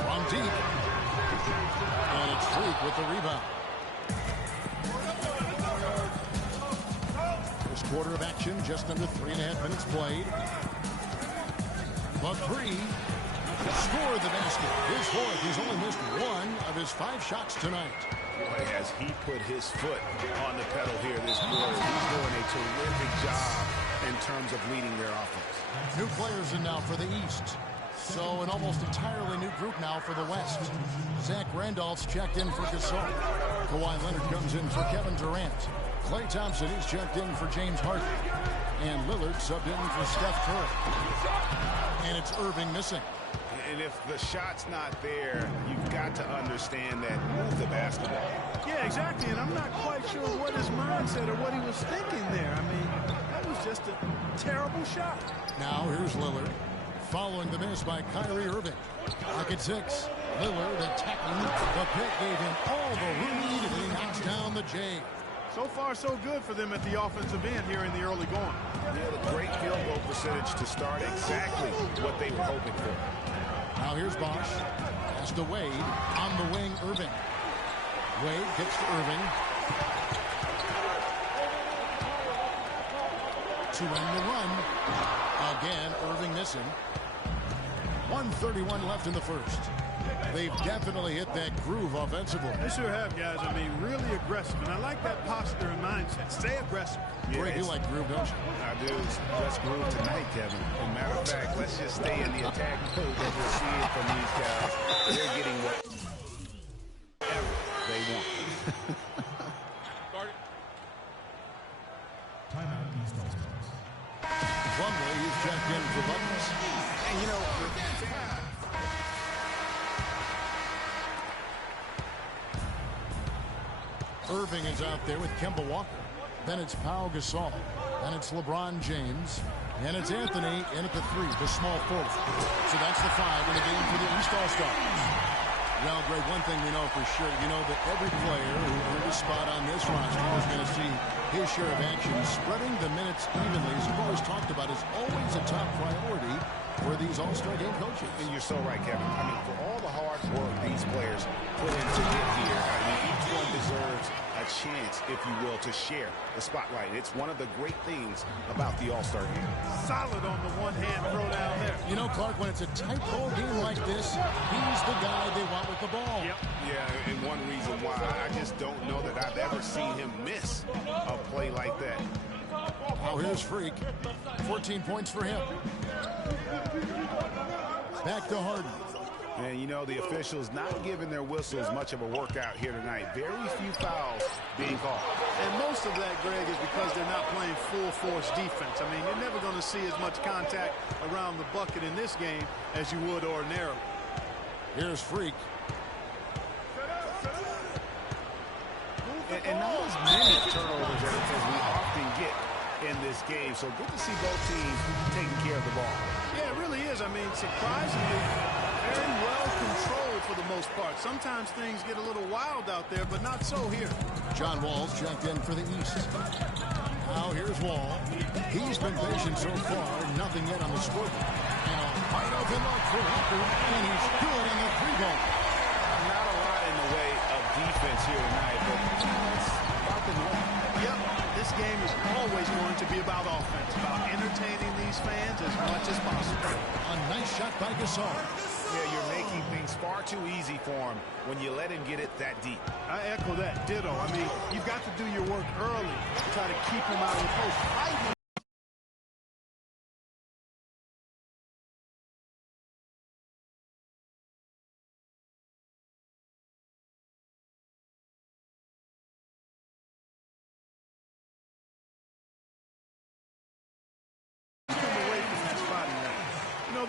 From deep. And it's Freak with the rebound. First quarter of action, just under 3.5 minutes played. McCree scored the basket. His 4th. He's only missed 1 of his 5 shots tonight. Boy, as he put his foot on the pedal here this quarter, he's doing a terrific job in terms of leading their offense. New players in now for the East. So an almost entirely new group now for the West. Zach Randolph's checked in for Gasol. Kawhi Leonard comes in for Kevin Durant. Klay Thompson is checked in for James Harden. And Lillard subbed in for Steph Curry. And it's Irving missing. And if the shot's not there, you've got to understand that move the basketball. Yeah, exactly. And I'm not quite sure what his mindset or what he was thinking there. I mean, that was just a terrible shot. Now here's Lillard. Following the miss by Kyrie Irving. Pocket 6. Lillard attacking. The pick gave him all the room he needed, and he knocks down the J. So far, so good for them at the offensive end here in the early going. Yeah, the great field goal percentage to start exactly what they were hoping for. Now here's Bosch. Pass to Wade. On the wing, Irving. Wade gets to Irving. To end the run. Again, Irving missing. 1:31 left in the first. They've definitely hit that groove offensively. They sure have, guys. I mean, really aggressive. And I like that posture and mindset. Stay aggressive. Yeah, Greg, you like groove, don't you? I do. Let's groove tonight, Kevin. As a matter of fact, let's just stay in the attack mode that we're seeing from these guys. They're getting whatever they want. Timeout, East All-Stars. Plumlee, he's checked in for Buckets. And, you know, Irving is out there with Kemba Walker. Then it's Pau Gasol. Then it's LeBron James. And it's Anthony in at the 3, the small forward. So that's the 5 in the game for the East All-Stars. Well, Greg, one thing we know for sure, you know that every player who earned a spot on this roster is going to see his share of action. Spreading the minutes evenly, as we've always talked about, is always a top priority for these All-Star game coaches. And you're so right, Kevin. I mean, for all the hard work these players put in to get here, I mean, each one deserves a chance, if you will, to share the spotlight. It's one of the great things about the All-Star game. Solid on the one-hand throw down there. You know, Clark, when it's a tight ball game like this, he's the guy they want with the ball. Yep. Yeah, and one reason why I just don't know that I've ever seen him miss a play like that. Oh, here's Freak. 14 points for him. Back to Harden. And, you know, the officials not giving their whistles much of a workout here tonight. Very few fouls being called. And most of that, Greg, is because they're not playing full-force defense. I mean, you're never going to see as much contact around the bucket in this game as you would ordinarily. Here's Freak. And not as many turnovers as we often get in this game. So good to see both teams taking care of the ball. Yeah, it really is. I mean, surprisingly, very well controlled for the most part. Sometimes things get a little wild out there, but not so here. John Wall's checked in for the East. Now here's Wall. He's been patient so far. Nothing yet on the scoreboard. And a wide open look for Walker, and he's good on the 3-ball. Not a lot in the way of defense here tonight, but it's about the norm. Yep, this game is always going to be about offense, about entertaining these fans as much as possible. A nice shot by Gasol. Yeah, you're making things far too easy for him when you let him get it that deep. I echo that. Ditto. I mean, you've got to do your work early to try to keep him out of the post. Fight him.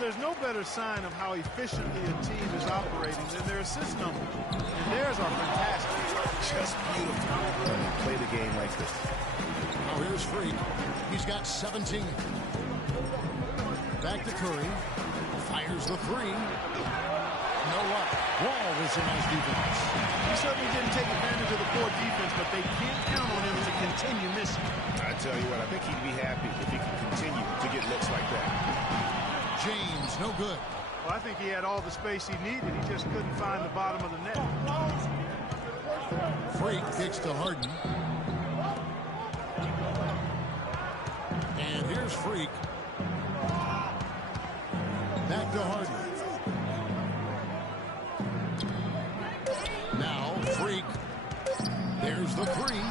There's no better sign of how efficiently a team is operating than their assist number. And theirs are fantastic. Just beautiful when they play the game like this. Now here's Freak. He's got 17. Back to Curry. Fires the 3. No luck. Wall with some nice defense. He certainly didn't take advantage of the poor defense, but they can't count on him to continue missing. I tell you what, I think he'd be happy if he can continue to get looks like that. James, no good. Well, I think he had all the space he needed. He just couldn't find the bottom of the net. Freak kicks to Harden. And here's Freak. Back to Harden. Now Freak. There's the 3.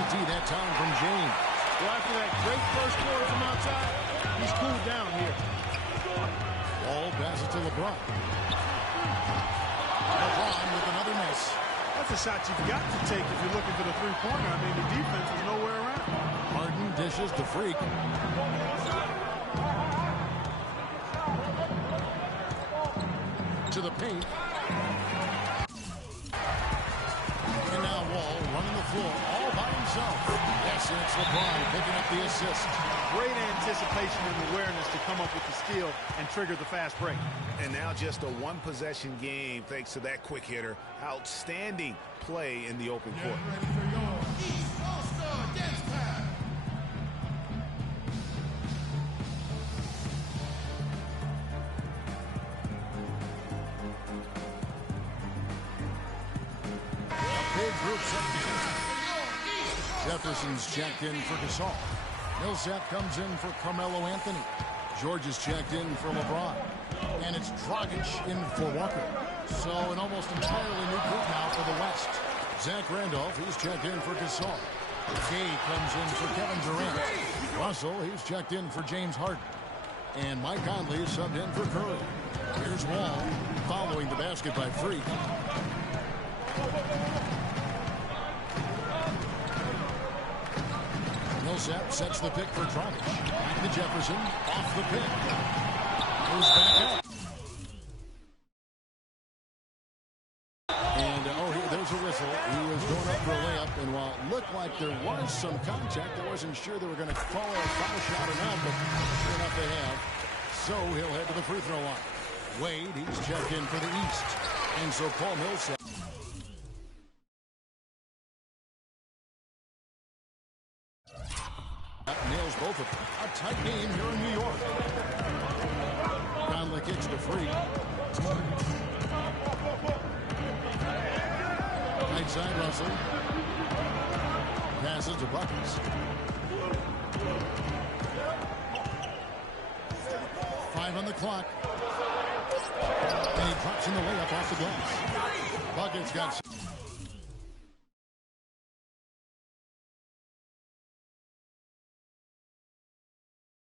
AT that time from James. Well, after that great first quarter from outside, he's cooled down here. Ball passes to LeBron. LeBron with another miss. That's a shot you've got to take if you're looking for the three-pointer. I mean, the defense was nowhere around. Harden dishes to Freak. To the paint. And now Wall running the floor all by himself. Yes, and it's LeBron picking up the assist. Great anticipation and awareness to come up with the steal and trigger the fast break. And now just a one-possession game thanks to that quick hitter. Outstanding play in the open court. Ready for your East All-Star Dance Pad. Big groups up. Jefferson's checked in for Gasol. Millsap comes in for Carmelo Anthony. George is checked in for LeBron. And it's Dragic in for Walker. So an almost entirely new group now for the West. Zach Randolph, he's checked in for Gasol. Gay comes in for Kevin Durant. Russell, he's checked in for James Harden. And Mike Conley subbed in for Curry. Here's Wall following the basket by Freak. Millsap sets the pick for Dragic. Back to Jefferson. Off the pick. Goes back up. And, there's a whistle. He was going up for a layup, and while it looked like there was some contact, I wasn't sure they were going to call a foul shot or not, but sure enough they have. So he'll head to the free throw line. Wade, he's checked in for the East. And so Paul Millsap. Nails both of them. A tight game here in New York. Conley kicks to Freak. Right side, Russell. Passes to Buckets. 5 on the clock. And he drops in the layup off the glass. Buckets got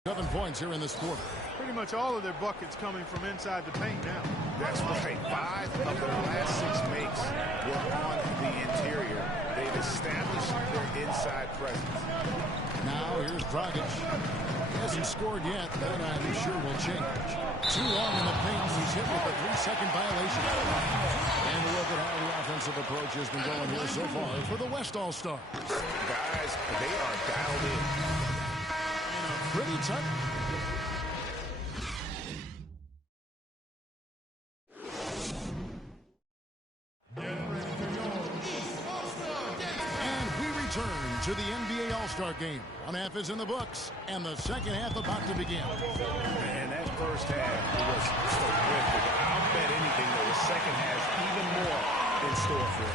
7 points here in this quarter. Pretty much all of their buckets coming from inside the paint now. That's right. 5 of their last 6 makes were on the interior. They've established their inside presence. Now here's Dragic. He hasn't scored yet. That I'm sure will change. Too long in the paint. He's hit with a 3-second violation. And look at how the offensive approach has been going here so far for the West All-Stars. Guys, they are dialed in. Pretty tight. And we return to the NBA All-Star Game. One half is in the books, and the second half about to begin. Man, that first half was terrific. I'll bet anything that the second half even more in store for it.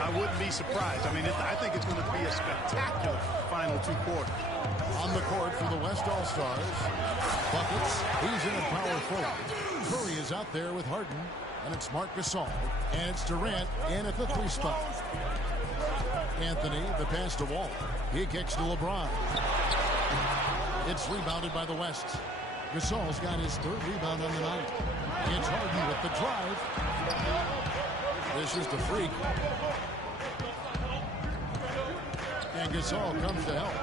I wouldn't be surprised. I mean, I think it's going to be a spectacular final 2 quarters. On the court for the West All-Stars, Buckets, he's in a power forward. Curry is out there with Harden, and it's Marc Gasol. And it's Durant in at the 3 spot. Anthony, the pass to Wall. He kicks to LeBron. It's rebounded by the West. Gasol's got his 3rd rebound on the night. It's Harden with the drive. This is the Freak. And Gasol comes to help.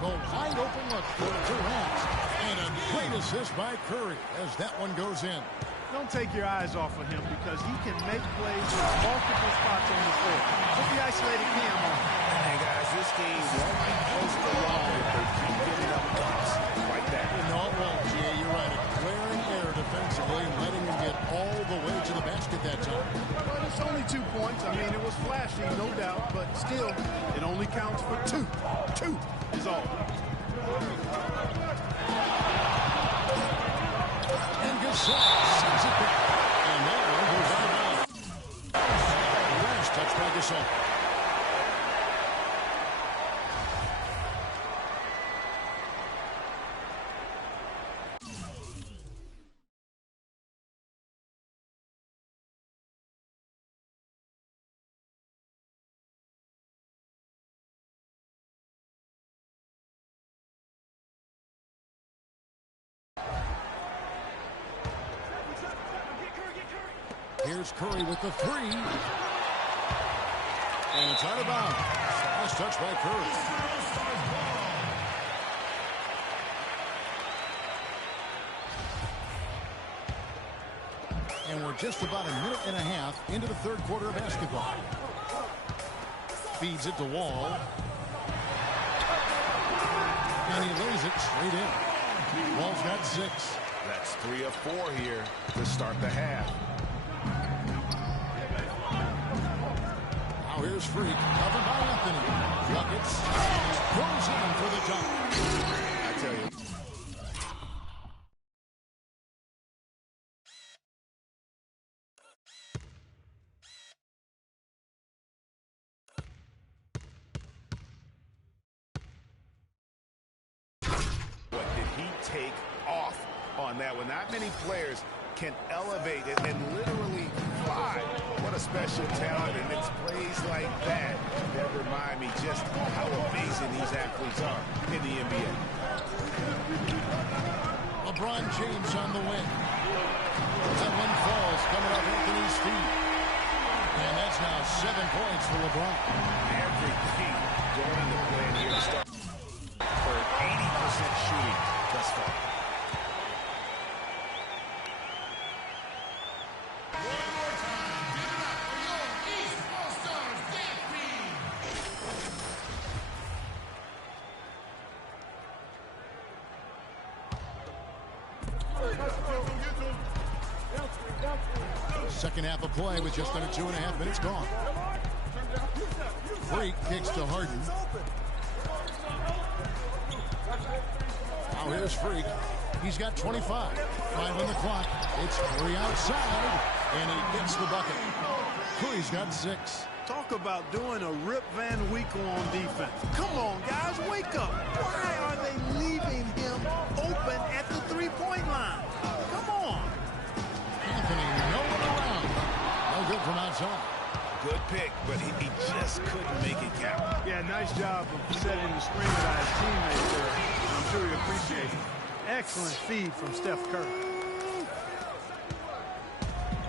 The wide open look for Durant. And a great assist by Curry as that one goes in. Don't take your eyes off of him because he can make plays with multiple spots on the floor. Put the isolated cam on. Hey, guys, this game won't be close for long if they keep getting up points like that. No, it won't, Jay. You're right. A glaring error defensively, letting him get all the way to the basket that time. But it's only 2 points. I mean, it was flashy, no doubt, but still, it only counts for 2. 2 is all. And Gasol sends it back. And that one goes out of bounds. Last touch by Gasol. Here's Curry with the 3. And it's out of bounds. Last touch by Curry. And we're just about a minute and a half into the third quarter of basketball. Feeds it to Wall. And he lays it straight in. Wall's got 6. That's 3 of 4 here to start the half. Now here's Freak, covered by Anthony. Buckets, and he goes in for the jump. I tell you. What did he take off on that one? Not many players can elevate it and literally fly. What a special talent, and it's plays like that that remind me just how amazing these athletes are in the NBA. LeBron James on the win. That one falls coming off Anthony's feet. And that's now 7 points for LeBron. Everything going to plan here to start for 80% shooting thus far. Second half of play with just under 2.5 minutes gone. Freak kicks to Harden. Now here's Freak. He's got 25. 5 on the clock. It's Curry outside, and he gets the bucket. Curry's got 6. Talk about doing a Rip Van Winkle on defense. Come on, guys, wake up. Why are they leaving him open at the three-point line? Come on. Anthony, no one around. No good from outside. Good pick, but he just couldn't make it count. Yeah, nice job of setting the screen by his teammates there. I'm sure he appreciates it. Excellent feed from Steph Curry.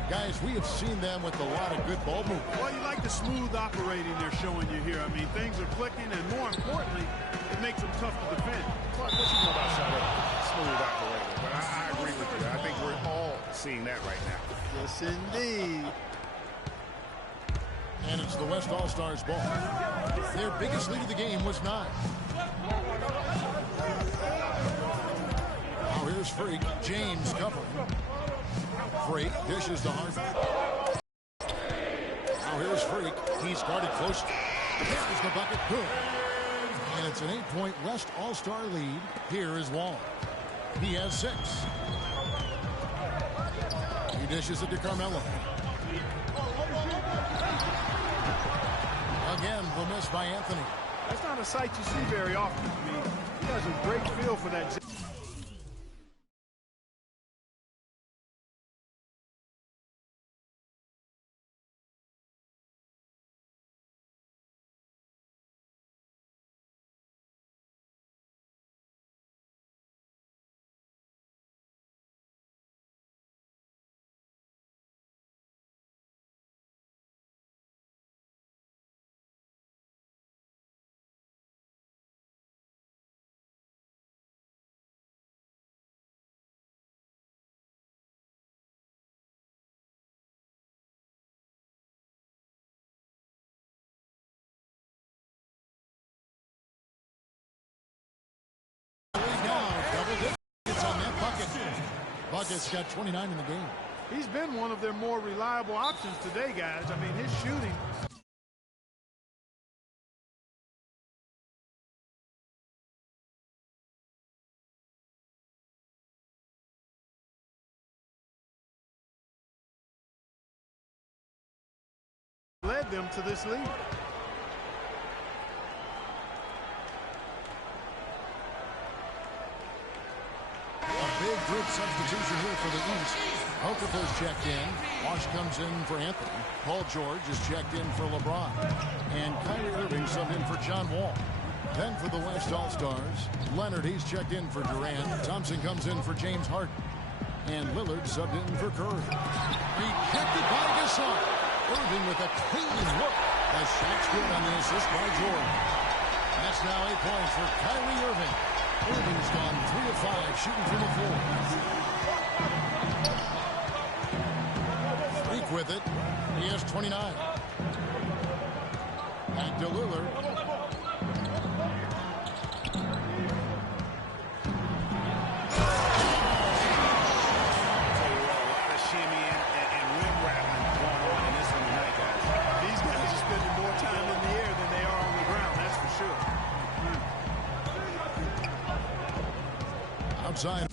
Guys, we have seen them with a lot of good ball movement. Well, you like the smooth operating they're showing you here. I mean, things are clicking, and more importantly, it makes them tough to defend. Clark, what you know about smooth operating? But I agree with you. I think we're all seeing that right now. Yes, indeed. And it's the West All-Stars ball. Their biggest lead of the game was 9. Now here's Freak. James covering. Freak dishes to Harden. Now here's Freak. He's guarded close. There's the bucket. Good. And it's an 8-point West All-Star lead. Here is Wall. He has 6. He dishes it to Carmelo. Again, the miss by Anthony. That's not a sight you see very often. I mean, he has a great feel for that. Bucket's got 29 in the game. He's been one of their more reliable options today, guys. I mean, his shooting. Led them to this lead. Big group substitution here for the East. Okafor's checked in. Wash comes in for Anthony. Paul George is checked in for LeBron. And Kyrie Irving subbed in for John Wall. Then for the West All-Stars, Leonard, he's checked in for Durant. Thompson comes in for James Harden. And Lillard subbed in for Curry. Rejected by Gasol. Irving with a clean look. As Shaq's good on the assist by Jordan. That's now 8 points for Kyrie Irving. Irving's gone 3 of 5 shooting from the floor. He has 29. Back to Lillard. Outside.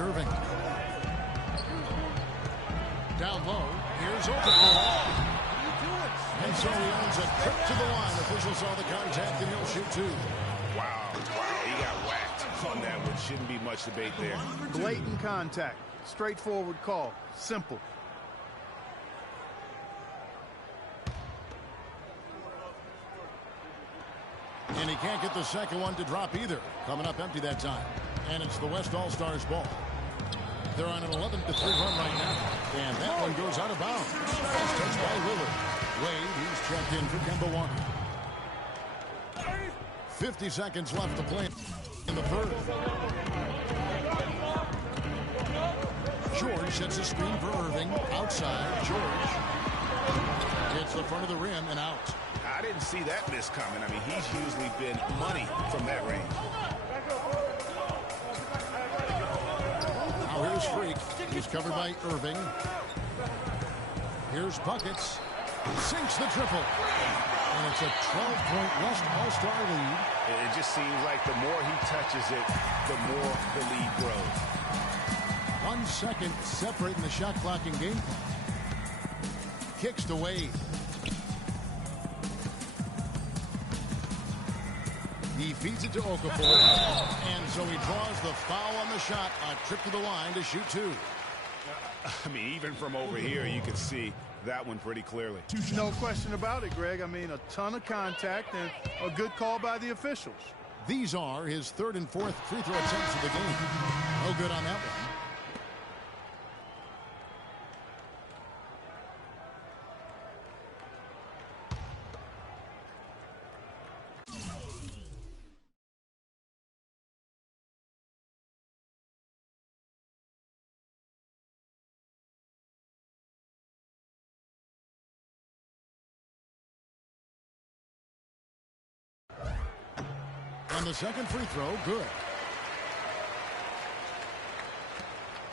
Irving. Down low. Here's Okafor. And so he earns a trip to the line. Officials saw the contact and he'll shoot two. Wow, he got whacked on that one. Shouldn't be much debate there. Blatant contact. Straightforward call. Simple. And he can't get the second one to drop either. Coming up empty that time. And it's the West All-Stars ball. They're on an 11-3 run right now. And that one goes out of bounds. Last touch by Lillard. Wade, he's checked in for Kemba Walker. 50 seconds left to play in the third. George sets a screen for Irving. Outside, George. Hits the front of the rim and out. I didn't see that miss coming. I mean, he's usually been money from that range. Now here's Freak. He's covered by Irving. Here's Buckets. Sinks the triple. And it's a 12-point West All-Star lead. It just seems like the more he touches it, the more the lead grows. 1 second separating the shot clock and game clock. Kicks to Wade. He feeds it to Okafor. And so he draws the foul on the shot. A trip to the line to shoot two. I mean, even from over here, you can see that one pretty clearly. No question about it, Greg. I mean, a ton of contact and a good call by the officials. These are his third and fourth free throw attempts of the game. No good on that one. And the second free throw, good.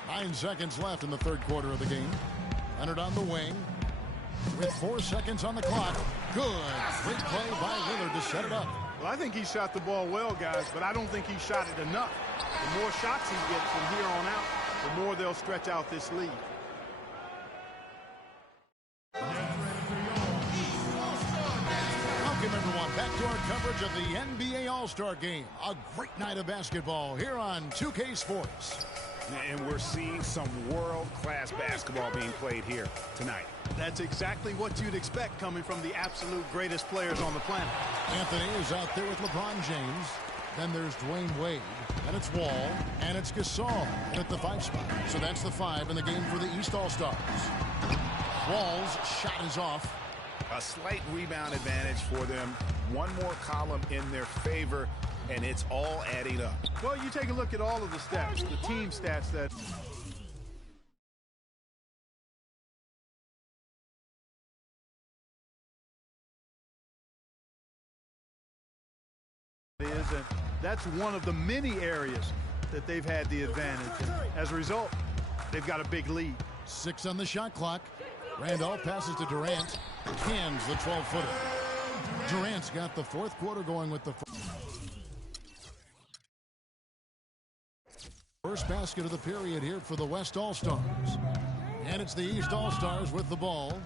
9 seconds left in the third quarter of the game. Leonard on the wing with 4 seconds on the clock. Good. Great play by Lillard to set it up. Well, I think he shot the ball well, guys, but I don't think he shot it enough. The more shots he gets from here on out, the more they'll stretch out this lead. Welcome, everyone, back to our coverage of the NBA All-Star Game. A great night of basketball here on 2K Sports. And we're seeing some world-class basketball being played here tonight. That's exactly what you'd expect coming from the absolute greatest players on the planet. Anthony is out there with LeBron James. Then there's Dwayne Wade. And it's Wall. And it's Gasol at the 5 spot. So that's the 5 in the game for the East All-Stars. Wall's shot is off. A slight rebound advantage for them. One more column in their favor, and it's all adding up. Well, you take a look at all of the stats, the team stats that is, and that's one of the many areas that they've had the advantage. And as a result, they've got a big lead. 6 on the shot clock. Randolph passes to Durant. Cans the 12-footer. Durant's got the fourth quarter going with the first basket of the period here for the West All-Stars. And it's the East All-Stars with the ball.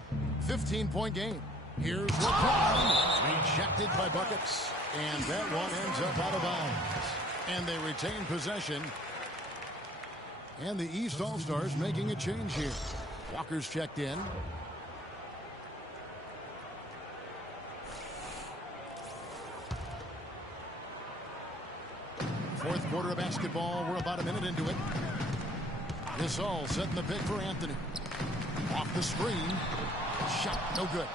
15-point game. Here's LeBron. Rejected by Buckets. And that one ends up out of bounds. And they retain possession. And the East All-Stars making a change here. Walker's checked in. Fourth quarter of basketball. We're about a minute into it. Gasol setting the pick for Anthony. Off the screen. Shot, no good.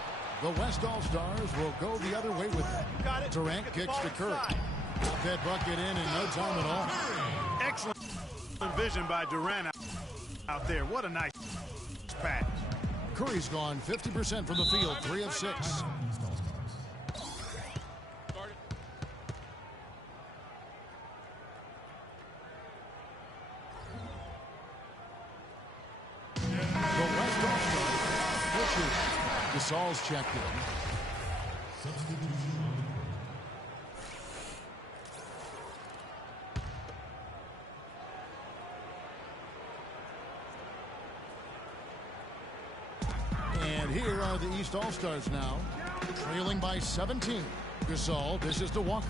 The West All-Stars will go the other way with it. Durant kicks to Curry. Got that bucket in no time at all. Excellent vision by Durant out there. What a nice pass. Curry's gone 50% from the field, 3 of 6. Gasol's checked in. And here are the East All-Stars now, trailing by 17. Gasol dishes to Walker.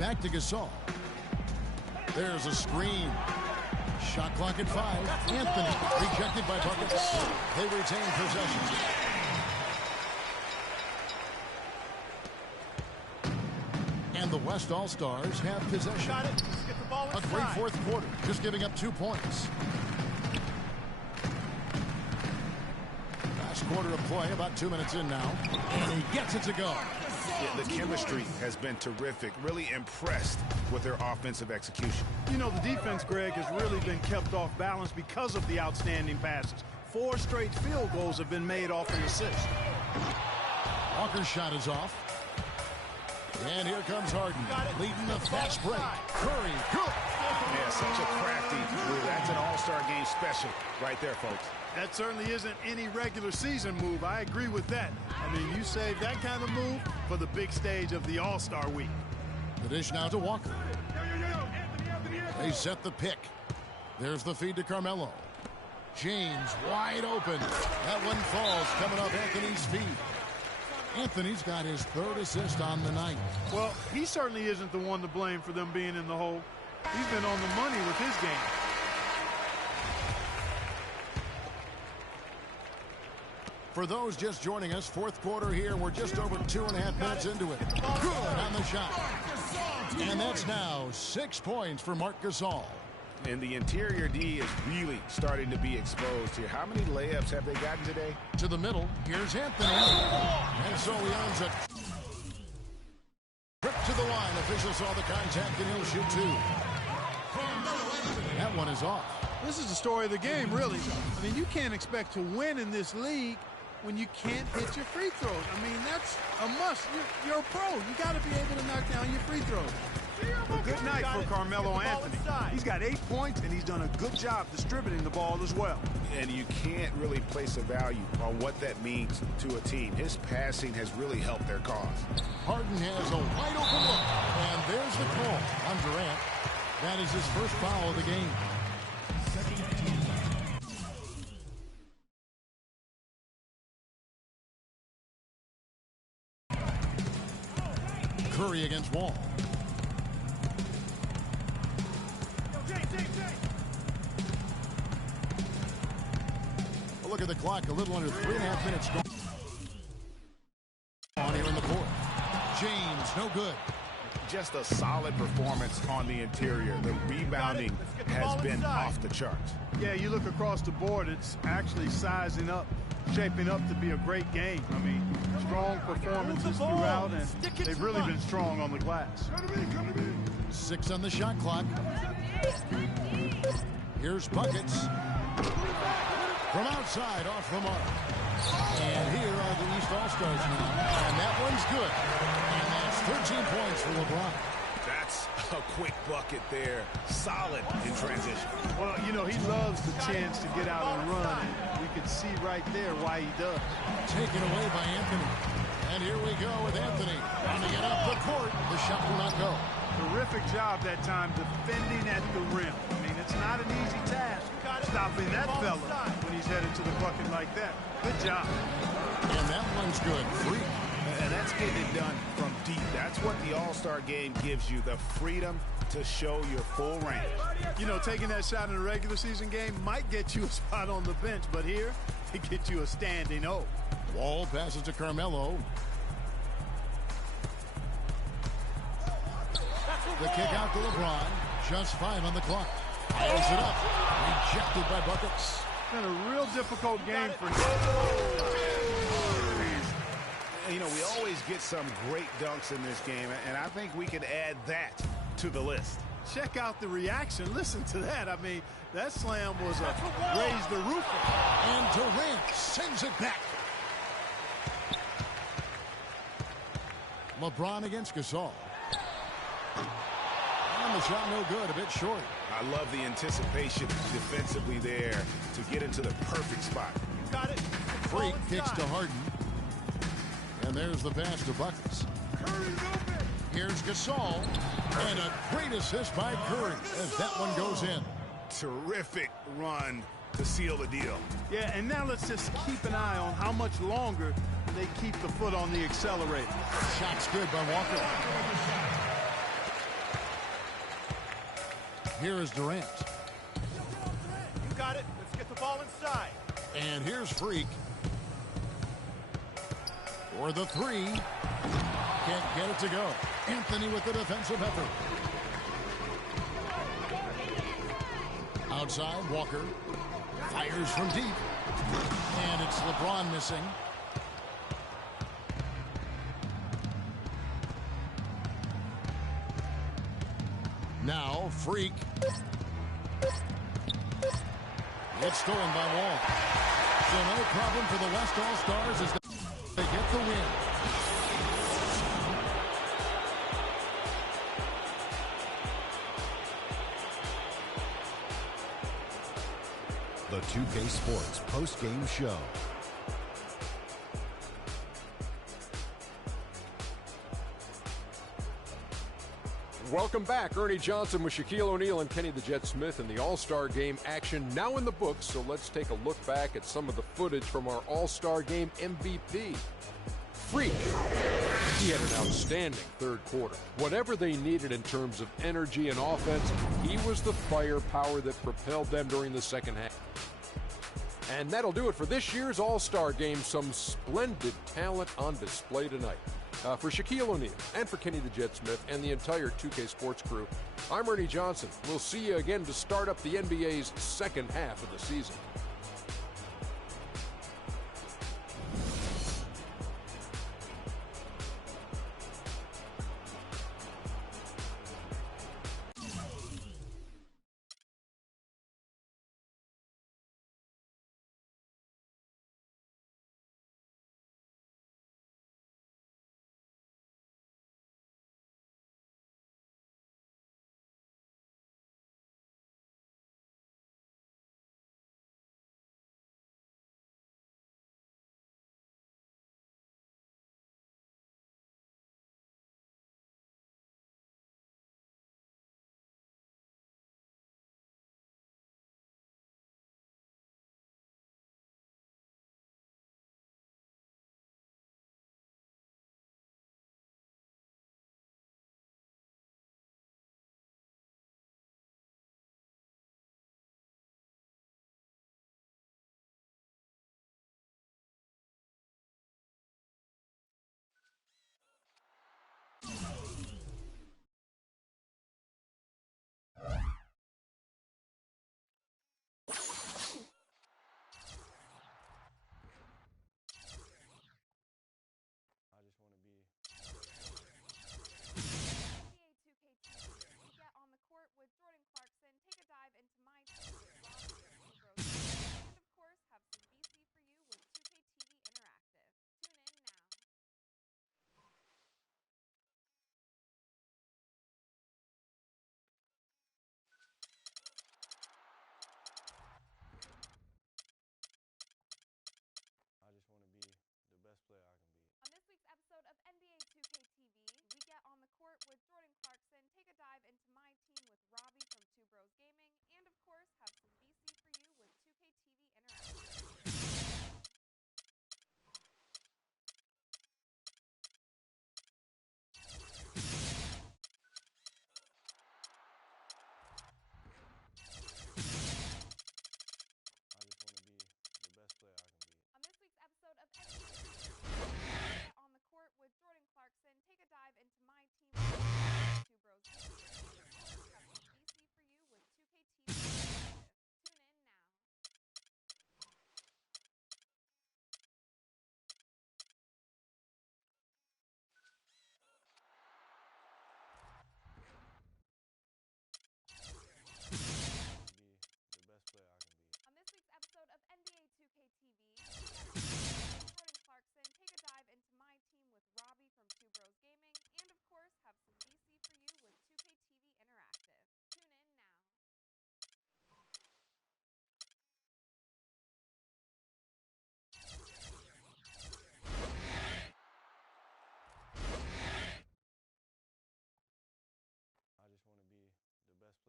Back to Gasol. There's a screen. Shot clock at 5. Anthony rejected by buckets. They retain possession. And the West All-Stars have possession. A great fourth quarter, just giving up 2 points. Last quarter of play, about 2 minutes in now. And he gets it to go. Yeah, the chemistry has been terrific. Really impressed with their offensive execution. You know, the defense, Greg, has really been kept off balance because of the outstanding passes. 4 straight field goals have been made off an assist. Walker's shot is off. And here comes Harden, leading the fast break. Curry, good. Yeah, such a crafty move. That's an all-star game special right there, folks. That certainly isn't any regular season move. I agree with that. I mean, you save that kind of move for the big stage of the All-Star week. The dish now to Walker. They set the pick. There's the feed to Carmelo. James wide open. That one falls coming off Anthony's feet. Anthony's got his 3rd assist on the night. Well, he certainly isn't the one to blame for them being in the hole. He's been on the money with his game. For those just joining us, fourth quarter here. We're just over 2.5 minutes into it. Good on the shot. And that's now 6 points for Marc Gasol. And the interior D is really starting to be exposed here. How many layups have they gotten today? To the middle. Here's Anthony. And so he owns it. Trip to the line. Official saw the contact, and he'll shoot 2. That one is off. This is the story of the game, really. I mean, you can't expect to win in this league when you can't hit your free throws. I mean, that's a must. You're a pro. You got to be able to knock down your free throws. Well, good night for Carmelo Anthony. He's got 8 points, and he's done a good job distributing the ball as well. And you can't really place a value on what that means to a team. His passing has really helped their cause. Harden has a wide open look. And there's the call on Durant. That is his first foul of the game. Curry against Wall. Well, look at the clock. A little under 3.5 minutes gone on here in the fourth. James, no good. Just a solid performance on the interior. The rebounding has been off the charts. Yeah, you look across the board, it's actually sizing up, shaping up to be a great game. I mean, strong performances throughout, and they've really been strong on the glass. 6 on the shot clock. Here's buckets. From outside, off the mark. And here are the East All-Stars now. And that one's good. And that's 13 points for LeBron. That's a quick bucket there. Solid in transition. Well, you know, he loves the chance to get out and run. And we can see right there why he does. Taken away by Anthony. And here we go with Anthony. Trying to get up the court. The shot will not go. Terrific job that time defending at the rim. I mean, it's not an easy task stopping that fella when he's headed to the bucket like that. Good job. And that one's good. Free. And that's getting it done from deep. That's what the All-Star game gives you, the freedom to show your full range. You know, taking that shot in a regular season game might get you a spot on the bench, but here, it gets you a standing O. Wall passes to Carmelo. The kick out to LeBron. Just 5 on the clock. Fires it up. Rejected by Buckets. Been a real difficult game for him. You know, we always get some great dunks in this game, and I think we could add that to the list. Check out the reaction. Listen to that. I mean, that slam was a raise the roof. And Durant sends it back. LeBron against Gasol. And the shot no good, a bit short. I love the anticipation defensively there to get into the perfect spot. You got it. Freak kicks to Harden. And there's the pass to Buckets. Here's Gasol. And a great assist by Curry as that one goes in. Terrific run to seal the deal. Yeah, and now let's just keep an eye on how much longer they keep the foot on the accelerator. Shot's good by Walker. Here is Durant. You got it. Let's get the ball inside. And here's Freak. For the three. Can't get it to go. Anthony with the defensive effort. Outside, Walker. Fires from deep. And it's LeBron missing. Now, Freak. It's stolen by Wall. So no problem for the West All-Stars as they get the win. The 2K Sports post-game show. Welcome back. Ernie Johnson with Shaquille O'Neal and Kenny the Jet Smith in the All-Star Game action now in the books. So let's take a look back at some of the footage from our All-Star Game MVP. Freak. He had an outstanding third quarter. Whatever they needed in terms of energy and offense, he was the firepower that propelled them during the second half. And that'll do it for this year's All-Star Game. Some splendid talent on display tonight. For Shaquille O'Neal and for Kenny the Jet Smith and the entire 2K Sports crew, I'm Ernie Johnson. We'll see you again to start up the NBA's second half of the season.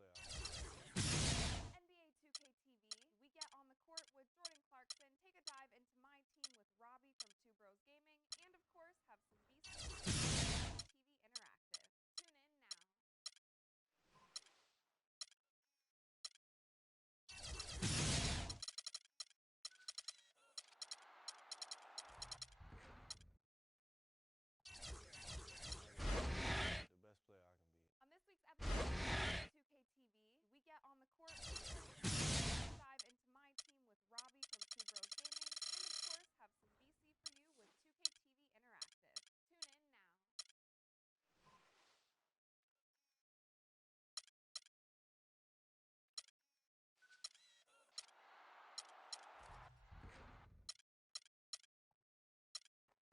play I can be. NBA 2K TV, we get on the court with Jordan Clarkson, take a dive into my team with Robbie from Two Bros Gaming, and of course have some BC TV Interactive. Tune in now. The best player I can be. On this week's episode of 2K TV, we get on the court with dive into my team with Robbie from Two Bros Gaming, and of course have some BC for you with 2K TV Interactive. Tune in now.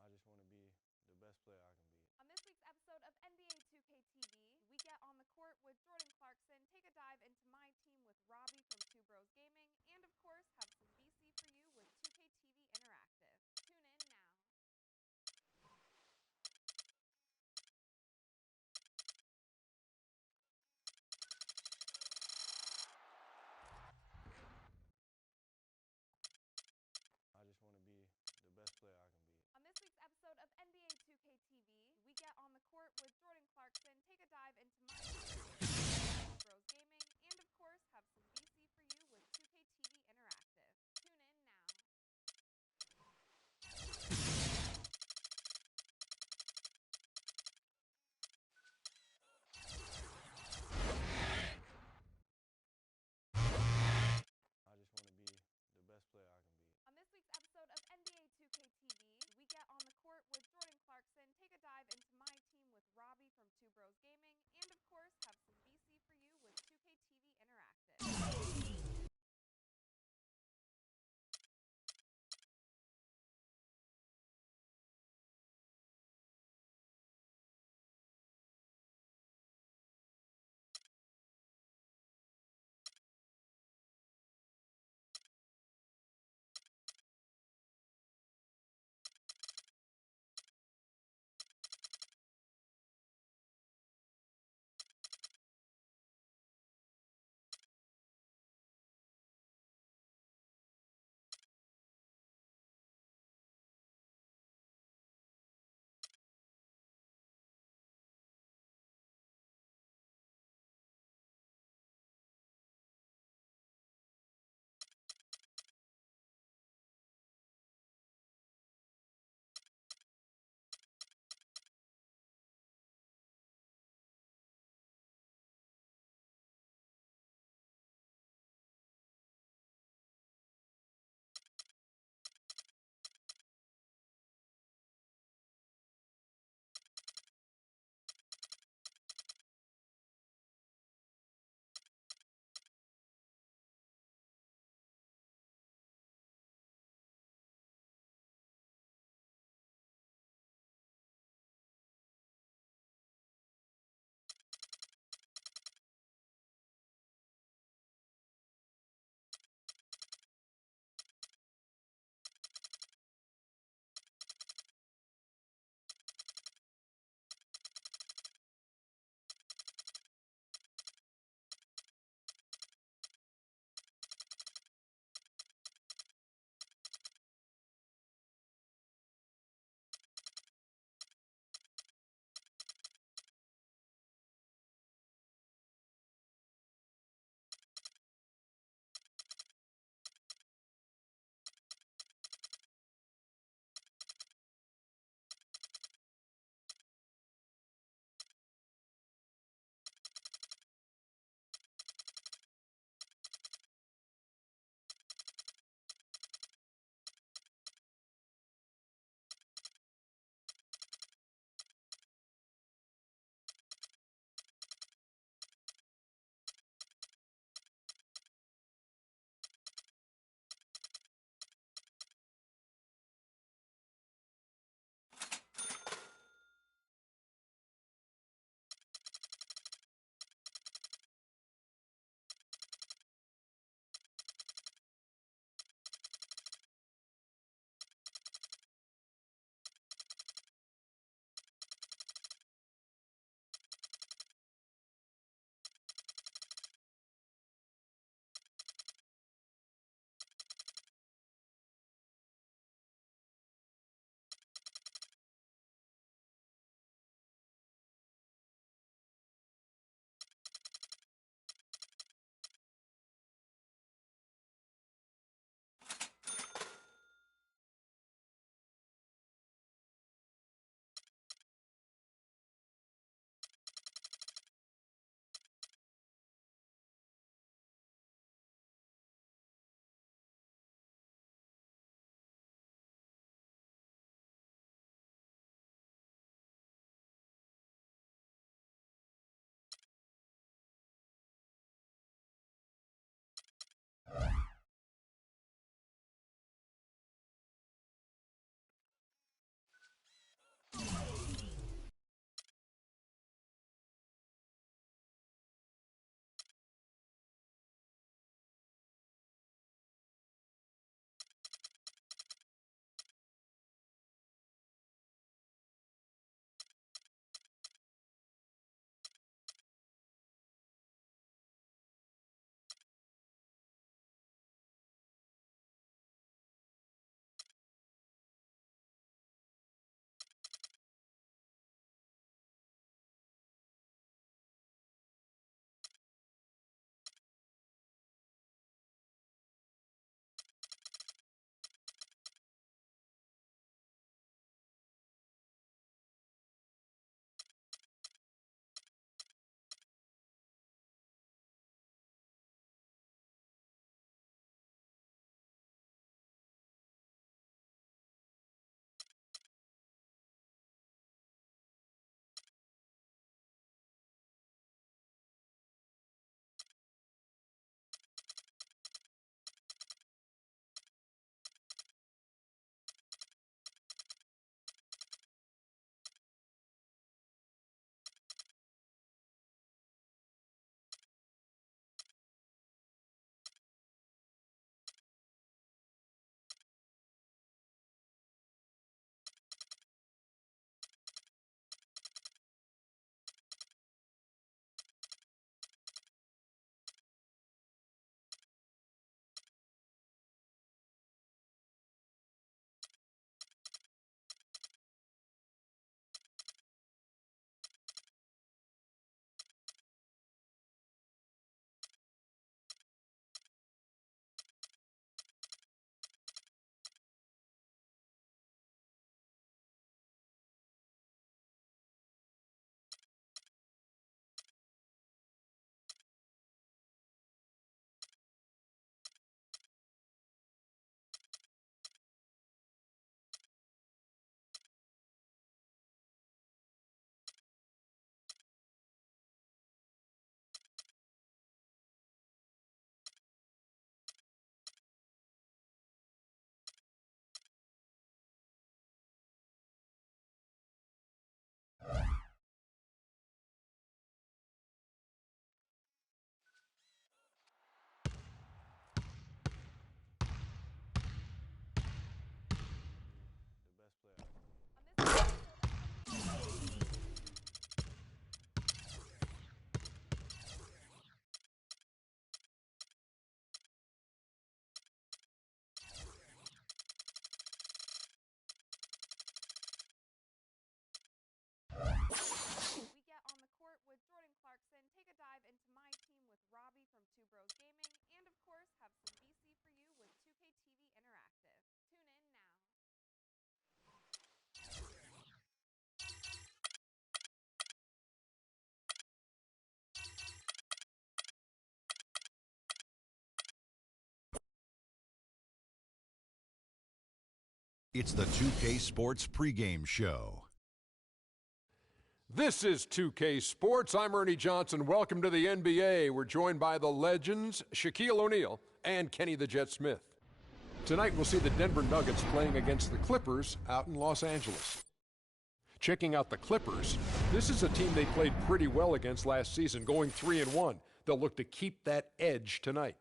I just want to be the best player I can be. On this week's episode of NBA 2K TV, we get on the court with Jordan Clarkson, take a dive into my team with Robbie from Two Bros Gaming, and of course have some BC for you with 2K TV Interactive. Tune in now. I just want to be the best player I can be. On this week's episode of NBA 2K TV, we get on the court with Jordan Clarkson, take a dive into my team with Two Bros Gaming, and of course have some BC for you with 2K TV Interactive. Tune in now. I just want to be the best player I can be. On this week's episode of NBA 2K TV, we get on the court with Jordan Clarkson, take a dive into my team with Robbie from Two Bros Gaming, and of course have some BC for you with 2K TV Interactive. It's the 2K Sports pregame show. This is 2K Sports. I'm Ernie Johnson. Welcome to the NBA. We're joined by the legends Shaquille O'Neal and Kenny the Jet Smith. Tonight we'll see the Denver Nuggets playing against the Clippers out in Los Angeles. Checking out the Clippers, this is a team they played pretty well against last season, going 3-1. They'll look to keep that edge tonight.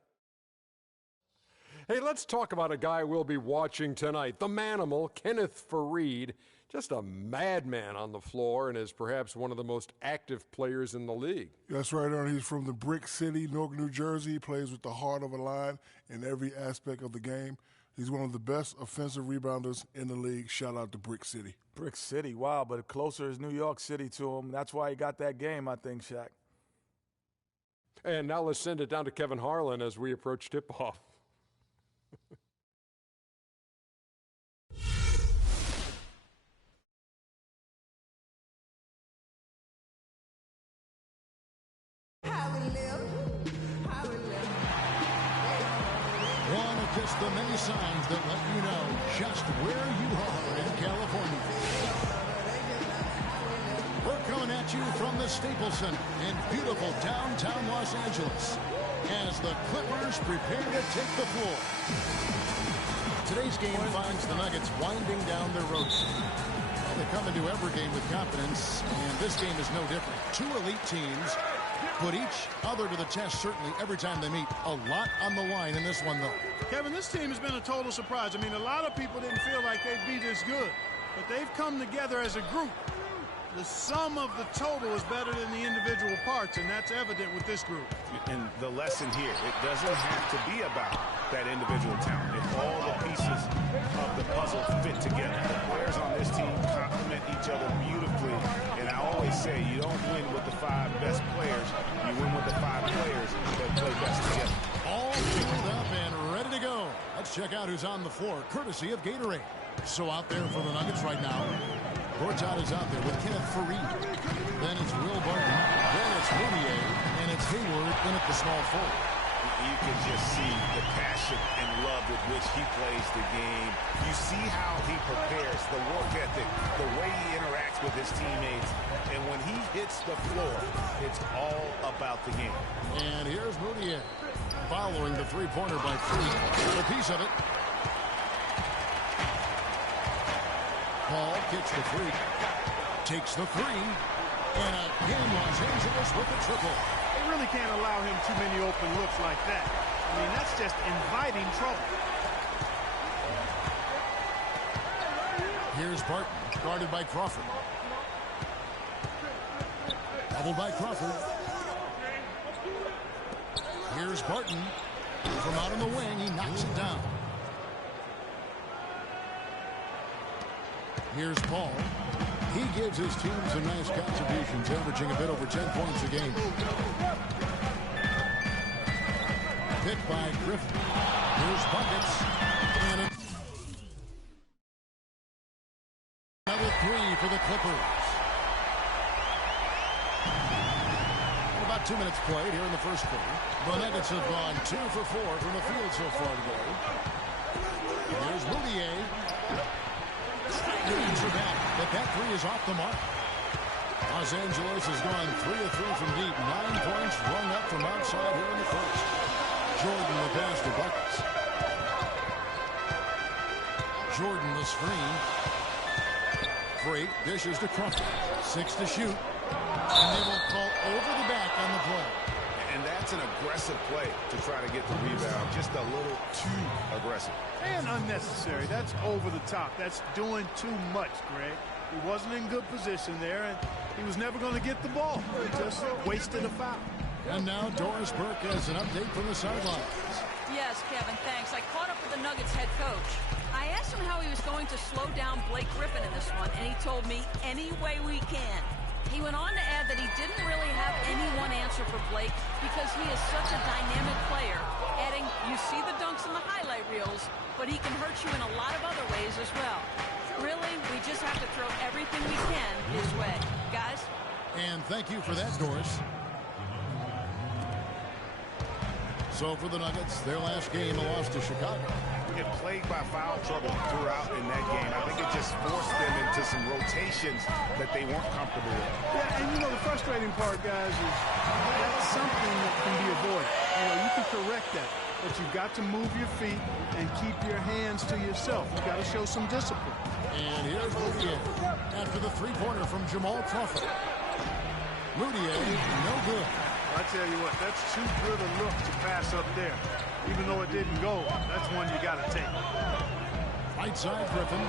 Hey, let's talk about a guy we'll be watching tonight, the Manimal, Kenneth Faried. Just a madman on the floor and is perhaps one of the most active players in the league. That's right, Ernie. He's from the Brick City, Newark, New Jersey. He plays with the heart of a lion in every aspect of the game. He's one of the best offensive rebounders in the league. Shout out to Brick City. Brick City, wow, but closer is New York City to him. That's why he got that game, I think, Shaq. And now let's send it down to Kevin Harlan as we approach tip-off. One of just the many signs that let you know just where you are in California. We're coming at you from the Staples Center in beautiful downtown Los Angeles as the Clippers prepare to take the floor. Today's game finds the Nuggets winding down their road trip. They come into every game with confidence, and this game is no different. Two elite teams put each other to the test, certainly, every time they meet. A lot on the line in this one, though. Kevin, this team has been a total surprise. I mean, a lot of people didn't feel like they'd be this good, but they've come together as a group. The sum of the total is better than the individual parts, and that's evident with this group. And the lesson here, it doesn't have to be about that individual talent. If all the pieces of the puzzle fit together, the players on this team complement each other beautifully. And I always say, you don't win with the 5 best players. You win with the 5 players that play best together. All fueled up and ready to go. Let's check out who's on the floor, courtesy of Gatorade. So out there for the Nuggets right now, Gortat is out there with Kenneth Faried. Then it's Will Barton. Then it's Moutier. And it's Hayward in at the small forward. You can just see the passion and love with which he plays the game. You see how he prepares, the work ethic, the way he interacts with his teammates. And when he hits the floor, it's all about the game. And here's Moutier following the three-pointer by Faried. A piece of it. Paul gets the free, takes the three, and again Los Angeles with a triple. They really can't allow him too many open looks like that. I mean, that's just inviting trouble. Here's Barton, guarded by Crawford. Doubled by Crawford. Here's Barton. From out on the wing, he knocks it down. Here's Paul. He gives his team some nice contributions, averaging a bit over 10 points a game. Picked by Griffin. Here's buckets. And another 3 for the Clippers. And about 2 minutes played here in the first quarter. The Nuggets have gone 2 for 4 from the field so far today. Here's Moutier. Answer back, but that 3 is off the mark. Los Angeles has gone 3 of 3 from deep. 9 points rung up from outside here in the first. Jordan the pass to buckets. Jordan the screen. Freight dishes to Crawford. 6 to shoot. And they will call over the back on the play. And that's an aggressive play to try to get the rebound. Just a little too aggressive. And unnecessary. That's over the top. That's doing too much, Greg. He wasn't in good position there, and he was never going to get the ball. He just wasted a foul. And now Doris Burke has an update from the sidelines. Yes, Kevin, thanks. I caught up with the Nuggets head coach. I asked him how he was going to slow down Blake Griffin in this one, and he told me, any way we can. He went on to add that he didn't really have any one answer for Blake because he is such a dynamic player, adding, you see the dunks in the highlight reels, but he can hurt you in a lot of other ways as well. Really, we just have to throw everything we can his way. Guys? And thank you for that, Doris. So for the Nuggets, their last game, a loss to Chicago. Get plagued by foul trouble throughout in that game. I think it just forced them into some rotations that they weren't comfortable with. Yeah, and you know, the frustrating part, guys, is that's something that can be avoided. You know, you can correct that, but you've got to move your feet and keep your hands to yourself. You've got to show some discipline. And here's Moutier after the three-pointer from Jamal Crawford. Moutier, no good. I tell you what, that's too good a look to pass up there. Even though it didn't go, that's one you got to take. Right side, Griffin.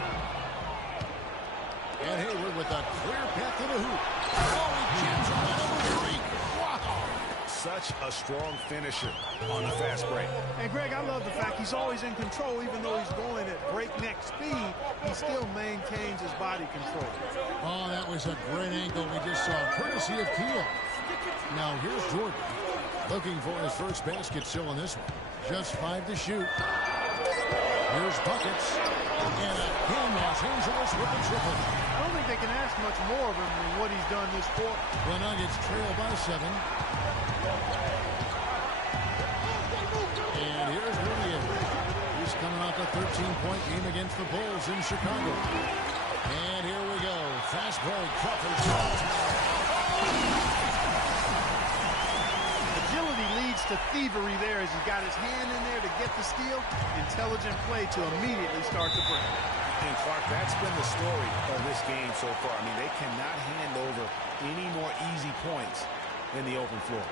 And Hayward with a clear path to the hoop. Oh, he jams on the number 3. Wow. Such a strong finisher on the fast break. And Greg, I love the fact he's always in control. Even though he's going at breakneck speed, he still maintains his body control. Oh, that was a great angle we just saw, courtesy of Keel. Now here's Jordan, looking for his first basket still in this one. Just 5 to shoot. Here's buckets. And again, Los Angeles with a triple. I don't think they can ask much more of him than what he's done this quarter. The Nuggets trail by 7. And here's Moutier. He's coming off a 13-point game against the Bulls in Chicago. And here we go. Fast break. Crawford. Agility leads to thievery there as he's got his hand in there to get the steal. Intelligent play to immediately start the break. And Clark, that's been the story of this game so far. I mean, they cannot hand over any more easy points in the open floor.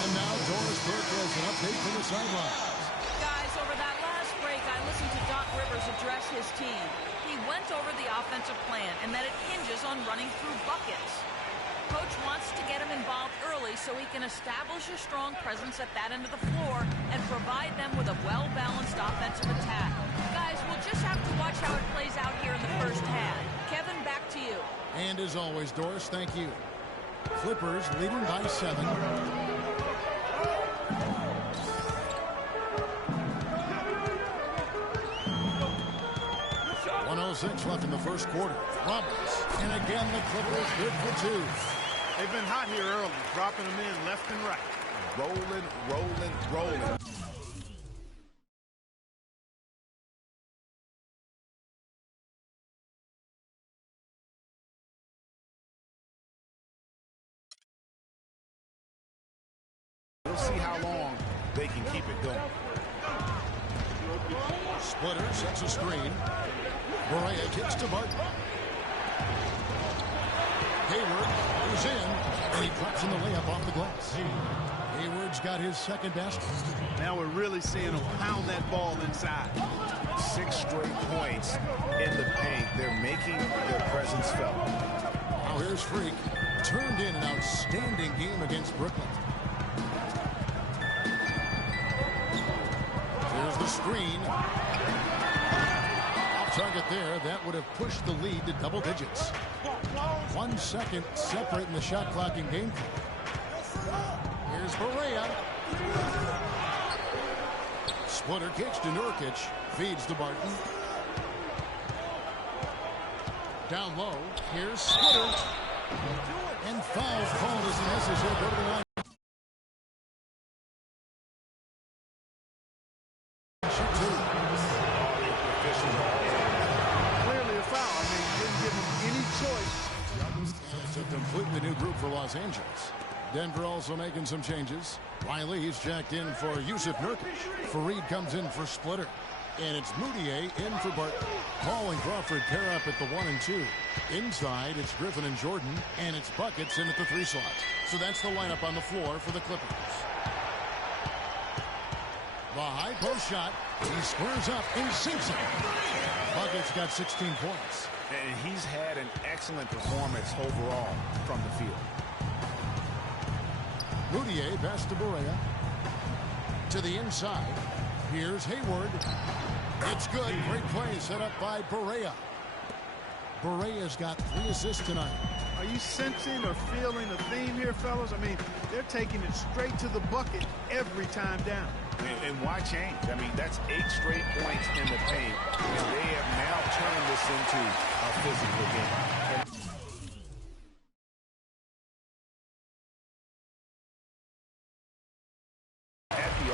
And now Doris Burke has an update from the sideline. Guys, over that last break, I listened to Doc Rivers address his team. He went over the offensive plan and that it hinges on running through buckets. Coach wants to get him involved early so he can establish a strong presence at that end of the floor and provide them with a well-balanced offensive attack. Guys, we'll just have to watch how it plays out here in the first half. Kevin, back to you. And as always, Doris, thank you. Clippers leading by 7. 1:06 left in the first quarter. Roberts. And again, the Clippers good for 2. They've been hot here early, dropping them in left and right. Rolling, rolling, rolling. We'll see how long they can keep it going. Splitter sets a screen. Barea kicks to Barton. Hayward is in, and he drops in the layup off the glass. Hayward's got his second basket. Now we're really seeing him pound that ball inside. 6 straight points in the paint. They're making their presence felt. Now here's Freak. Turned in an outstanding game against Brooklyn. Here's the screen. Off target there. That would have pushed the lead to double digits. 1 second separating the shot clock and game clock. Here's Barea. Splitter kicks to Nurkic. Feeds to Barton. Down low. Here's Splitter. And foul called as the misses here. Go to the line. Clearly a foul. I mean, didn't give him any choice. It's a completely new group for Los Angeles. Denver also making some changes. Riley, he's jacked in for Yusuf Nurkic. Fareed comes in for Splitter. And it's Moutier in for Barton. Paul and Crawford pair up at the 1 and 2. Inside, it's Griffin and Jordan. And it's Buckets in at the 3 slot. So that's the lineup on the floor for the Clippers. The high post shot. He squares up and sinks it. Buckets got 16 points. And he's had an excellent performance overall from the field. Moutier pass to Barea. To the inside. Here's Hayward. It's good. Great play set up by Barea. Barea's got 3 assists tonight. Are you sensing or feeling a theme here, fellas? I mean, they're taking it straight to the bucket every time down. And why change? I mean, that's 8 straight points in the paint, and they have now turned this into a physical game. At the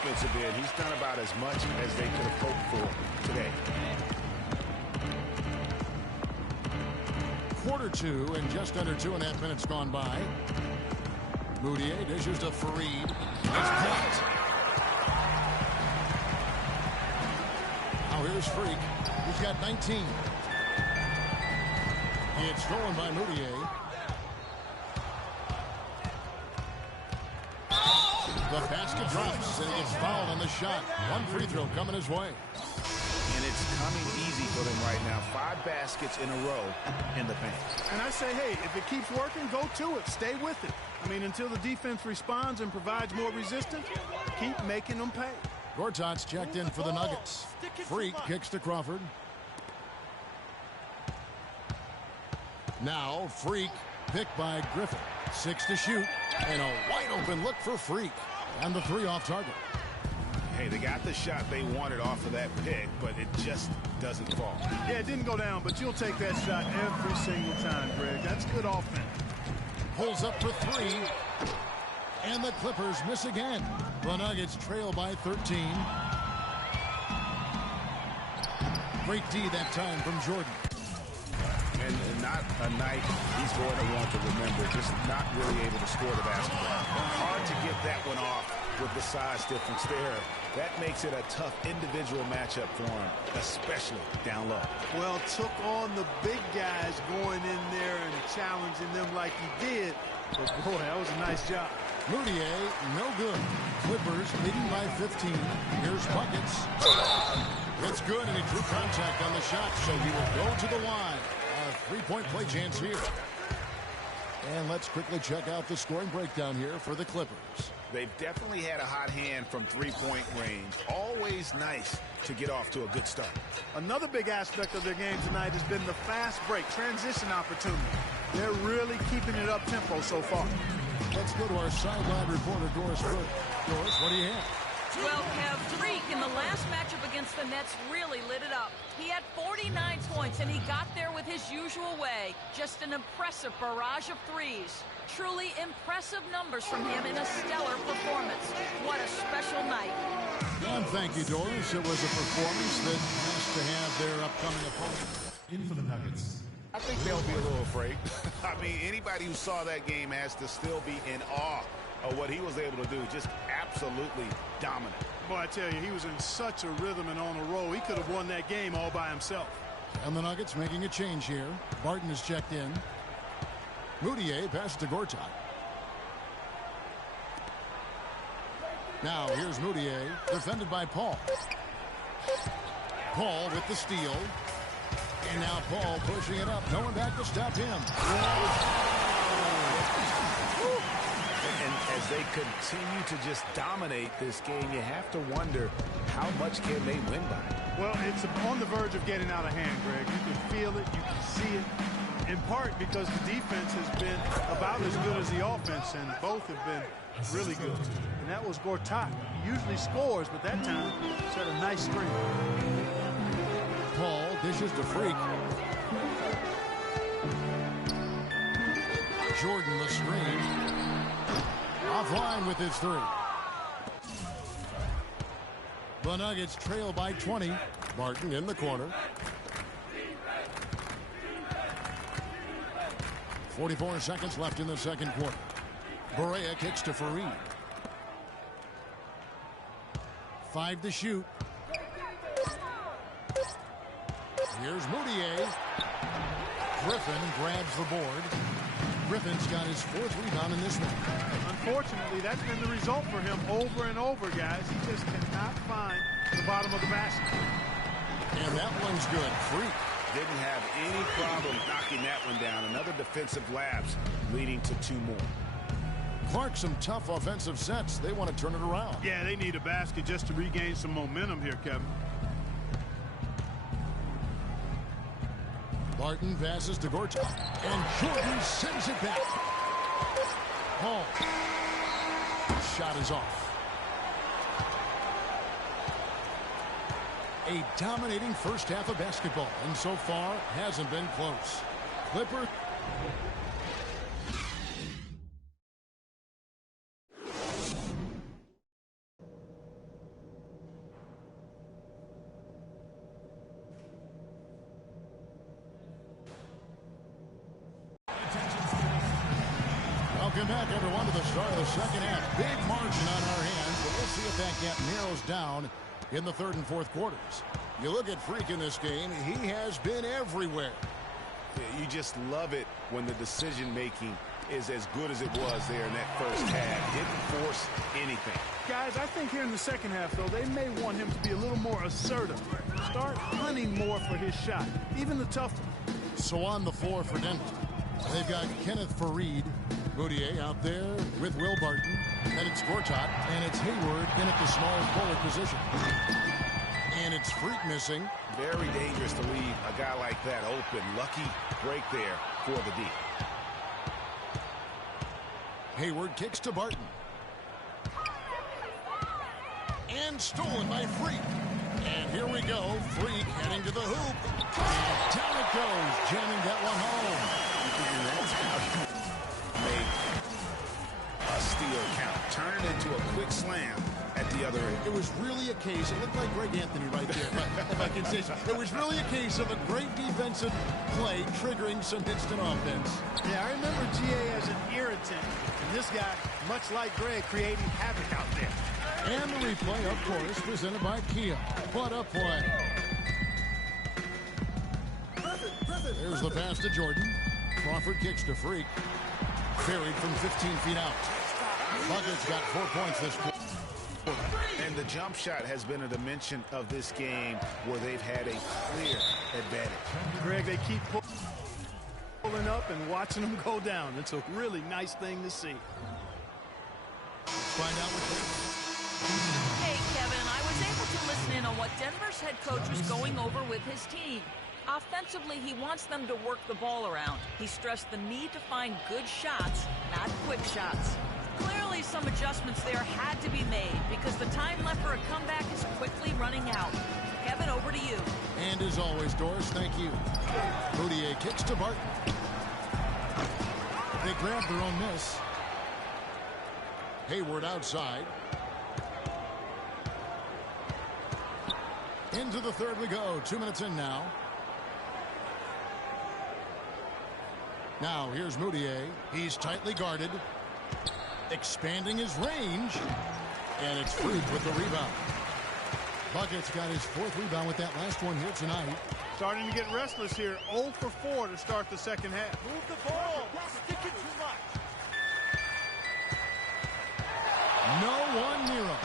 offensive end, he's done about as much as they could have hoped for today. Quarter 2 and just under 2.5 minutes gone by. Moutier dishes to Fareed. It's blocked. Now here's Freak. He's got 19. It's stolen by Moutier. The basket drops and he gets fouled on the shot. One free throw coming his way. And it's coming easy for them right now. 5 baskets in a row in the paint. And I say, hey, if it keeps working, go to it. Stay with it. I mean, until the defense responds and provides more resistance, keep making them pay. Gortat's checked in for the Nuggets. Freak kicks to Crawford. Now Freak picked by Griffin. 6 to shoot. And a wide open look for Freak. And the 3 off target. Hey, they got the shot they wanted off of that pick, but it just doesn't fall. Yeah, it didn't go down, but you'll take that shot every single time, Greg. That's good offense. Pulls up for 3. And the Clippers miss again. The Nuggets trail by 13. Great D that time from Jordan. And not a night he's going to want to remember. Just not really able to score the basketball. Hard to get that one off with the size difference there. That makes it a tough individual matchup for him, especially down low. Well, took on the big guys going in there and challenging them like he did. But, boy, that was a nice job. Moutier, no good. Clippers leading by 15. Here's buckets. It's good, and he drew contact on the shot, so he will go to the line. A 3-point play chance here. And let's quickly check out the scoring breakdown here for the Clippers. They've definitely had a hot hand from 3-point range. Always nice to get off to a good start. Another big aspect of their game tonight has been the fast break, transition opportunity. They're really keeping it up-tempo so far. Let's go to our sideline reporter, Doris Burke. Doris, what do you have? Well, Kev, Freak in the last matchup against the Nets really lit it up. He had 49 points, and he got there with his usual way. Just an impressive barrage of threes. Truly impressive numbers from him in a stellar performance. What a special night. And thank you, Doris. It was a performance that has to have their upcoming opponent. In for the Nuggets. I think they'll be a little afraid. I mean, anybody who saw that game has to still be in awe of what he was able to do. Just absolutely dominant. Boy, I tell you, he was in such a rhythm and on a roll. He could have won that game all by himself. And the Nuggets making a change here. Barton is checked in. Moutier passes to Gortat. Now here's Moutier, defended by Paul. Paul with the steal. And now Paul pushing it up. No one back to stop him. And as they continue to just dominate this game, you have to wonder how much can they win by. Well, it's on the verge of getting out of hand, Greg. You can feel it. You can see it. In part because the defense has been about as good as the offense, and both have been really good. And that was Gortat. He usually scores, but that time set a nice screen. Paul dishes to Freak. Jordan the screen. Offline with his 3. The Nuggets trail by 20. Barton in the corner. 44 seconds left in the second quarter. Barea kicks to Fareed. 5 to shoot. Here's Moutier. Griffin grabs the board. Griffin's got his 4th rebound in this one. Unfortunately, that's been the result for him over and over, guys. He just cannot find the bottom of the basket. And that one's good. Freak. Didn't have any problem knocking that one down. Another defensive lapse leading to 2 more. Clark, some tough offensive sets. They want to turn it around. Yeah, they need a basket just to regain some momentum here, Kevin. The Barton passes to Gortat, and Jordan sends it back. Hall. Shot is off. A dominating first half of basketball, and so far hasn't been close. Clippers. Welcome back, everyone, to the start of the second half. Big margin on our hands, but we'll see if that gap narrows down in the third and fourth quarters. You look at Freak in this game, he has been everywhere. Yeah, you just love it when the decision-making is as good as it was there in that first half. Didn't force anything. Guys, I think here in the second half, though, they may want him to be a little more assertive. Start hunting more for his shot, even the tough one. So on the floor for Denver, they've got Kenneth Fareed, Moutier out there with Will Barton. Then it's Gortat, and it's Hayward in at the small forward position. And it's Freak missing. Very dangerous to leave a guy like that open. Lucky break there for the D. Hayward kicks to Barton. And stolen by Freak. And here we go. Freak heading to the hoop. And down it goes, jamming that one home. That's how you make a steal count. Turn it into a quick slam at the other end. It was really a case, it looked like Greg Anthony right there, but if I can say so, it was really a case of a great defensive play triggering some instant offense. Yeah, I remember GA as an irritant, and this guy, much like Greg, creating havoc out there. And the replay, of course, presented by Kia. What a play. There's the pass to Jordan. Crawford kicks to Freak. Buried from 15 feet out. Bucket's got 4 points this quarter. And the jump shot has been a dimension of this game where they've had a clear advantage. Greg, they keep pulling up and watching them go down. It's a really nice thing to see. Let's find out what Hey, Kevin, I was able to listen in on what Denver's head coach was going over with his team. Offensively, he wants them to work the ball around. He stressed the need to find good shots, not quick shots. Clearly, some adjustments there had to be made because the time left for a comeback is quickly running out. Kevin, over to you. And as always, Doris, thank you. Moutier kicks to Barton. They grab their own miss. Hayward outside. Into the third we go. 2 minutes in now. Now here's Moutier. He's tightly guarded. Expanding his range. And it's Freak with the rebound. Bucket's got his fourth rebound with that last one here tonight. Starting to get restless here. 0 for 4 to start the second half. Move the ball. Stick it too much. No one near him.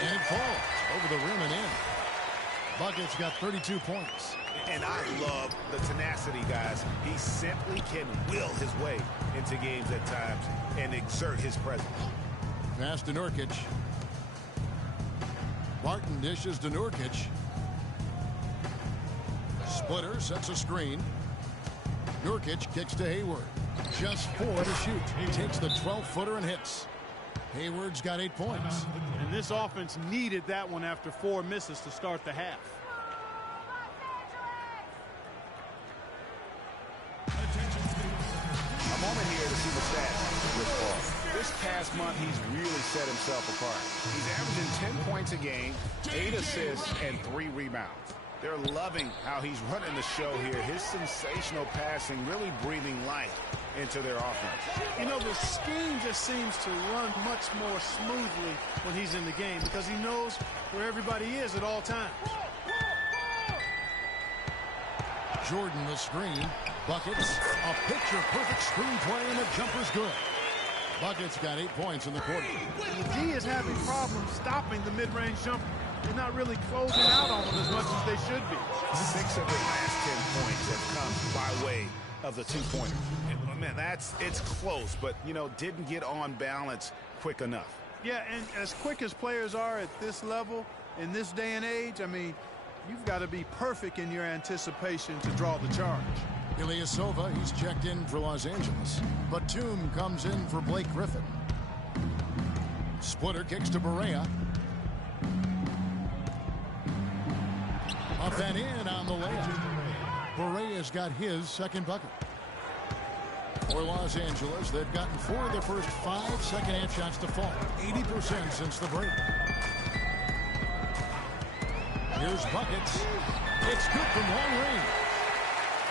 And it falls over the rim and in. Bucket's got 32 points. And I love the tenacity, guys. He simply can will his way into games at times and exert his presence. Pass to Nurkic. Barton dishes to Nurkic. Splitter sets a screen. Nurkic kicks to Hayward. Just 4 to shoot. He takes the 12-footer and hits. Hayward's got 8 points. And this offense needed that one after 4 misses to start the half. A moment here to see the stats with Paul. This past month, he's really set himself apart. He's averaging 10 points a game, 8 assists, and 3 rebounds. They're loving how he's running the show here. His sensational passing really breathing life into their offense. You know, the scheme just seems to run much more smoothly when he's in the game because he knows where everybody is at all times. Jordan the screen. Buckets. A picture-perfect screen play, and the jumper's good. Buckets got 8 points in the quarter. The D is having problems stopping the mid-range jumper. They're not really closing out on them as much as they should be. 6 of their last 10 points have come by way of the two-pointer. Man, it's close, but, you know, didn't get on balance quick enough. Yeah, and as quick as players are at this level, in this day and age, I mean, you've got to be perfect in your anticipation to draw the charge. Ilyasova, he's checked in for Los Angeles. Batum comes in for Blake Griffin. Splitter kicks to Barea. Up and in on the layup. Barea's got his second bucket. For Los Angeles, they've gotten 4 of their first 5 second-half shots to fall. 80% since the break. Here's Buckets. It's good from long range.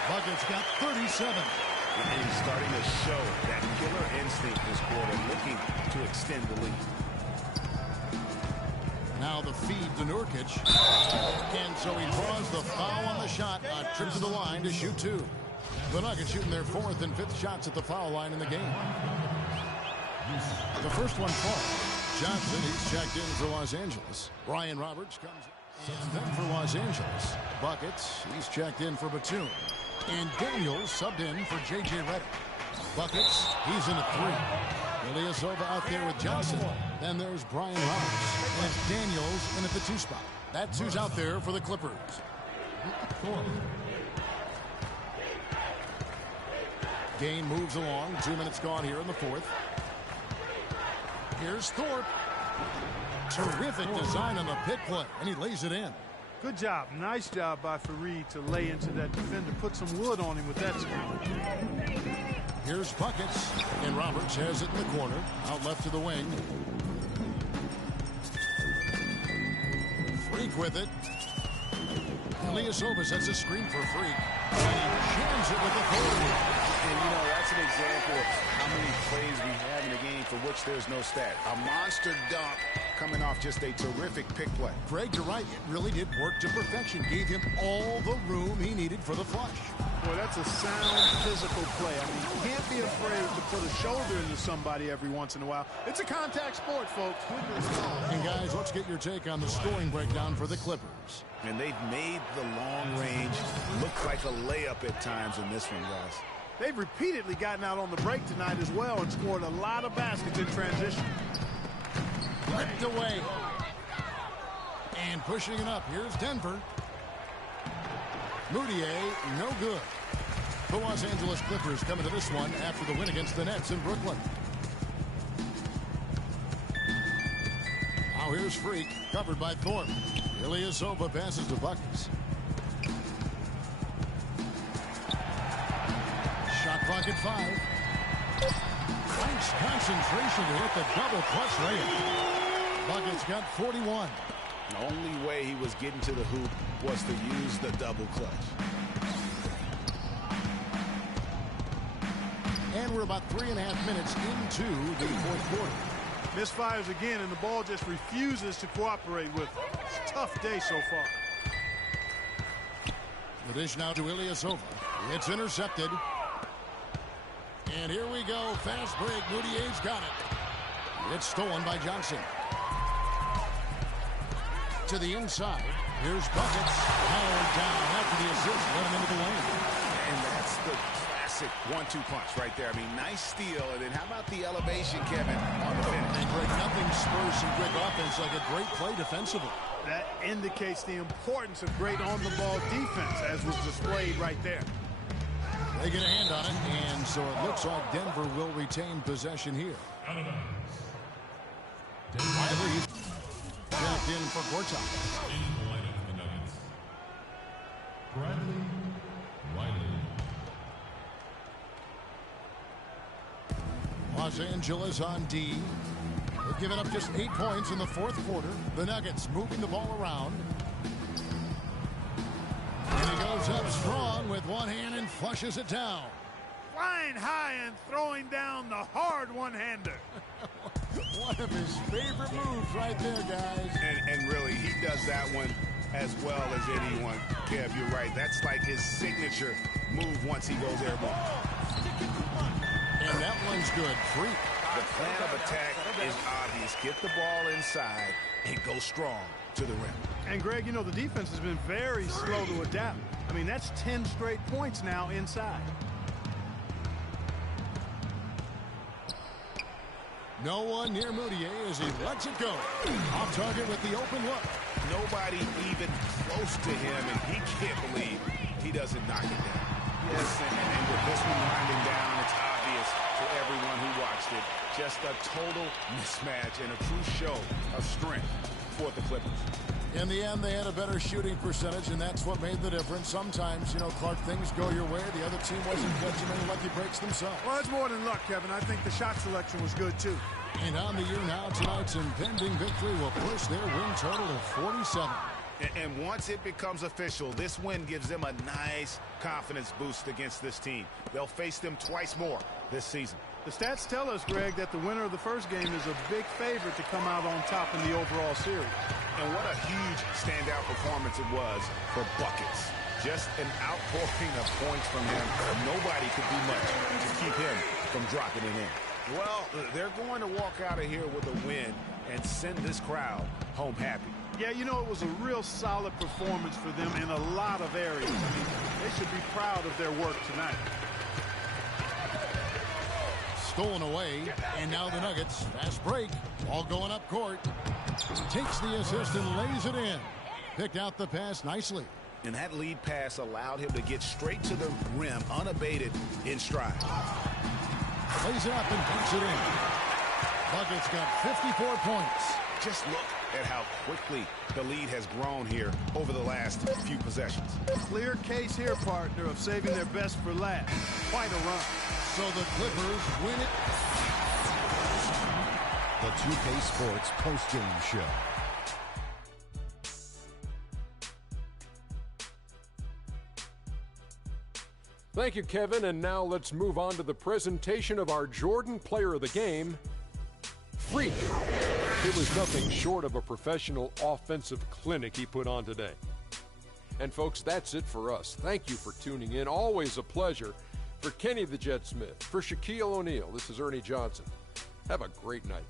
Buckets got 37. And he's starting to show that killer instinct this quarter, looking to extend the lead. Now the feed to Nurkic. And so he draws the foul on the shot. A trip to the line to shoot 2. The Nuggets shooting their 4th and 5th shots at the foul line in the game. The first one falls. Johnson, he's checked in for Los Angeles. Brian Roberts comes in. And then for Los Angeles, Buckets, he's checked in for Batum. And Daniels subbed in for J.J. Redick. Buckets, he's in at 3. Ilyasova out there with Johnson. Then there's Brian Roberts. And it's Daniels in at the 2 spot. That's who's out there for the Clippers. Game moves along. 2 minutes gone here in the 4th. Here's Thorpe. Terrific design on the pick play, and he lays it in. Good job. Nice job by Fareed to lay into that defender. Put some wood on him with that screen. Here's Buckets, and Roberts has it in the corner. Out left to the wing. Freak with it. Ilyasova sets a screen for Freak. And he jams it with authority. And, you know, that's an example of how many plays we have in a game for which there's no stat. A monster dunk coming off just a terrific pick play. Greg, you're right. It really did work to perfection. Gave him all the room he needed for the flush. Boy, that's a sound physical play. I mean, you can't be afraid to put a shoulder into somebody every once in a while. It's a contact sport, folks. And, guys, let's get your take on the scoring breakdown for the Clippers. And they've made the long range look like a layup at times in this one, guys. They've repeatedly gotten out on the break tonight as well and scored a lot of baskets in transition. Ripped away. And pushing it up. Here's Denver. Moutier, no good. The Los Angeles Clippers coming to this one after the win against the Nets in Brooklyn. Now here's Freak, covered by Thorpe. Ilyasova passes to Buckets. Shot clock at 5. Nice concentration to hit the double clutch layup. Buckets got 41. The only way he was getting to the hoop was to use the double clutch. And we're about 3.5 minutes into the 4th quarter. Misfires again, and the ball just refuses to cooperate with him. It's a tough day so far. The dish now to Ilyasova. It's intercepted. And here we go. Fast break. Moutier's got it. It's stolen by Johnson. To the inside. Here's Buckets. Powered down after the assist. Let him into the lane. And that's the classic 1-2 punch right there. I mean, nice steal. And then how about the elevation, Kevin, on the finish? And Greg, nothing spurs some quick offense like a great play defensively. That indicates the importance of great on-the-ball defense, as was displayed right there. They get a hand on it, and so it looks like Denver will retain possession here. Riley checked in for Gortat. Bradley Riley. Los Angeles on D. They've given up just 8 points in the 4th quarter. The Nuggets moving the ball around. And he goes up strong with one hand and flushes it down. Flying high and throwing down the hard one-hander. One of his favorite moves right there, guys. And really, he does that one as well as anyone. Kev, you're right. That's like his signature move once he goes airborne. And that one's good. Freak. The plan of attack is obvious. Get the ball inside and go strong to the rim. And, Greg, you know, the defense has been very slow to adapt. I mean, that's 10 straight points now inside. No one near Moutier as he lets it go. Off target with the open look. Nobody even close to him, and he can't believe he doesn't knock it down. Yes, and with this one winding down, it's obvious to everyone who watched it. Just a total mismatch and a true show of strength for the Clippers. In the end, they had a better shooting percentage, and that's what made the difference. Sometimes, Clark, things go your way. The other team wasn't catching any lucky breaks themselves. Well, it's more than luck, Kevin. I think the shot selection was good, too. And on the year now, tonight's impending victory will push their win total to 47. And once it becomes official, this win gives them a nice confidence boost against this team. They'll face them twice more this season. The stats tell us, Greg, that the winner of the first game is a big favorite to come out on top in the overall series. And what a huge standout performance it was for buckets. Just an outpouring of points from him. Nobody could do much to keep him from dropping it in. Well, they're going to walk out of here with a win and send this crowd home happy. Yeah, it was a real solid performance for them in a lot of areas. They should be proud of their work tonight. Stolen away, and now the Nuggets. Fast break, ball going up court. Takes the assist and lays it in. Picked out the pass nicely. And that lead pass allowed him to get straight to the rim, unabated in stride. Lays it up and punks it in. Bucket's got 54 points. Just look at how quickly the lead has grown here over the last few possessions. Clear case here, partner, of saving their best for last. Quite a run. So the Clippers win it. The 2K Sports postgame show. Thank you, Kevin. And now let's move on to the presentation of our Jordan Player of the Game, Freak. It was nothing short of a professional offensive clinic he put on today. And folks, that's it for us. Thank you for tuning in. Always a pleasure. For Kenny the Jet Smith, for Shaquille O'Neal, this is Ernie Johnson. Have a great night.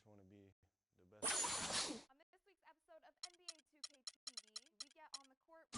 just want to be the best. On this week's episode of NBA 2K TV, we get on the court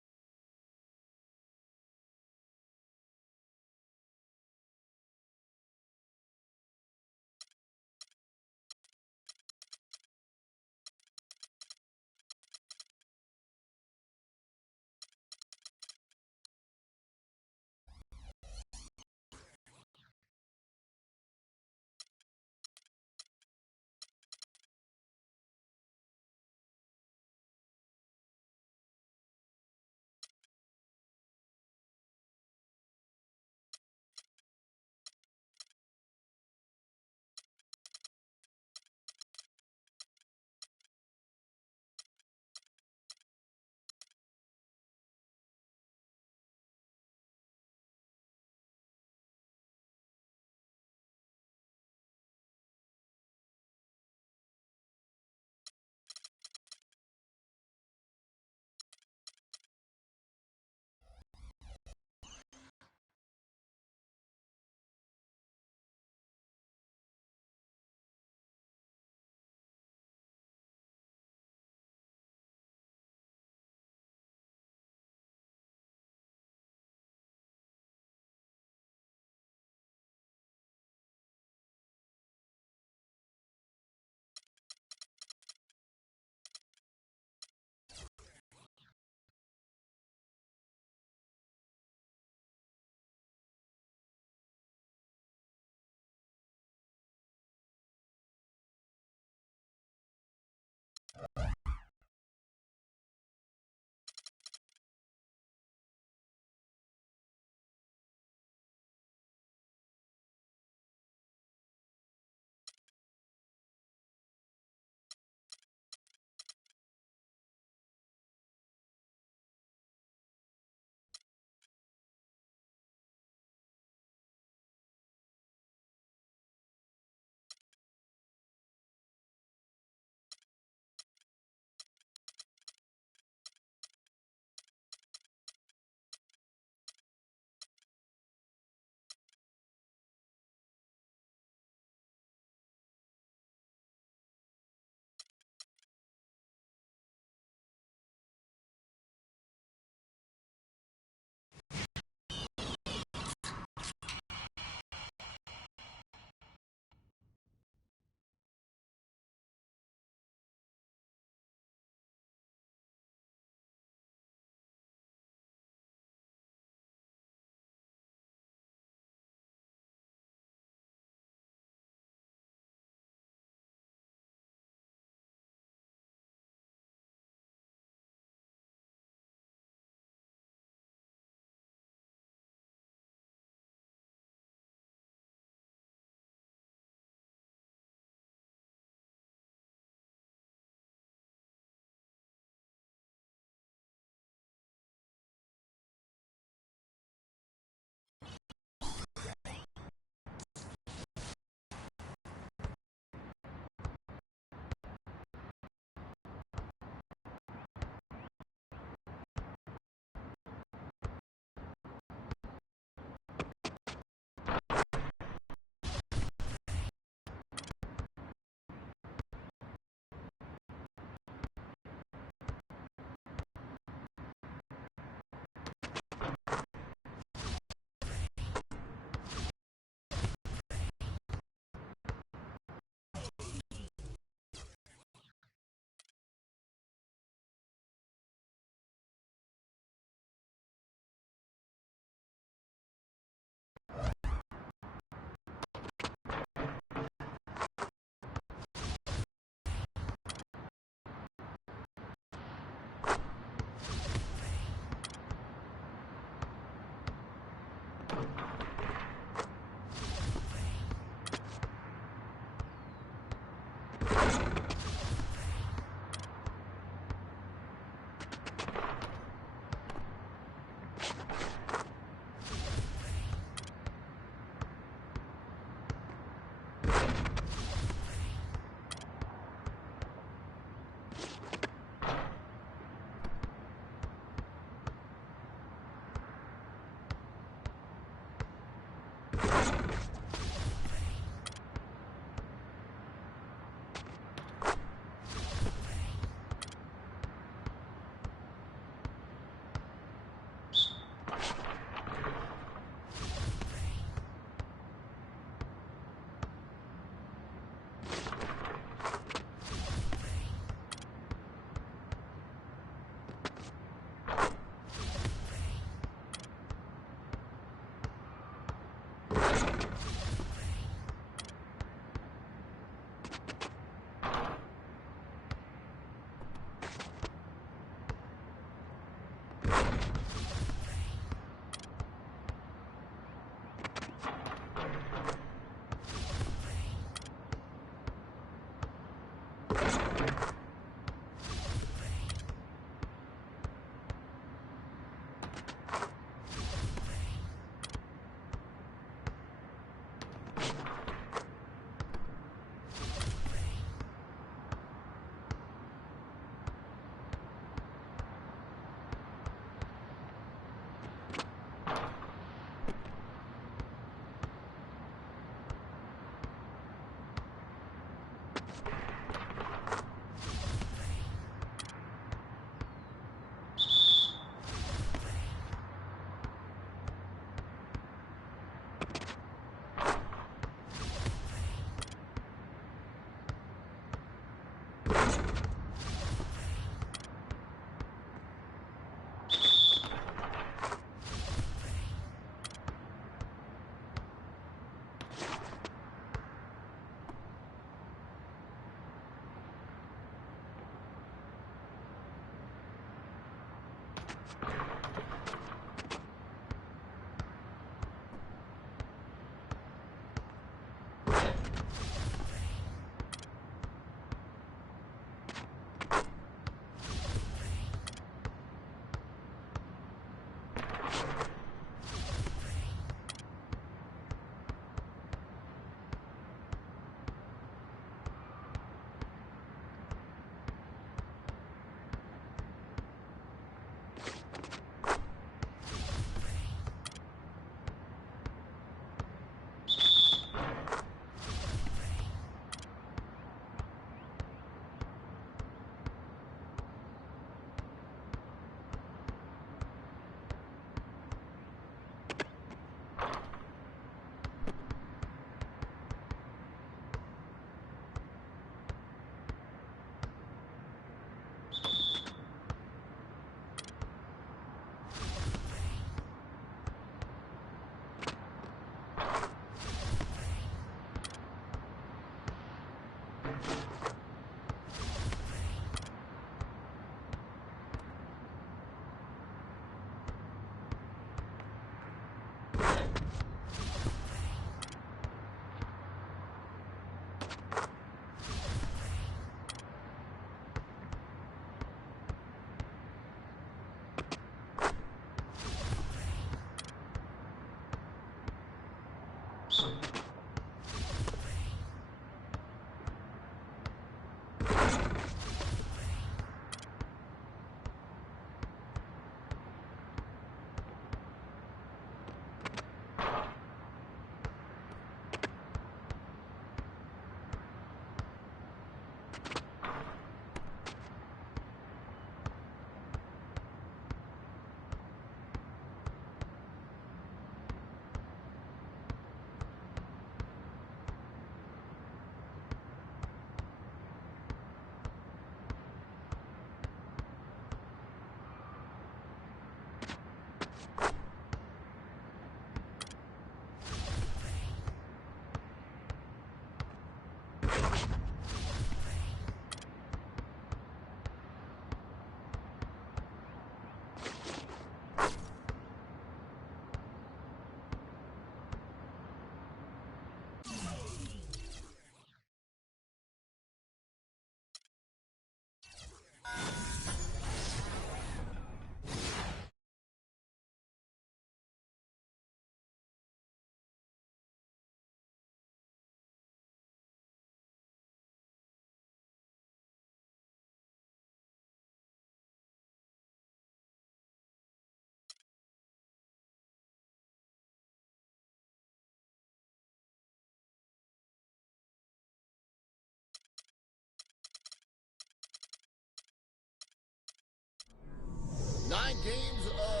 games of...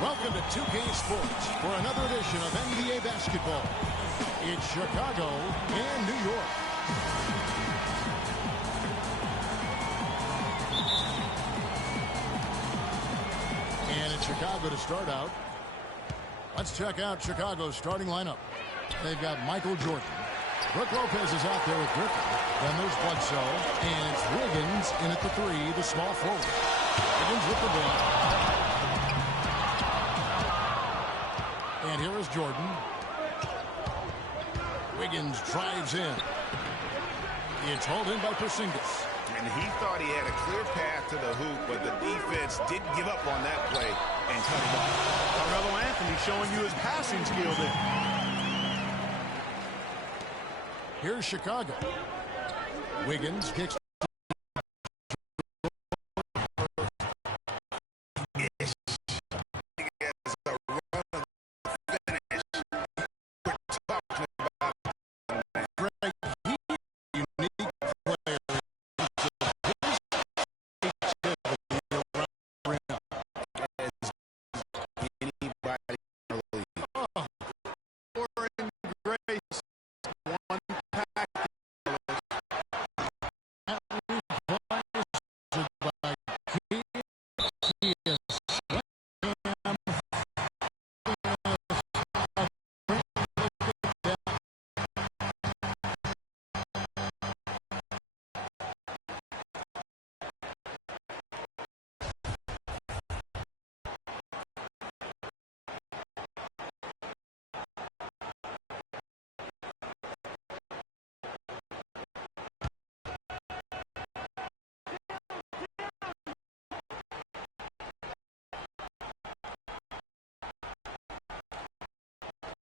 Welcome to 2K Sports for another edition of NBA basketball. It's Chicago and New York. And it's Chicago to start out. Let's check out Chicago's starting lineup. They've got Michael Jordan, Brooke Lopez is out there with Griffin. Then there's Bledsoe. And it's Wiggins in at the 3, the small forward. Wiggins with the block. And here is Jordan. Wiggins drives in. It's hauled in by Porzingis. And he thought he had a clear path to the hoop, but the defense didn't give up on that play and cut him off. Carmelo Anthony showing you his passing skill there. Here's Chicago. Wiggins kicks.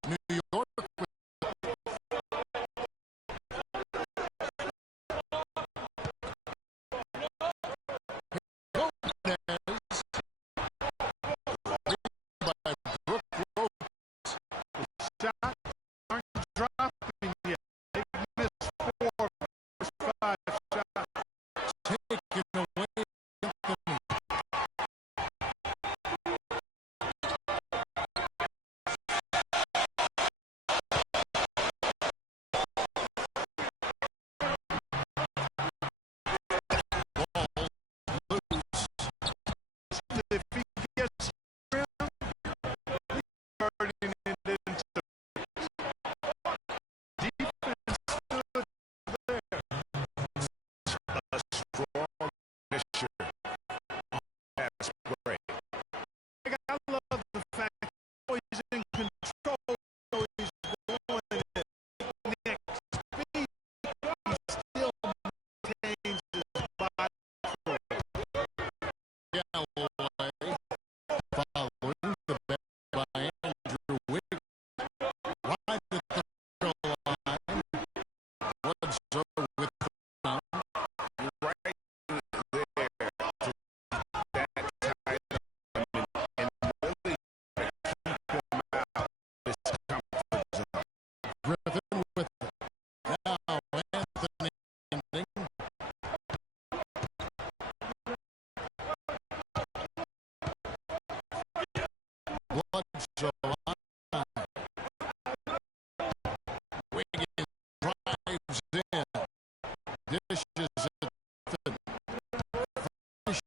New York with by Brooke Lopez. The shots aren't dropping yet. They've missed 4 of the first 5 shots. Taken away. If he gets rim, he's turning it into defense stood there. A strong finisher. Pass break. I love the fact that he's in control, so he's going it. Next speed, he still maintains his body control. Galloway following the back by Andrew Wiggins. Right at the goal line. Bledsoe with the rebound. Right there to that tight and really keep him out of his comfort zone. Griffin with it. Now Anthony ending. Bledsoe on. Wiggins drives in. Dishes it.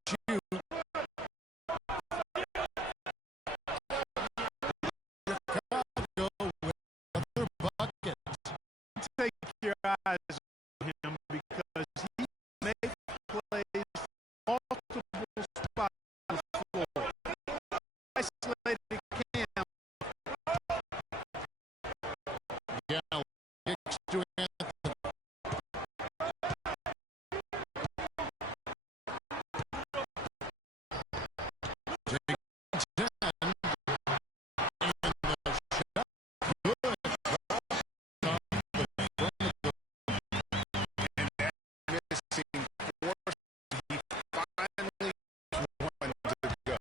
Shoot. Chicago with other buckets. Take your eyes on him because he makes plays multiple spots on the floor. Isolated Cam. Gallo kicks to Anthony. Takes 10. And the shot good. Off the front of the Missing force, he finally one to go.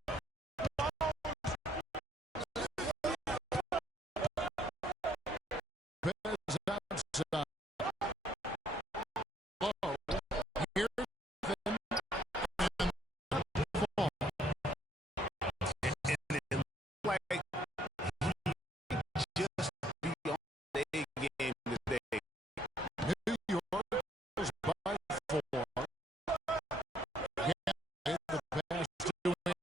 Pez outside. Low. Here then. And fall. And it looked like he just be on the A game today. New York goes by 4. Galloway, the pass to him.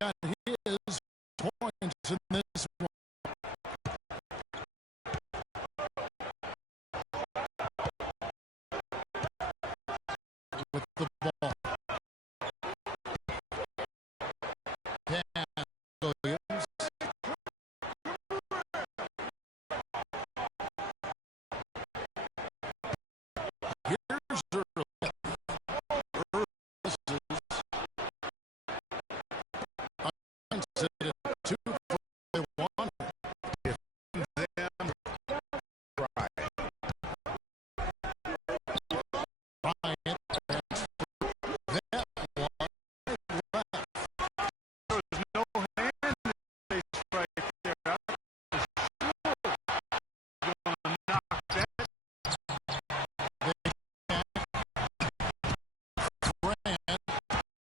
got his points in this one. With the ball. Pass Williams. Here's Earl. Earl misses. Considered 2 for 1. If them right. Bryant transferred that one left. There was no hand in the right there. I was sure going to knock that.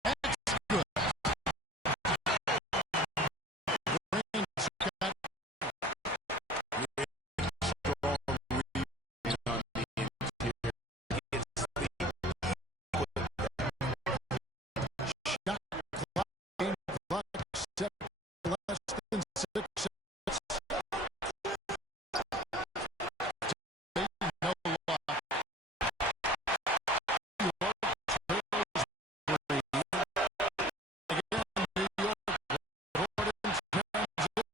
That's good. Range cut. Shot clock, game clock, set less than 6 seconds. No lock. New York trails 3. Again, New York, Gordon's transit.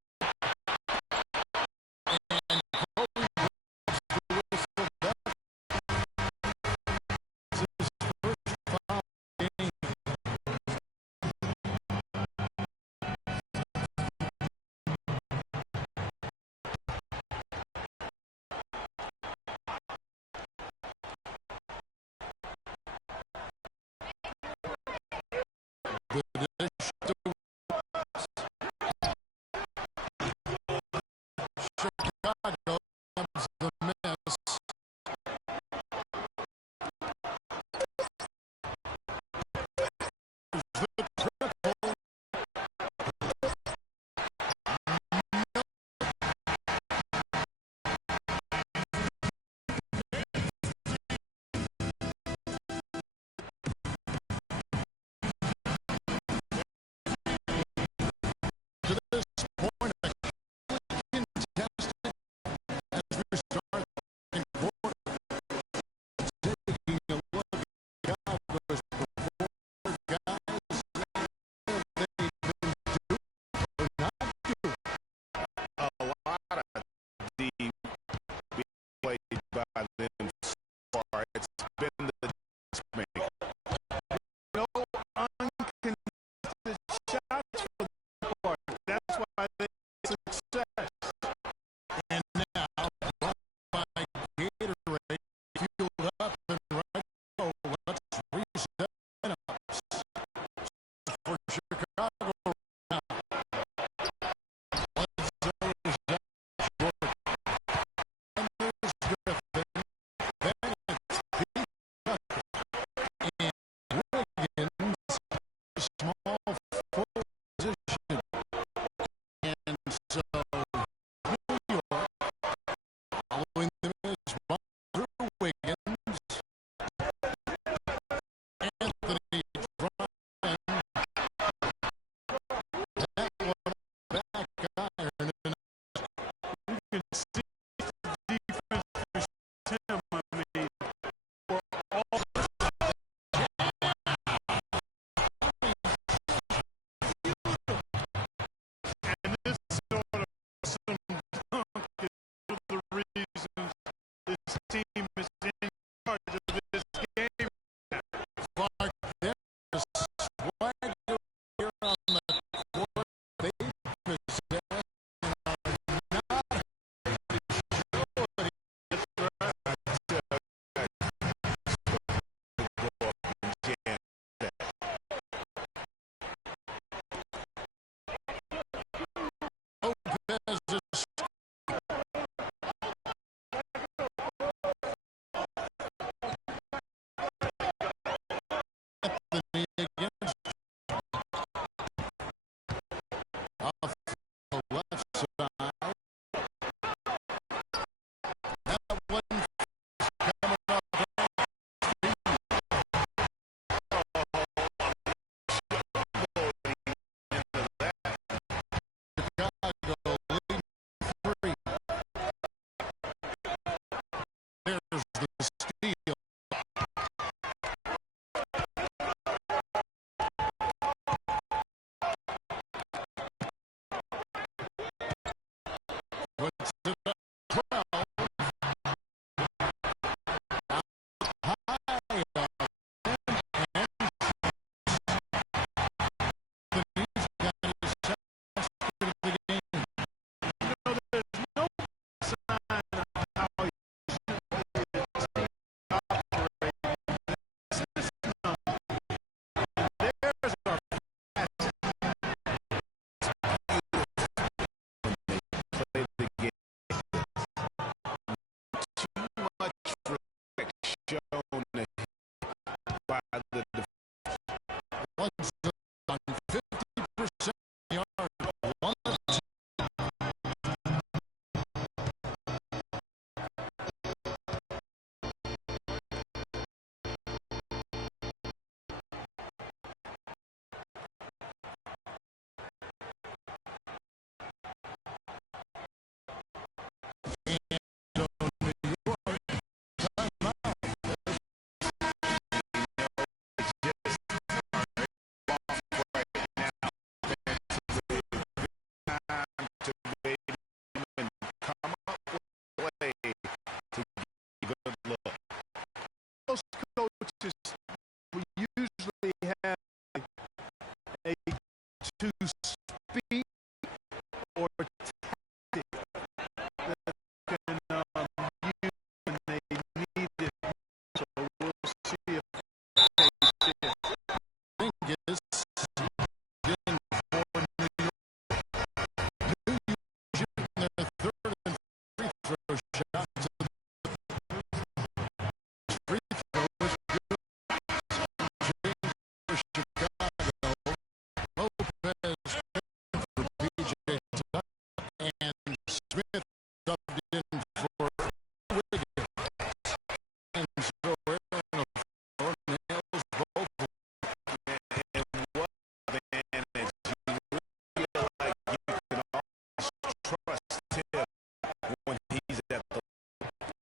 And Kobe blows the whistle. That's his first foul game. The dish to Chicago comes the miss. The triple. reasons this team is in charge of this game. Clark, there's swagger here on the court. They possess and are not Lopez is Anthony against off the left side. That one coming up Chicago leading 3. There's the steal. Puts it up 12. Out high and Anthony's got his second of the game. You know, there's no sign of how he's operating this system. There's our Play the game. Too much respect shown by the One's on 50% yard. One of two. And New York timeout. to maybe even come up with a play to give a good look. Most coaches will usually have a two-speed or tactic that can use when they need it. So we'll see if they shift. Thing is, getting for New York. New York shooting their third and free throw shots. Free throw is good. James for Chicago. Lopez for PJ Tuck. And Smith dubbed in for Wiggins. And so Aaron Ford nails both of them. And what advantage you feel like you can always trust him when he's at the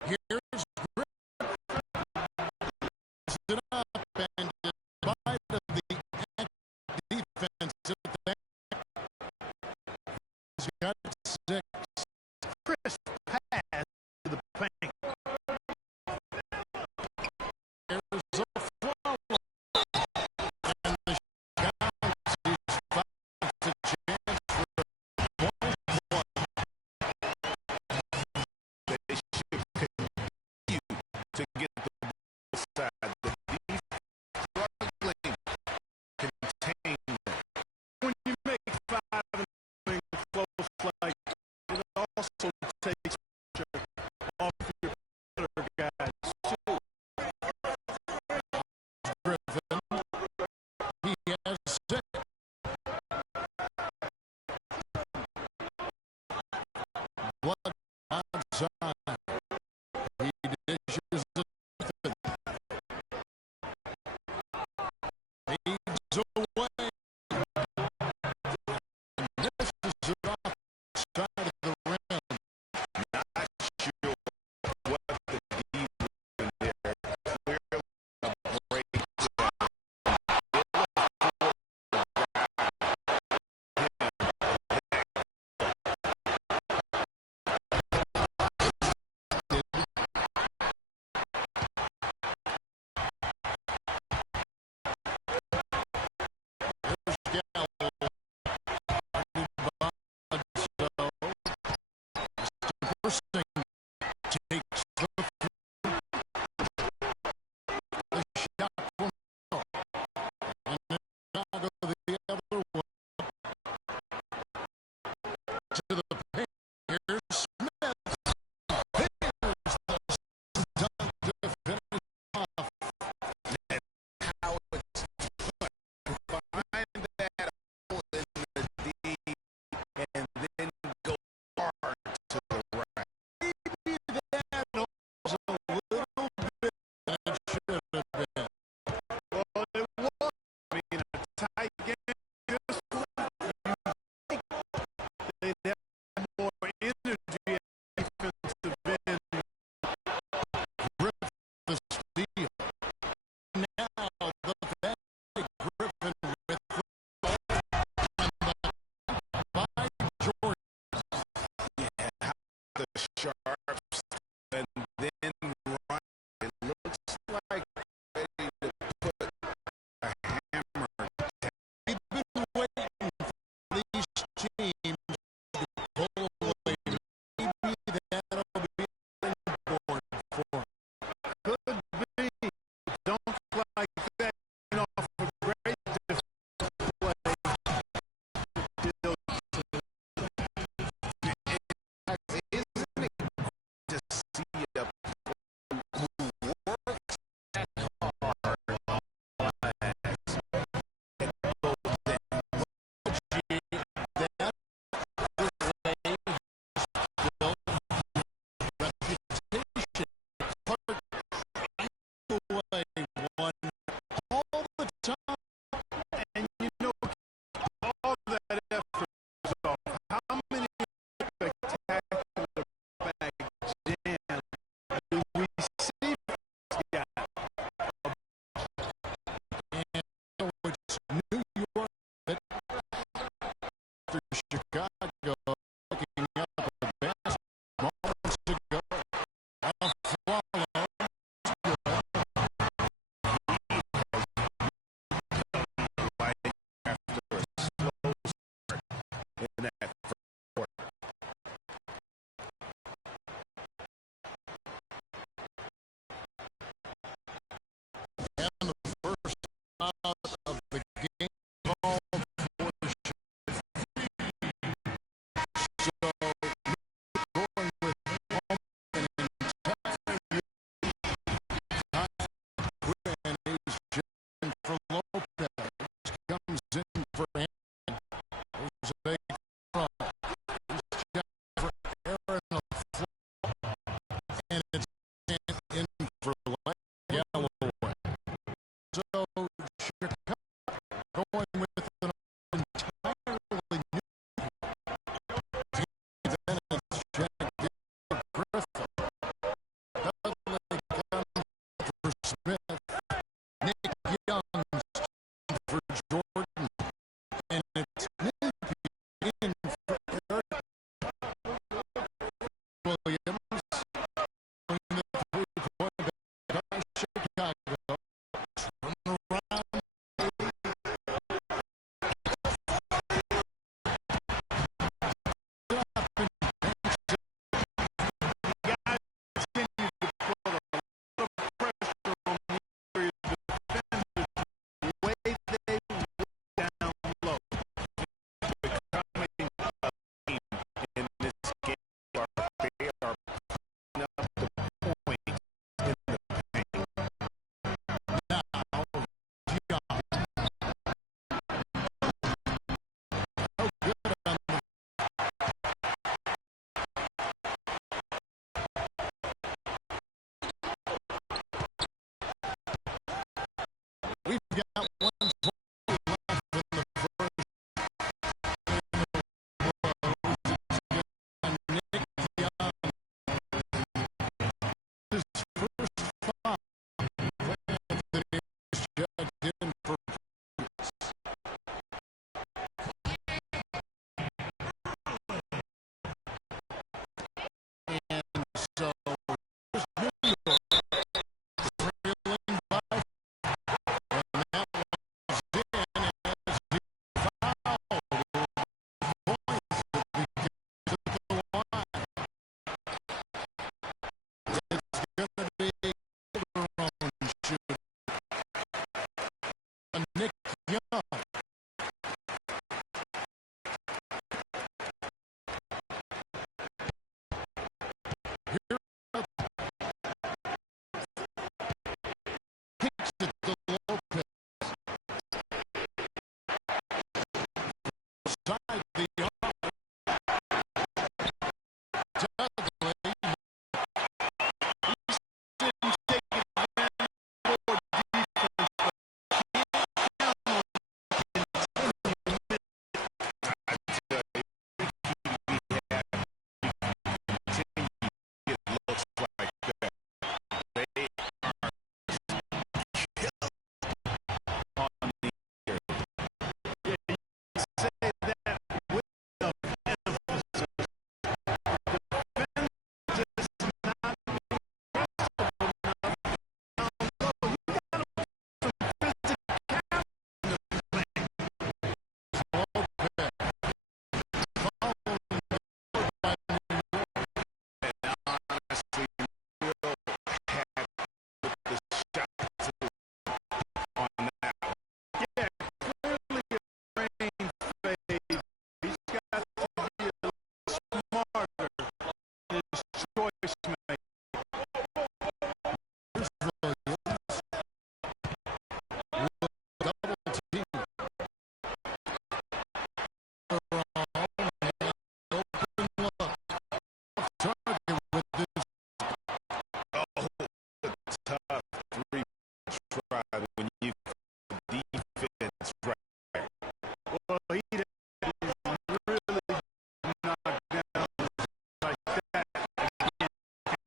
Here's Grip. It up, and in spite of the defensive thing, he's got 6. Crisp pass to the paint. There's a follow, and the Galaxy finds a chance for point one. they should continue to get the ball side. The defense struggling contain them. When you make 5 and going close like it also takes pressure off your other guys too. Griffin, he has 6. Blood outside. He dishes it. And the first out of the game called for the shot. So going with home and entirely and he's checking for Lopez. Comes in for him. There's a big front. He's checking for Aaron LaFleur. And it's in for Galloway. So Chicago going with an entirely new team. Then it's checked in for Griffin. Dudley comes for Smith. Nick Young's for Jordan. And it's Nick in for Eric Williams. From the three-point back by Chicago. Turn around. We've got 1:20 left in the first. Nick Young. His first foul. Anthony was checked in for points. And so here's New York trailing by 4. And that was in as he fouled points that we get to the line. It's going to be Calderon shooting. Nick Young. Here kicks it to Lopez. Side the arm. Dudley. He didn't take advantage of defense, but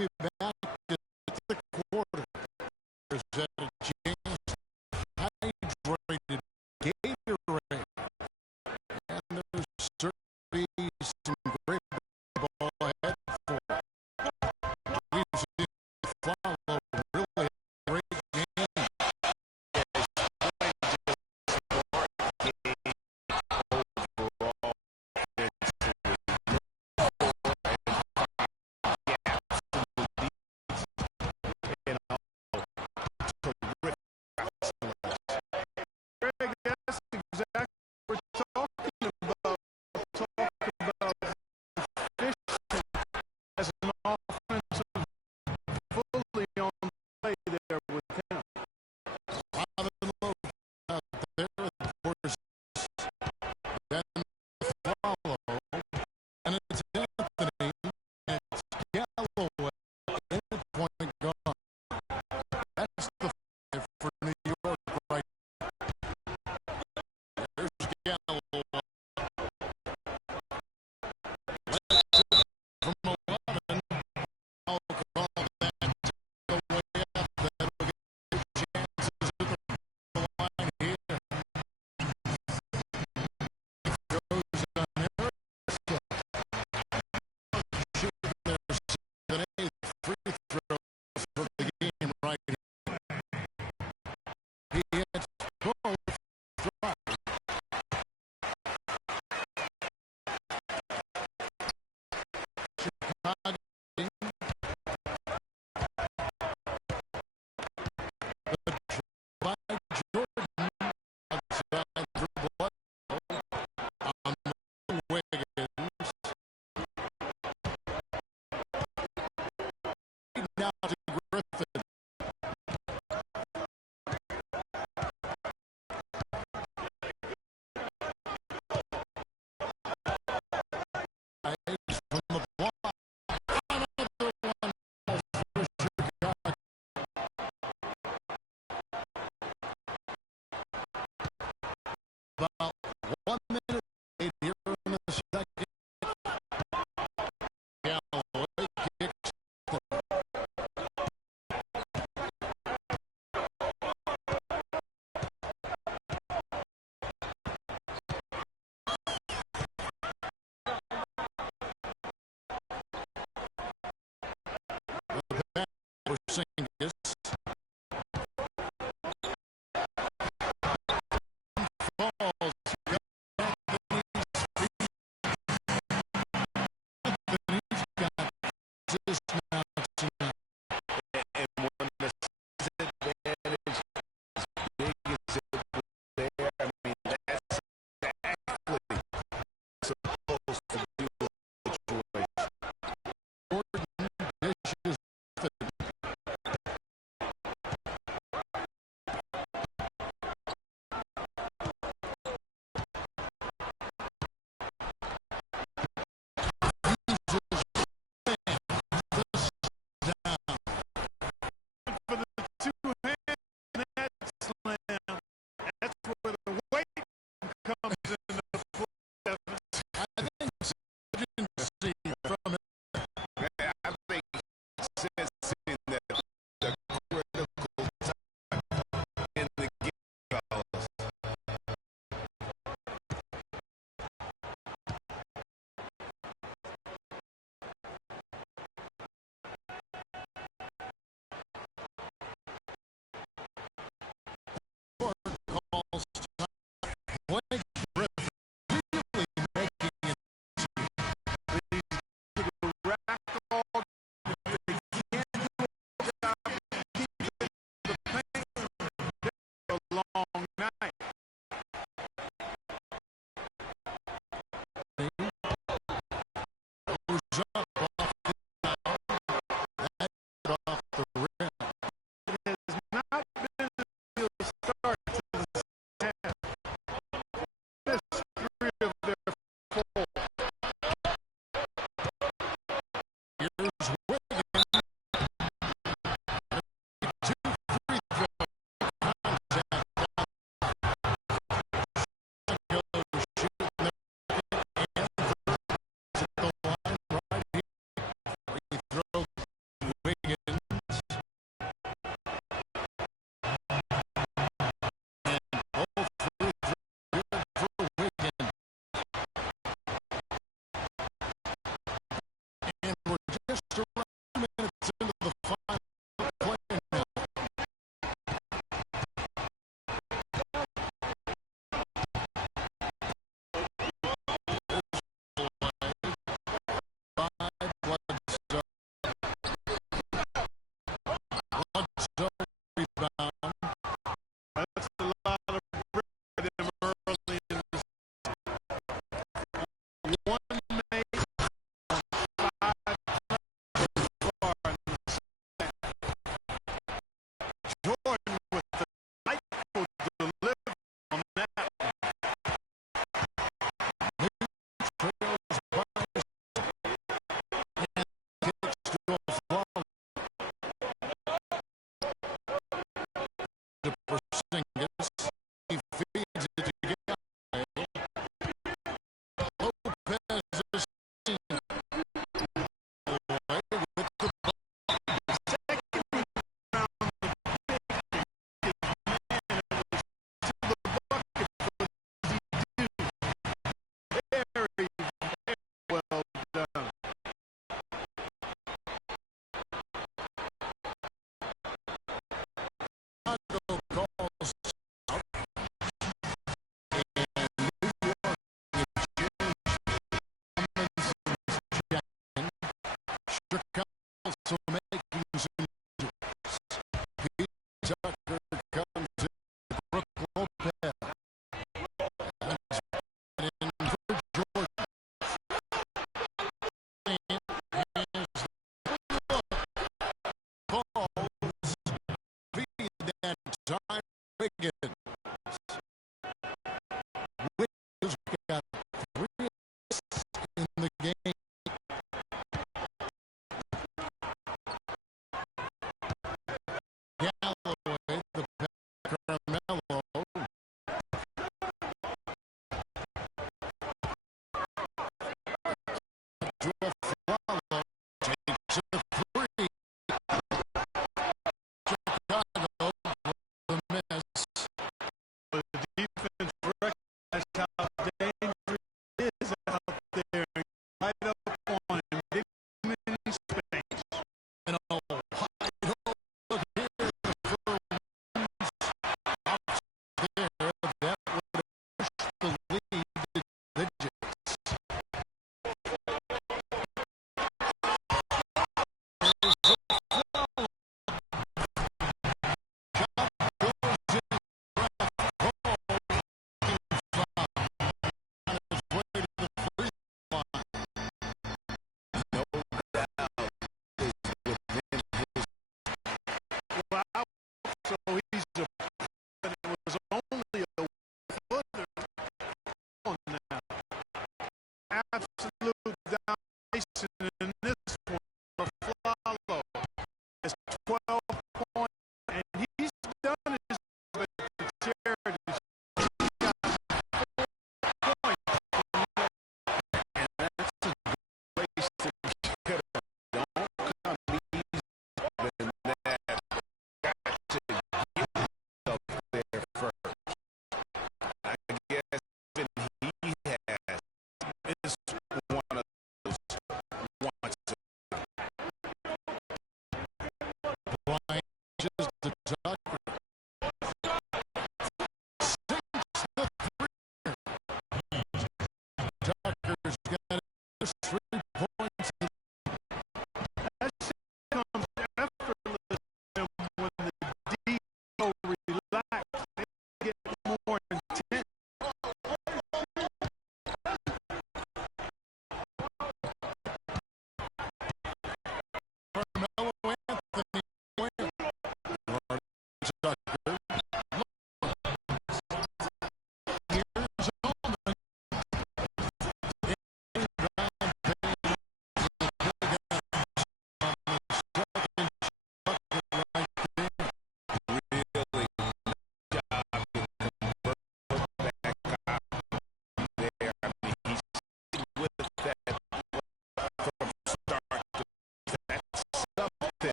me back to the quarter. There's a chance hydrated Gatorade. And there's certainly some great ball ahead for we've seen follow really great game. Greg, that's exactly what we're talking about. Talking about efficient as an offensive, fully on play there with him. Out there, of course, then follow, and it's Anthony, and it's Galloway in the point guard. That's the five for New York right now. There's Galloway. From 11, I'll call that the way up. That'll get chances at the line here. Goes on Eric. Shooting their 7th free throws for the game right here. He hits both tries. Chicago team. The by Jordan outside for Bledsoe on the Wiggins. Now to Griffin. Eyes from the block. Another one for Chicago. About 1 minute here in the second. Galloway kicks the back for Singis. Falls. Anthony's feet. Anthony's got just now. And when the disadvantage as big as it was there, I mean, that's exactly supposed to do a situation. Jordan dishes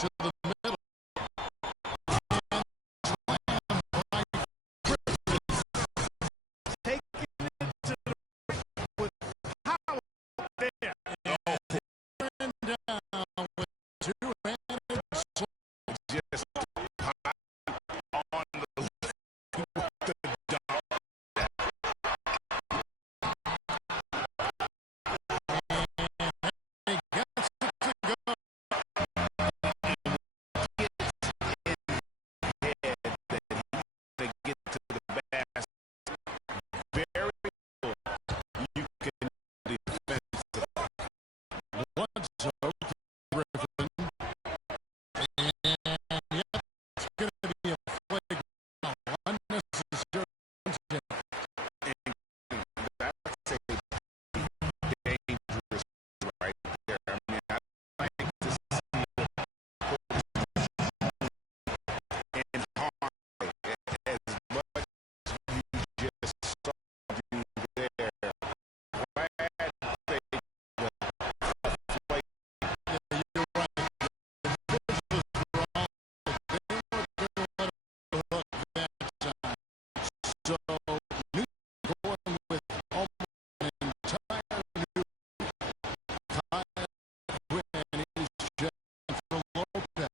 to the middle. Taking it to the with power there. And down with two-handed Just hot on the dunk. he gets it to go. To get to the basket. Very cool. You can defensive. One soak, Griffin. And yet, it's going to be a flag. Unnecessary. That's a dangerous right there. I mean, I like to see and harm as much you just saw do there. Glad they were played. Yeah, you're right. The push was wrong. They weren't going to let it hook that time. So, New going with almost an entire new Kyle Quinn is just for Lopez.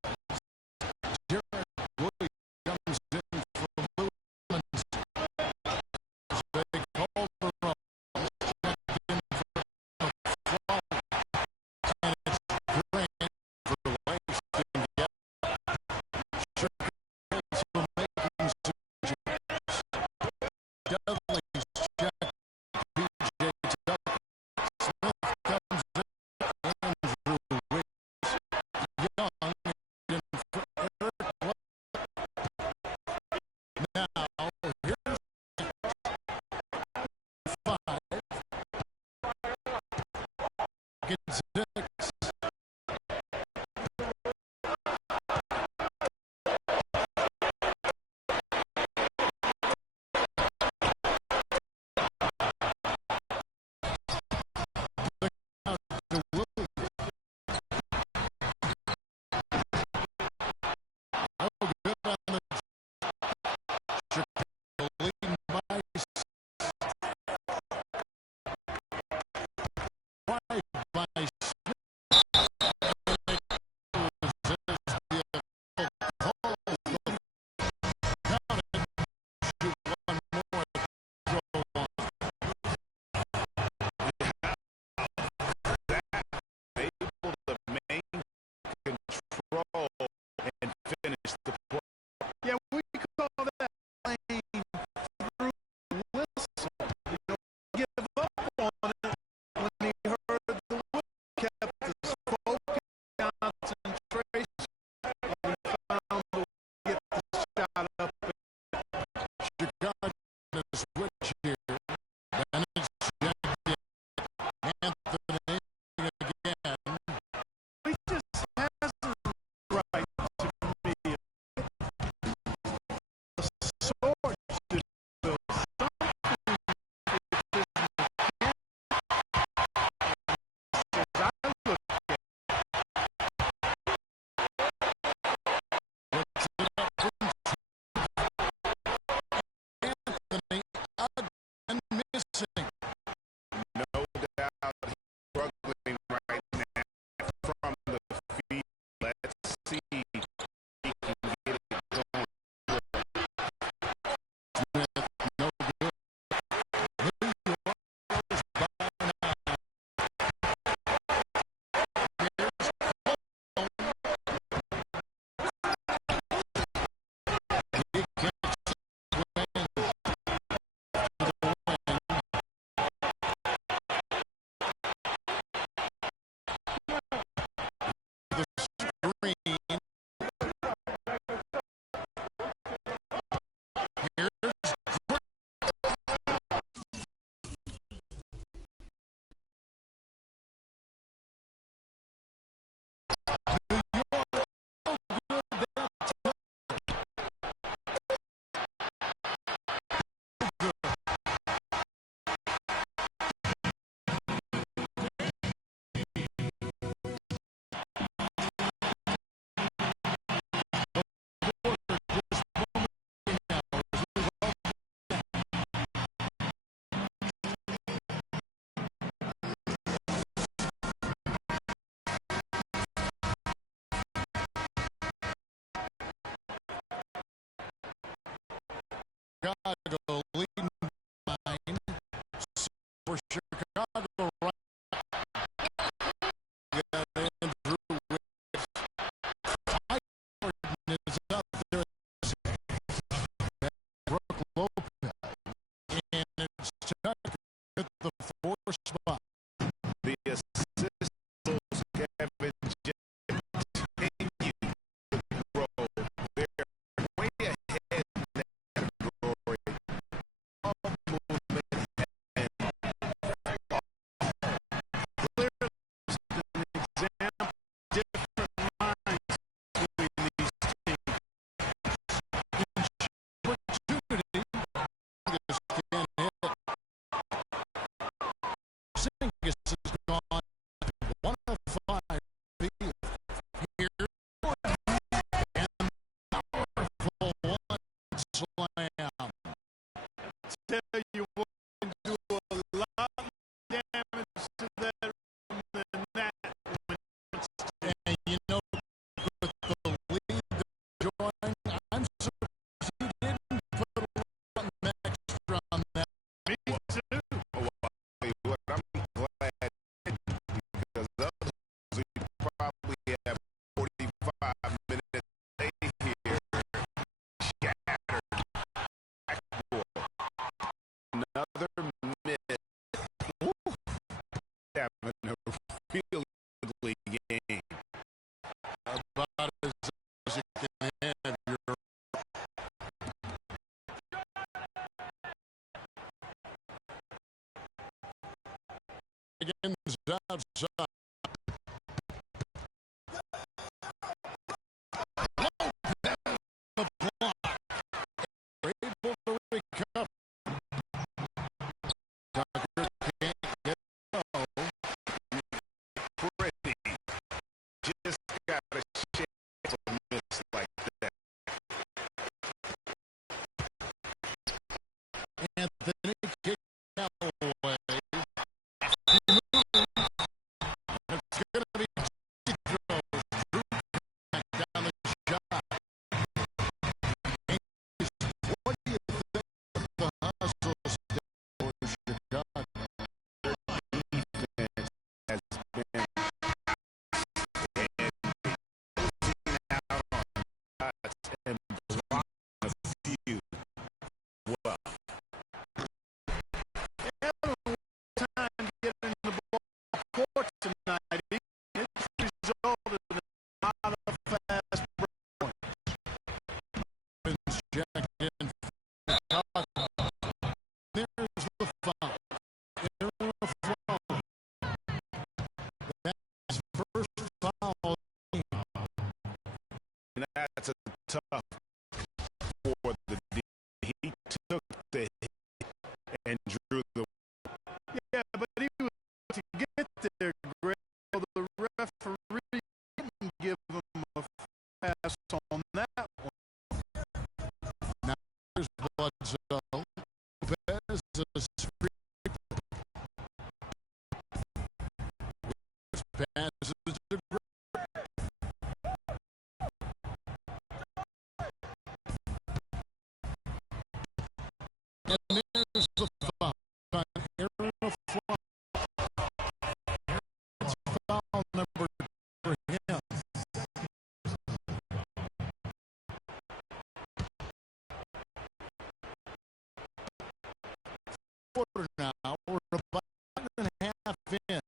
Derek Williams comes in for Lewis. They call the run. Check in for a flag. And it's Grant for Langston Gap. Sure is for making suggestions. Dudley's check. PJ Tucker. Smith comes in. Andrew Wiggs. Young in for Eric Webb. Now, here's five. Gets six. Out to Williams. Oh, good on the Chicago leading by 5 by Smith. And it goes as the official calls the counted. Shoot one more throw on. Able to maintain control and finish the play. Yeah, we call that playing through the whistle. You know, give up on it when he heard the whistle. Kept his focus, concentration, and found a way to get the shot up. Chicago to switch here. And it's Jack Anthony again. He just has the right to me Chicago leading by 9. For Chicago, right. Got Andrew Wiggins. Mike Gordon is up there. Brooke Lopez. And it's Tucker at the 4 spot. The assist goes Kevin James continue to grow. They're way ahead in that category. All movement and clearly an example, different lines between these teams. Opportunity. This can hit. Singis is gone. 1 of 5 field. Here and powerful one slam. Tell you what, can do a lot more damage to that room than that. And you know, with the lead they're enjoying, I'm surprised he didn't put a lot extra on that. Me too. Well, I'm glad because others we probably have 45 minutes late here. Shattered. Another miss. Woo. Having a really ugly game. About as you can have your Higgins outside. The block. Able to recover. Tucker can't get Pretty. Just got a chance to miss like that. Anthony kicked Callaway. It's going to be G throws. Drew back down the shot. What do you think of the hustle still for Chicago? Defense has been out on shots and blocking a few. Well, Time getting the ball court tonight. It's resulted in a lot of fast break points. Jack in. There's the foul. There's the foul. That's first foul. and that's a tough for the D. He took the hit and drew the. Yeah, but he was to get there, Greg. The referee didn't give him a pass on that one. Now there's Bledsoe. Lopez is free. Passes to Gray. And there's the foul. By Aaron Aflalo. It's foul number for him. Quarter now. We're about an half in.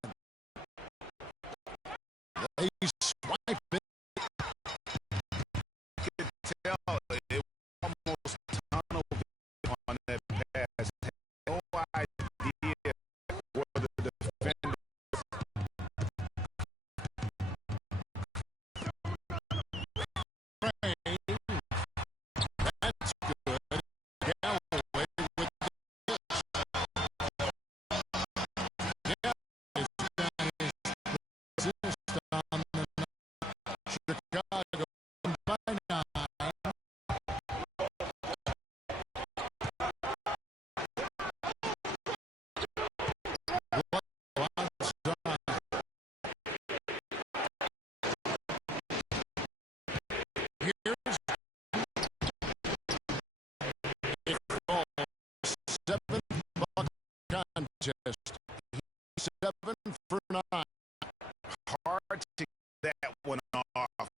They swipe it. You could tell it was almost tunnel vision on that pass. Had no idea where the defender. Ray. That's good. Galloway with the miss. Galloway's got his assist on the night. Chicago by 9. Here's a contest. 7 for 9. Hard to get that one off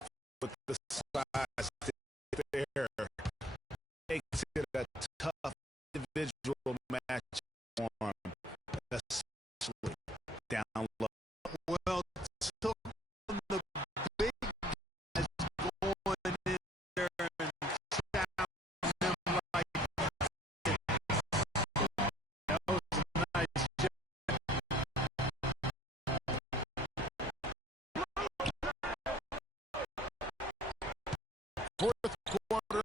with the size there. Makes it a tough individual match for him, especially down low. Well, took the big guys going in there and challenging him like that was a nice job. Fourth quarter,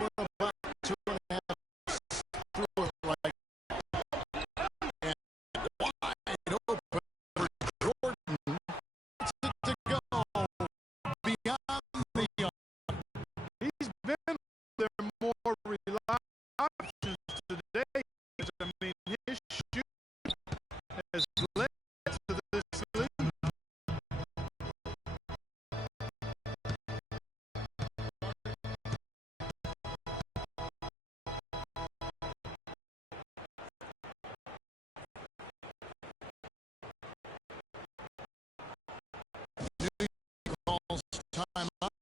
we're about 2.5 through it like, and wide open for Jordan to go beyond the arc. He's been there more reliable options today. I mean, his shoot has led to this lead. Calls timeout.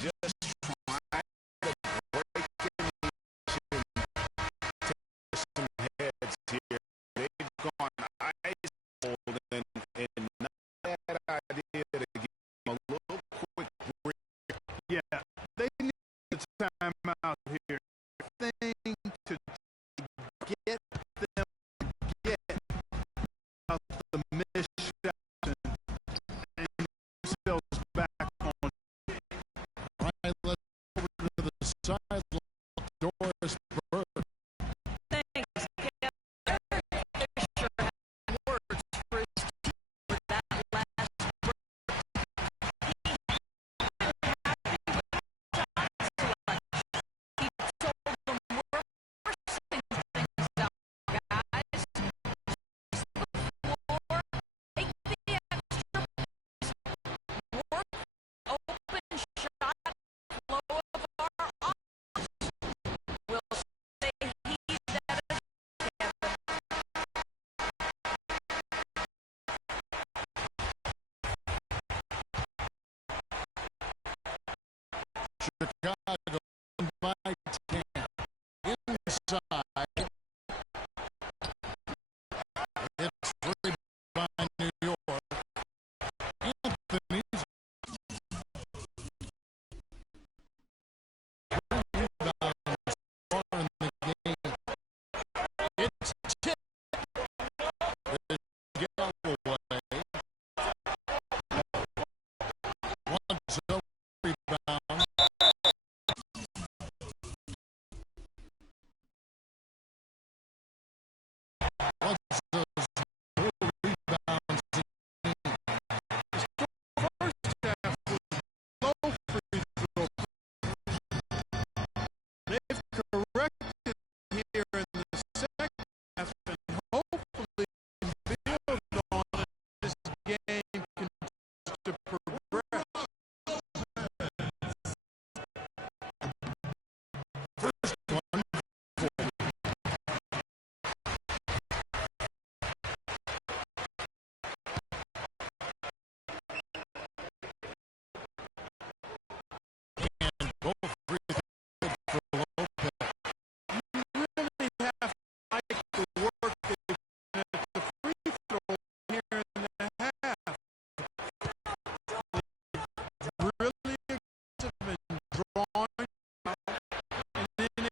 Just trying to break in to some heads here. They've gone ice cold and not a bad idea to give them a little quick break. Yeah, they need the timeout here. Thing to get them get out the missed shots and themselves back on. Right, let's go over to the sideline. Doris Bird. Thanks, Gail. Eric Fisher had words for his team for that last break. He wasn't happy with the shot selection. He told them, we're forcing things out, guys. Use the floor, take the extra pace, work open shot flow of our offense. We'll say he said it, Kevin. Chicago by 10. Inside. It's free by New York. Anthony's rebounds far in the game. It's tipped. There's Galloway. Wants a rebound. Wants those 4 rebounds. First half was low free throw. They've corrected here in the second half and hopefully can build on it as this game continues to progress. First one. And both free throws for Lopez. You really have to like the work they've done at the free throw here in the half. Really aggressive and drawing out, and then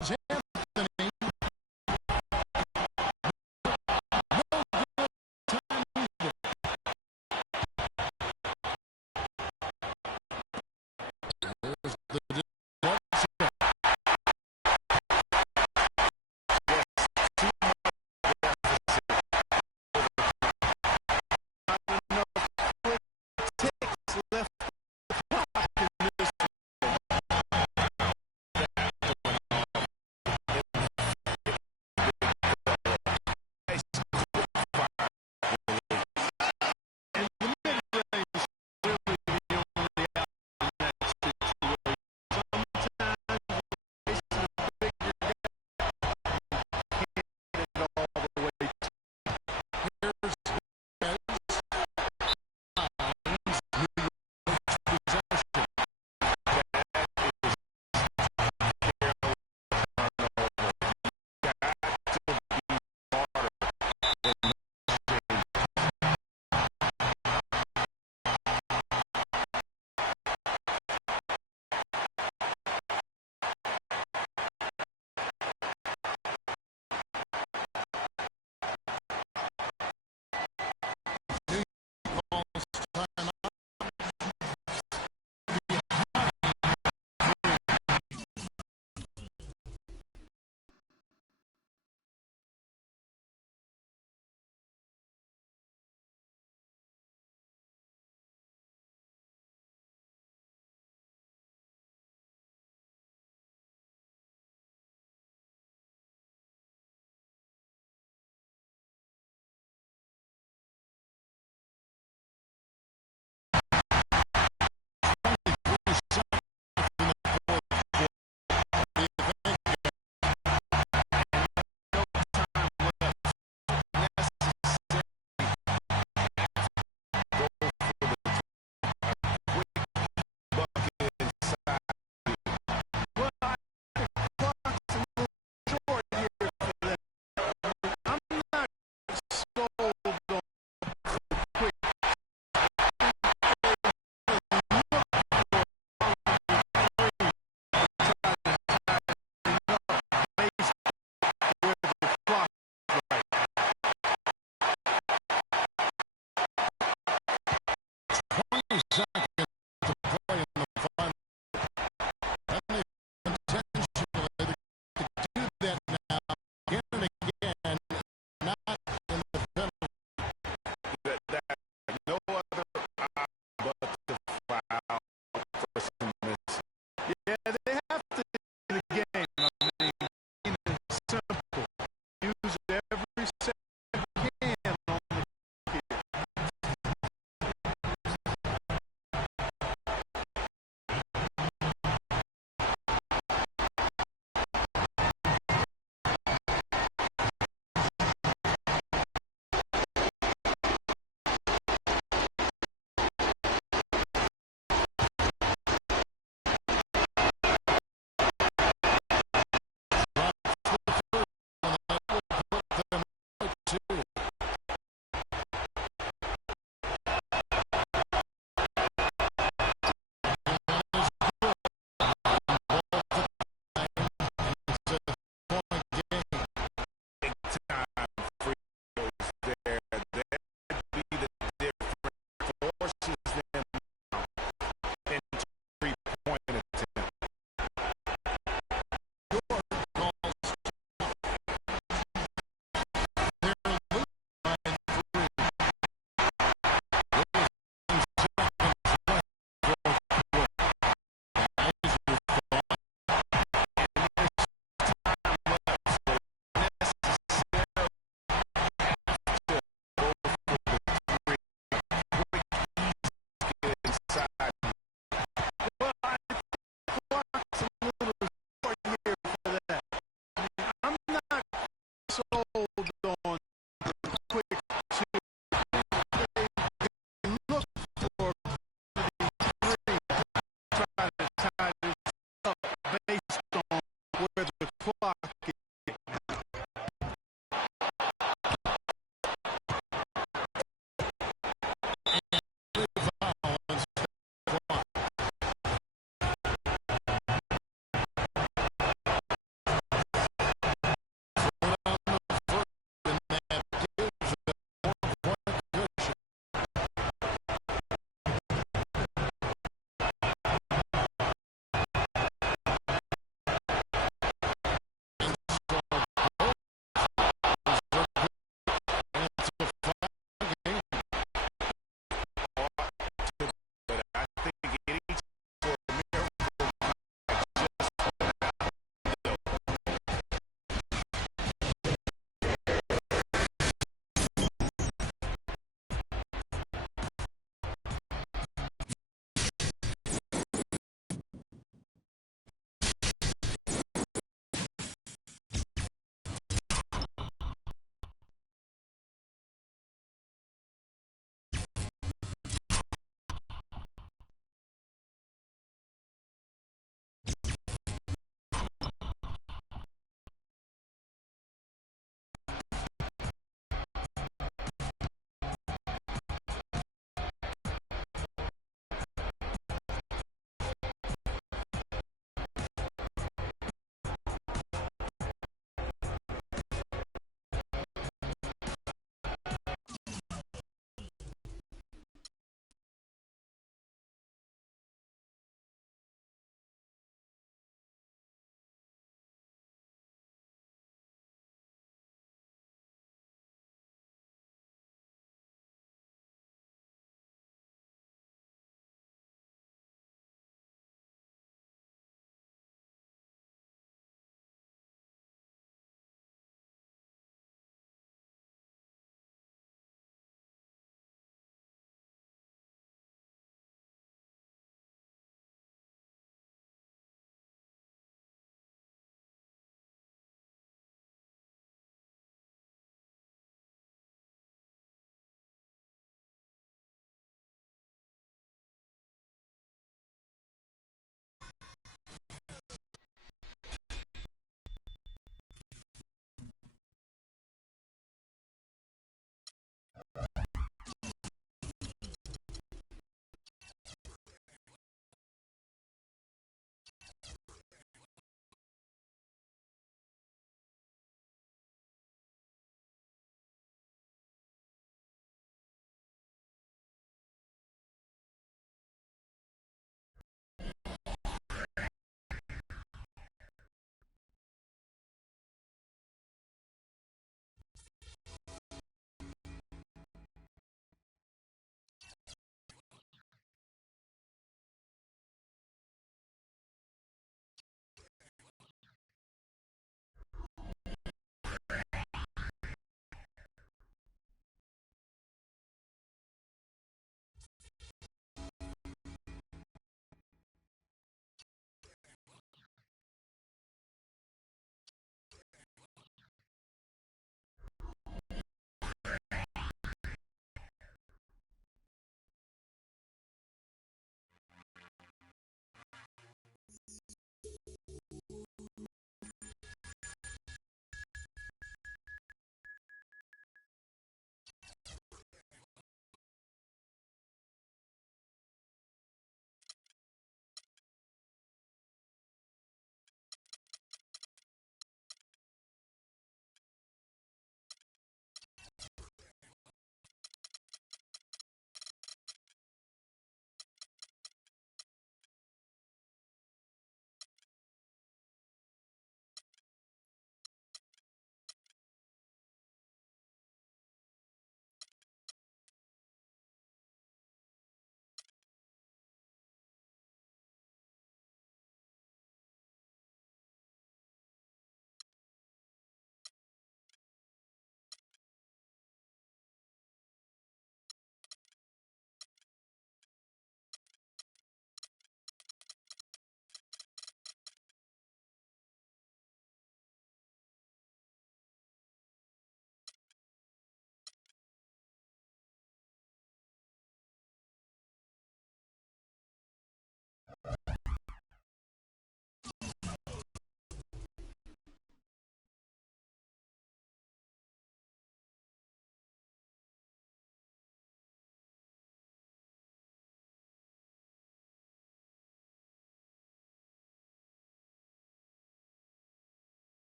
his hand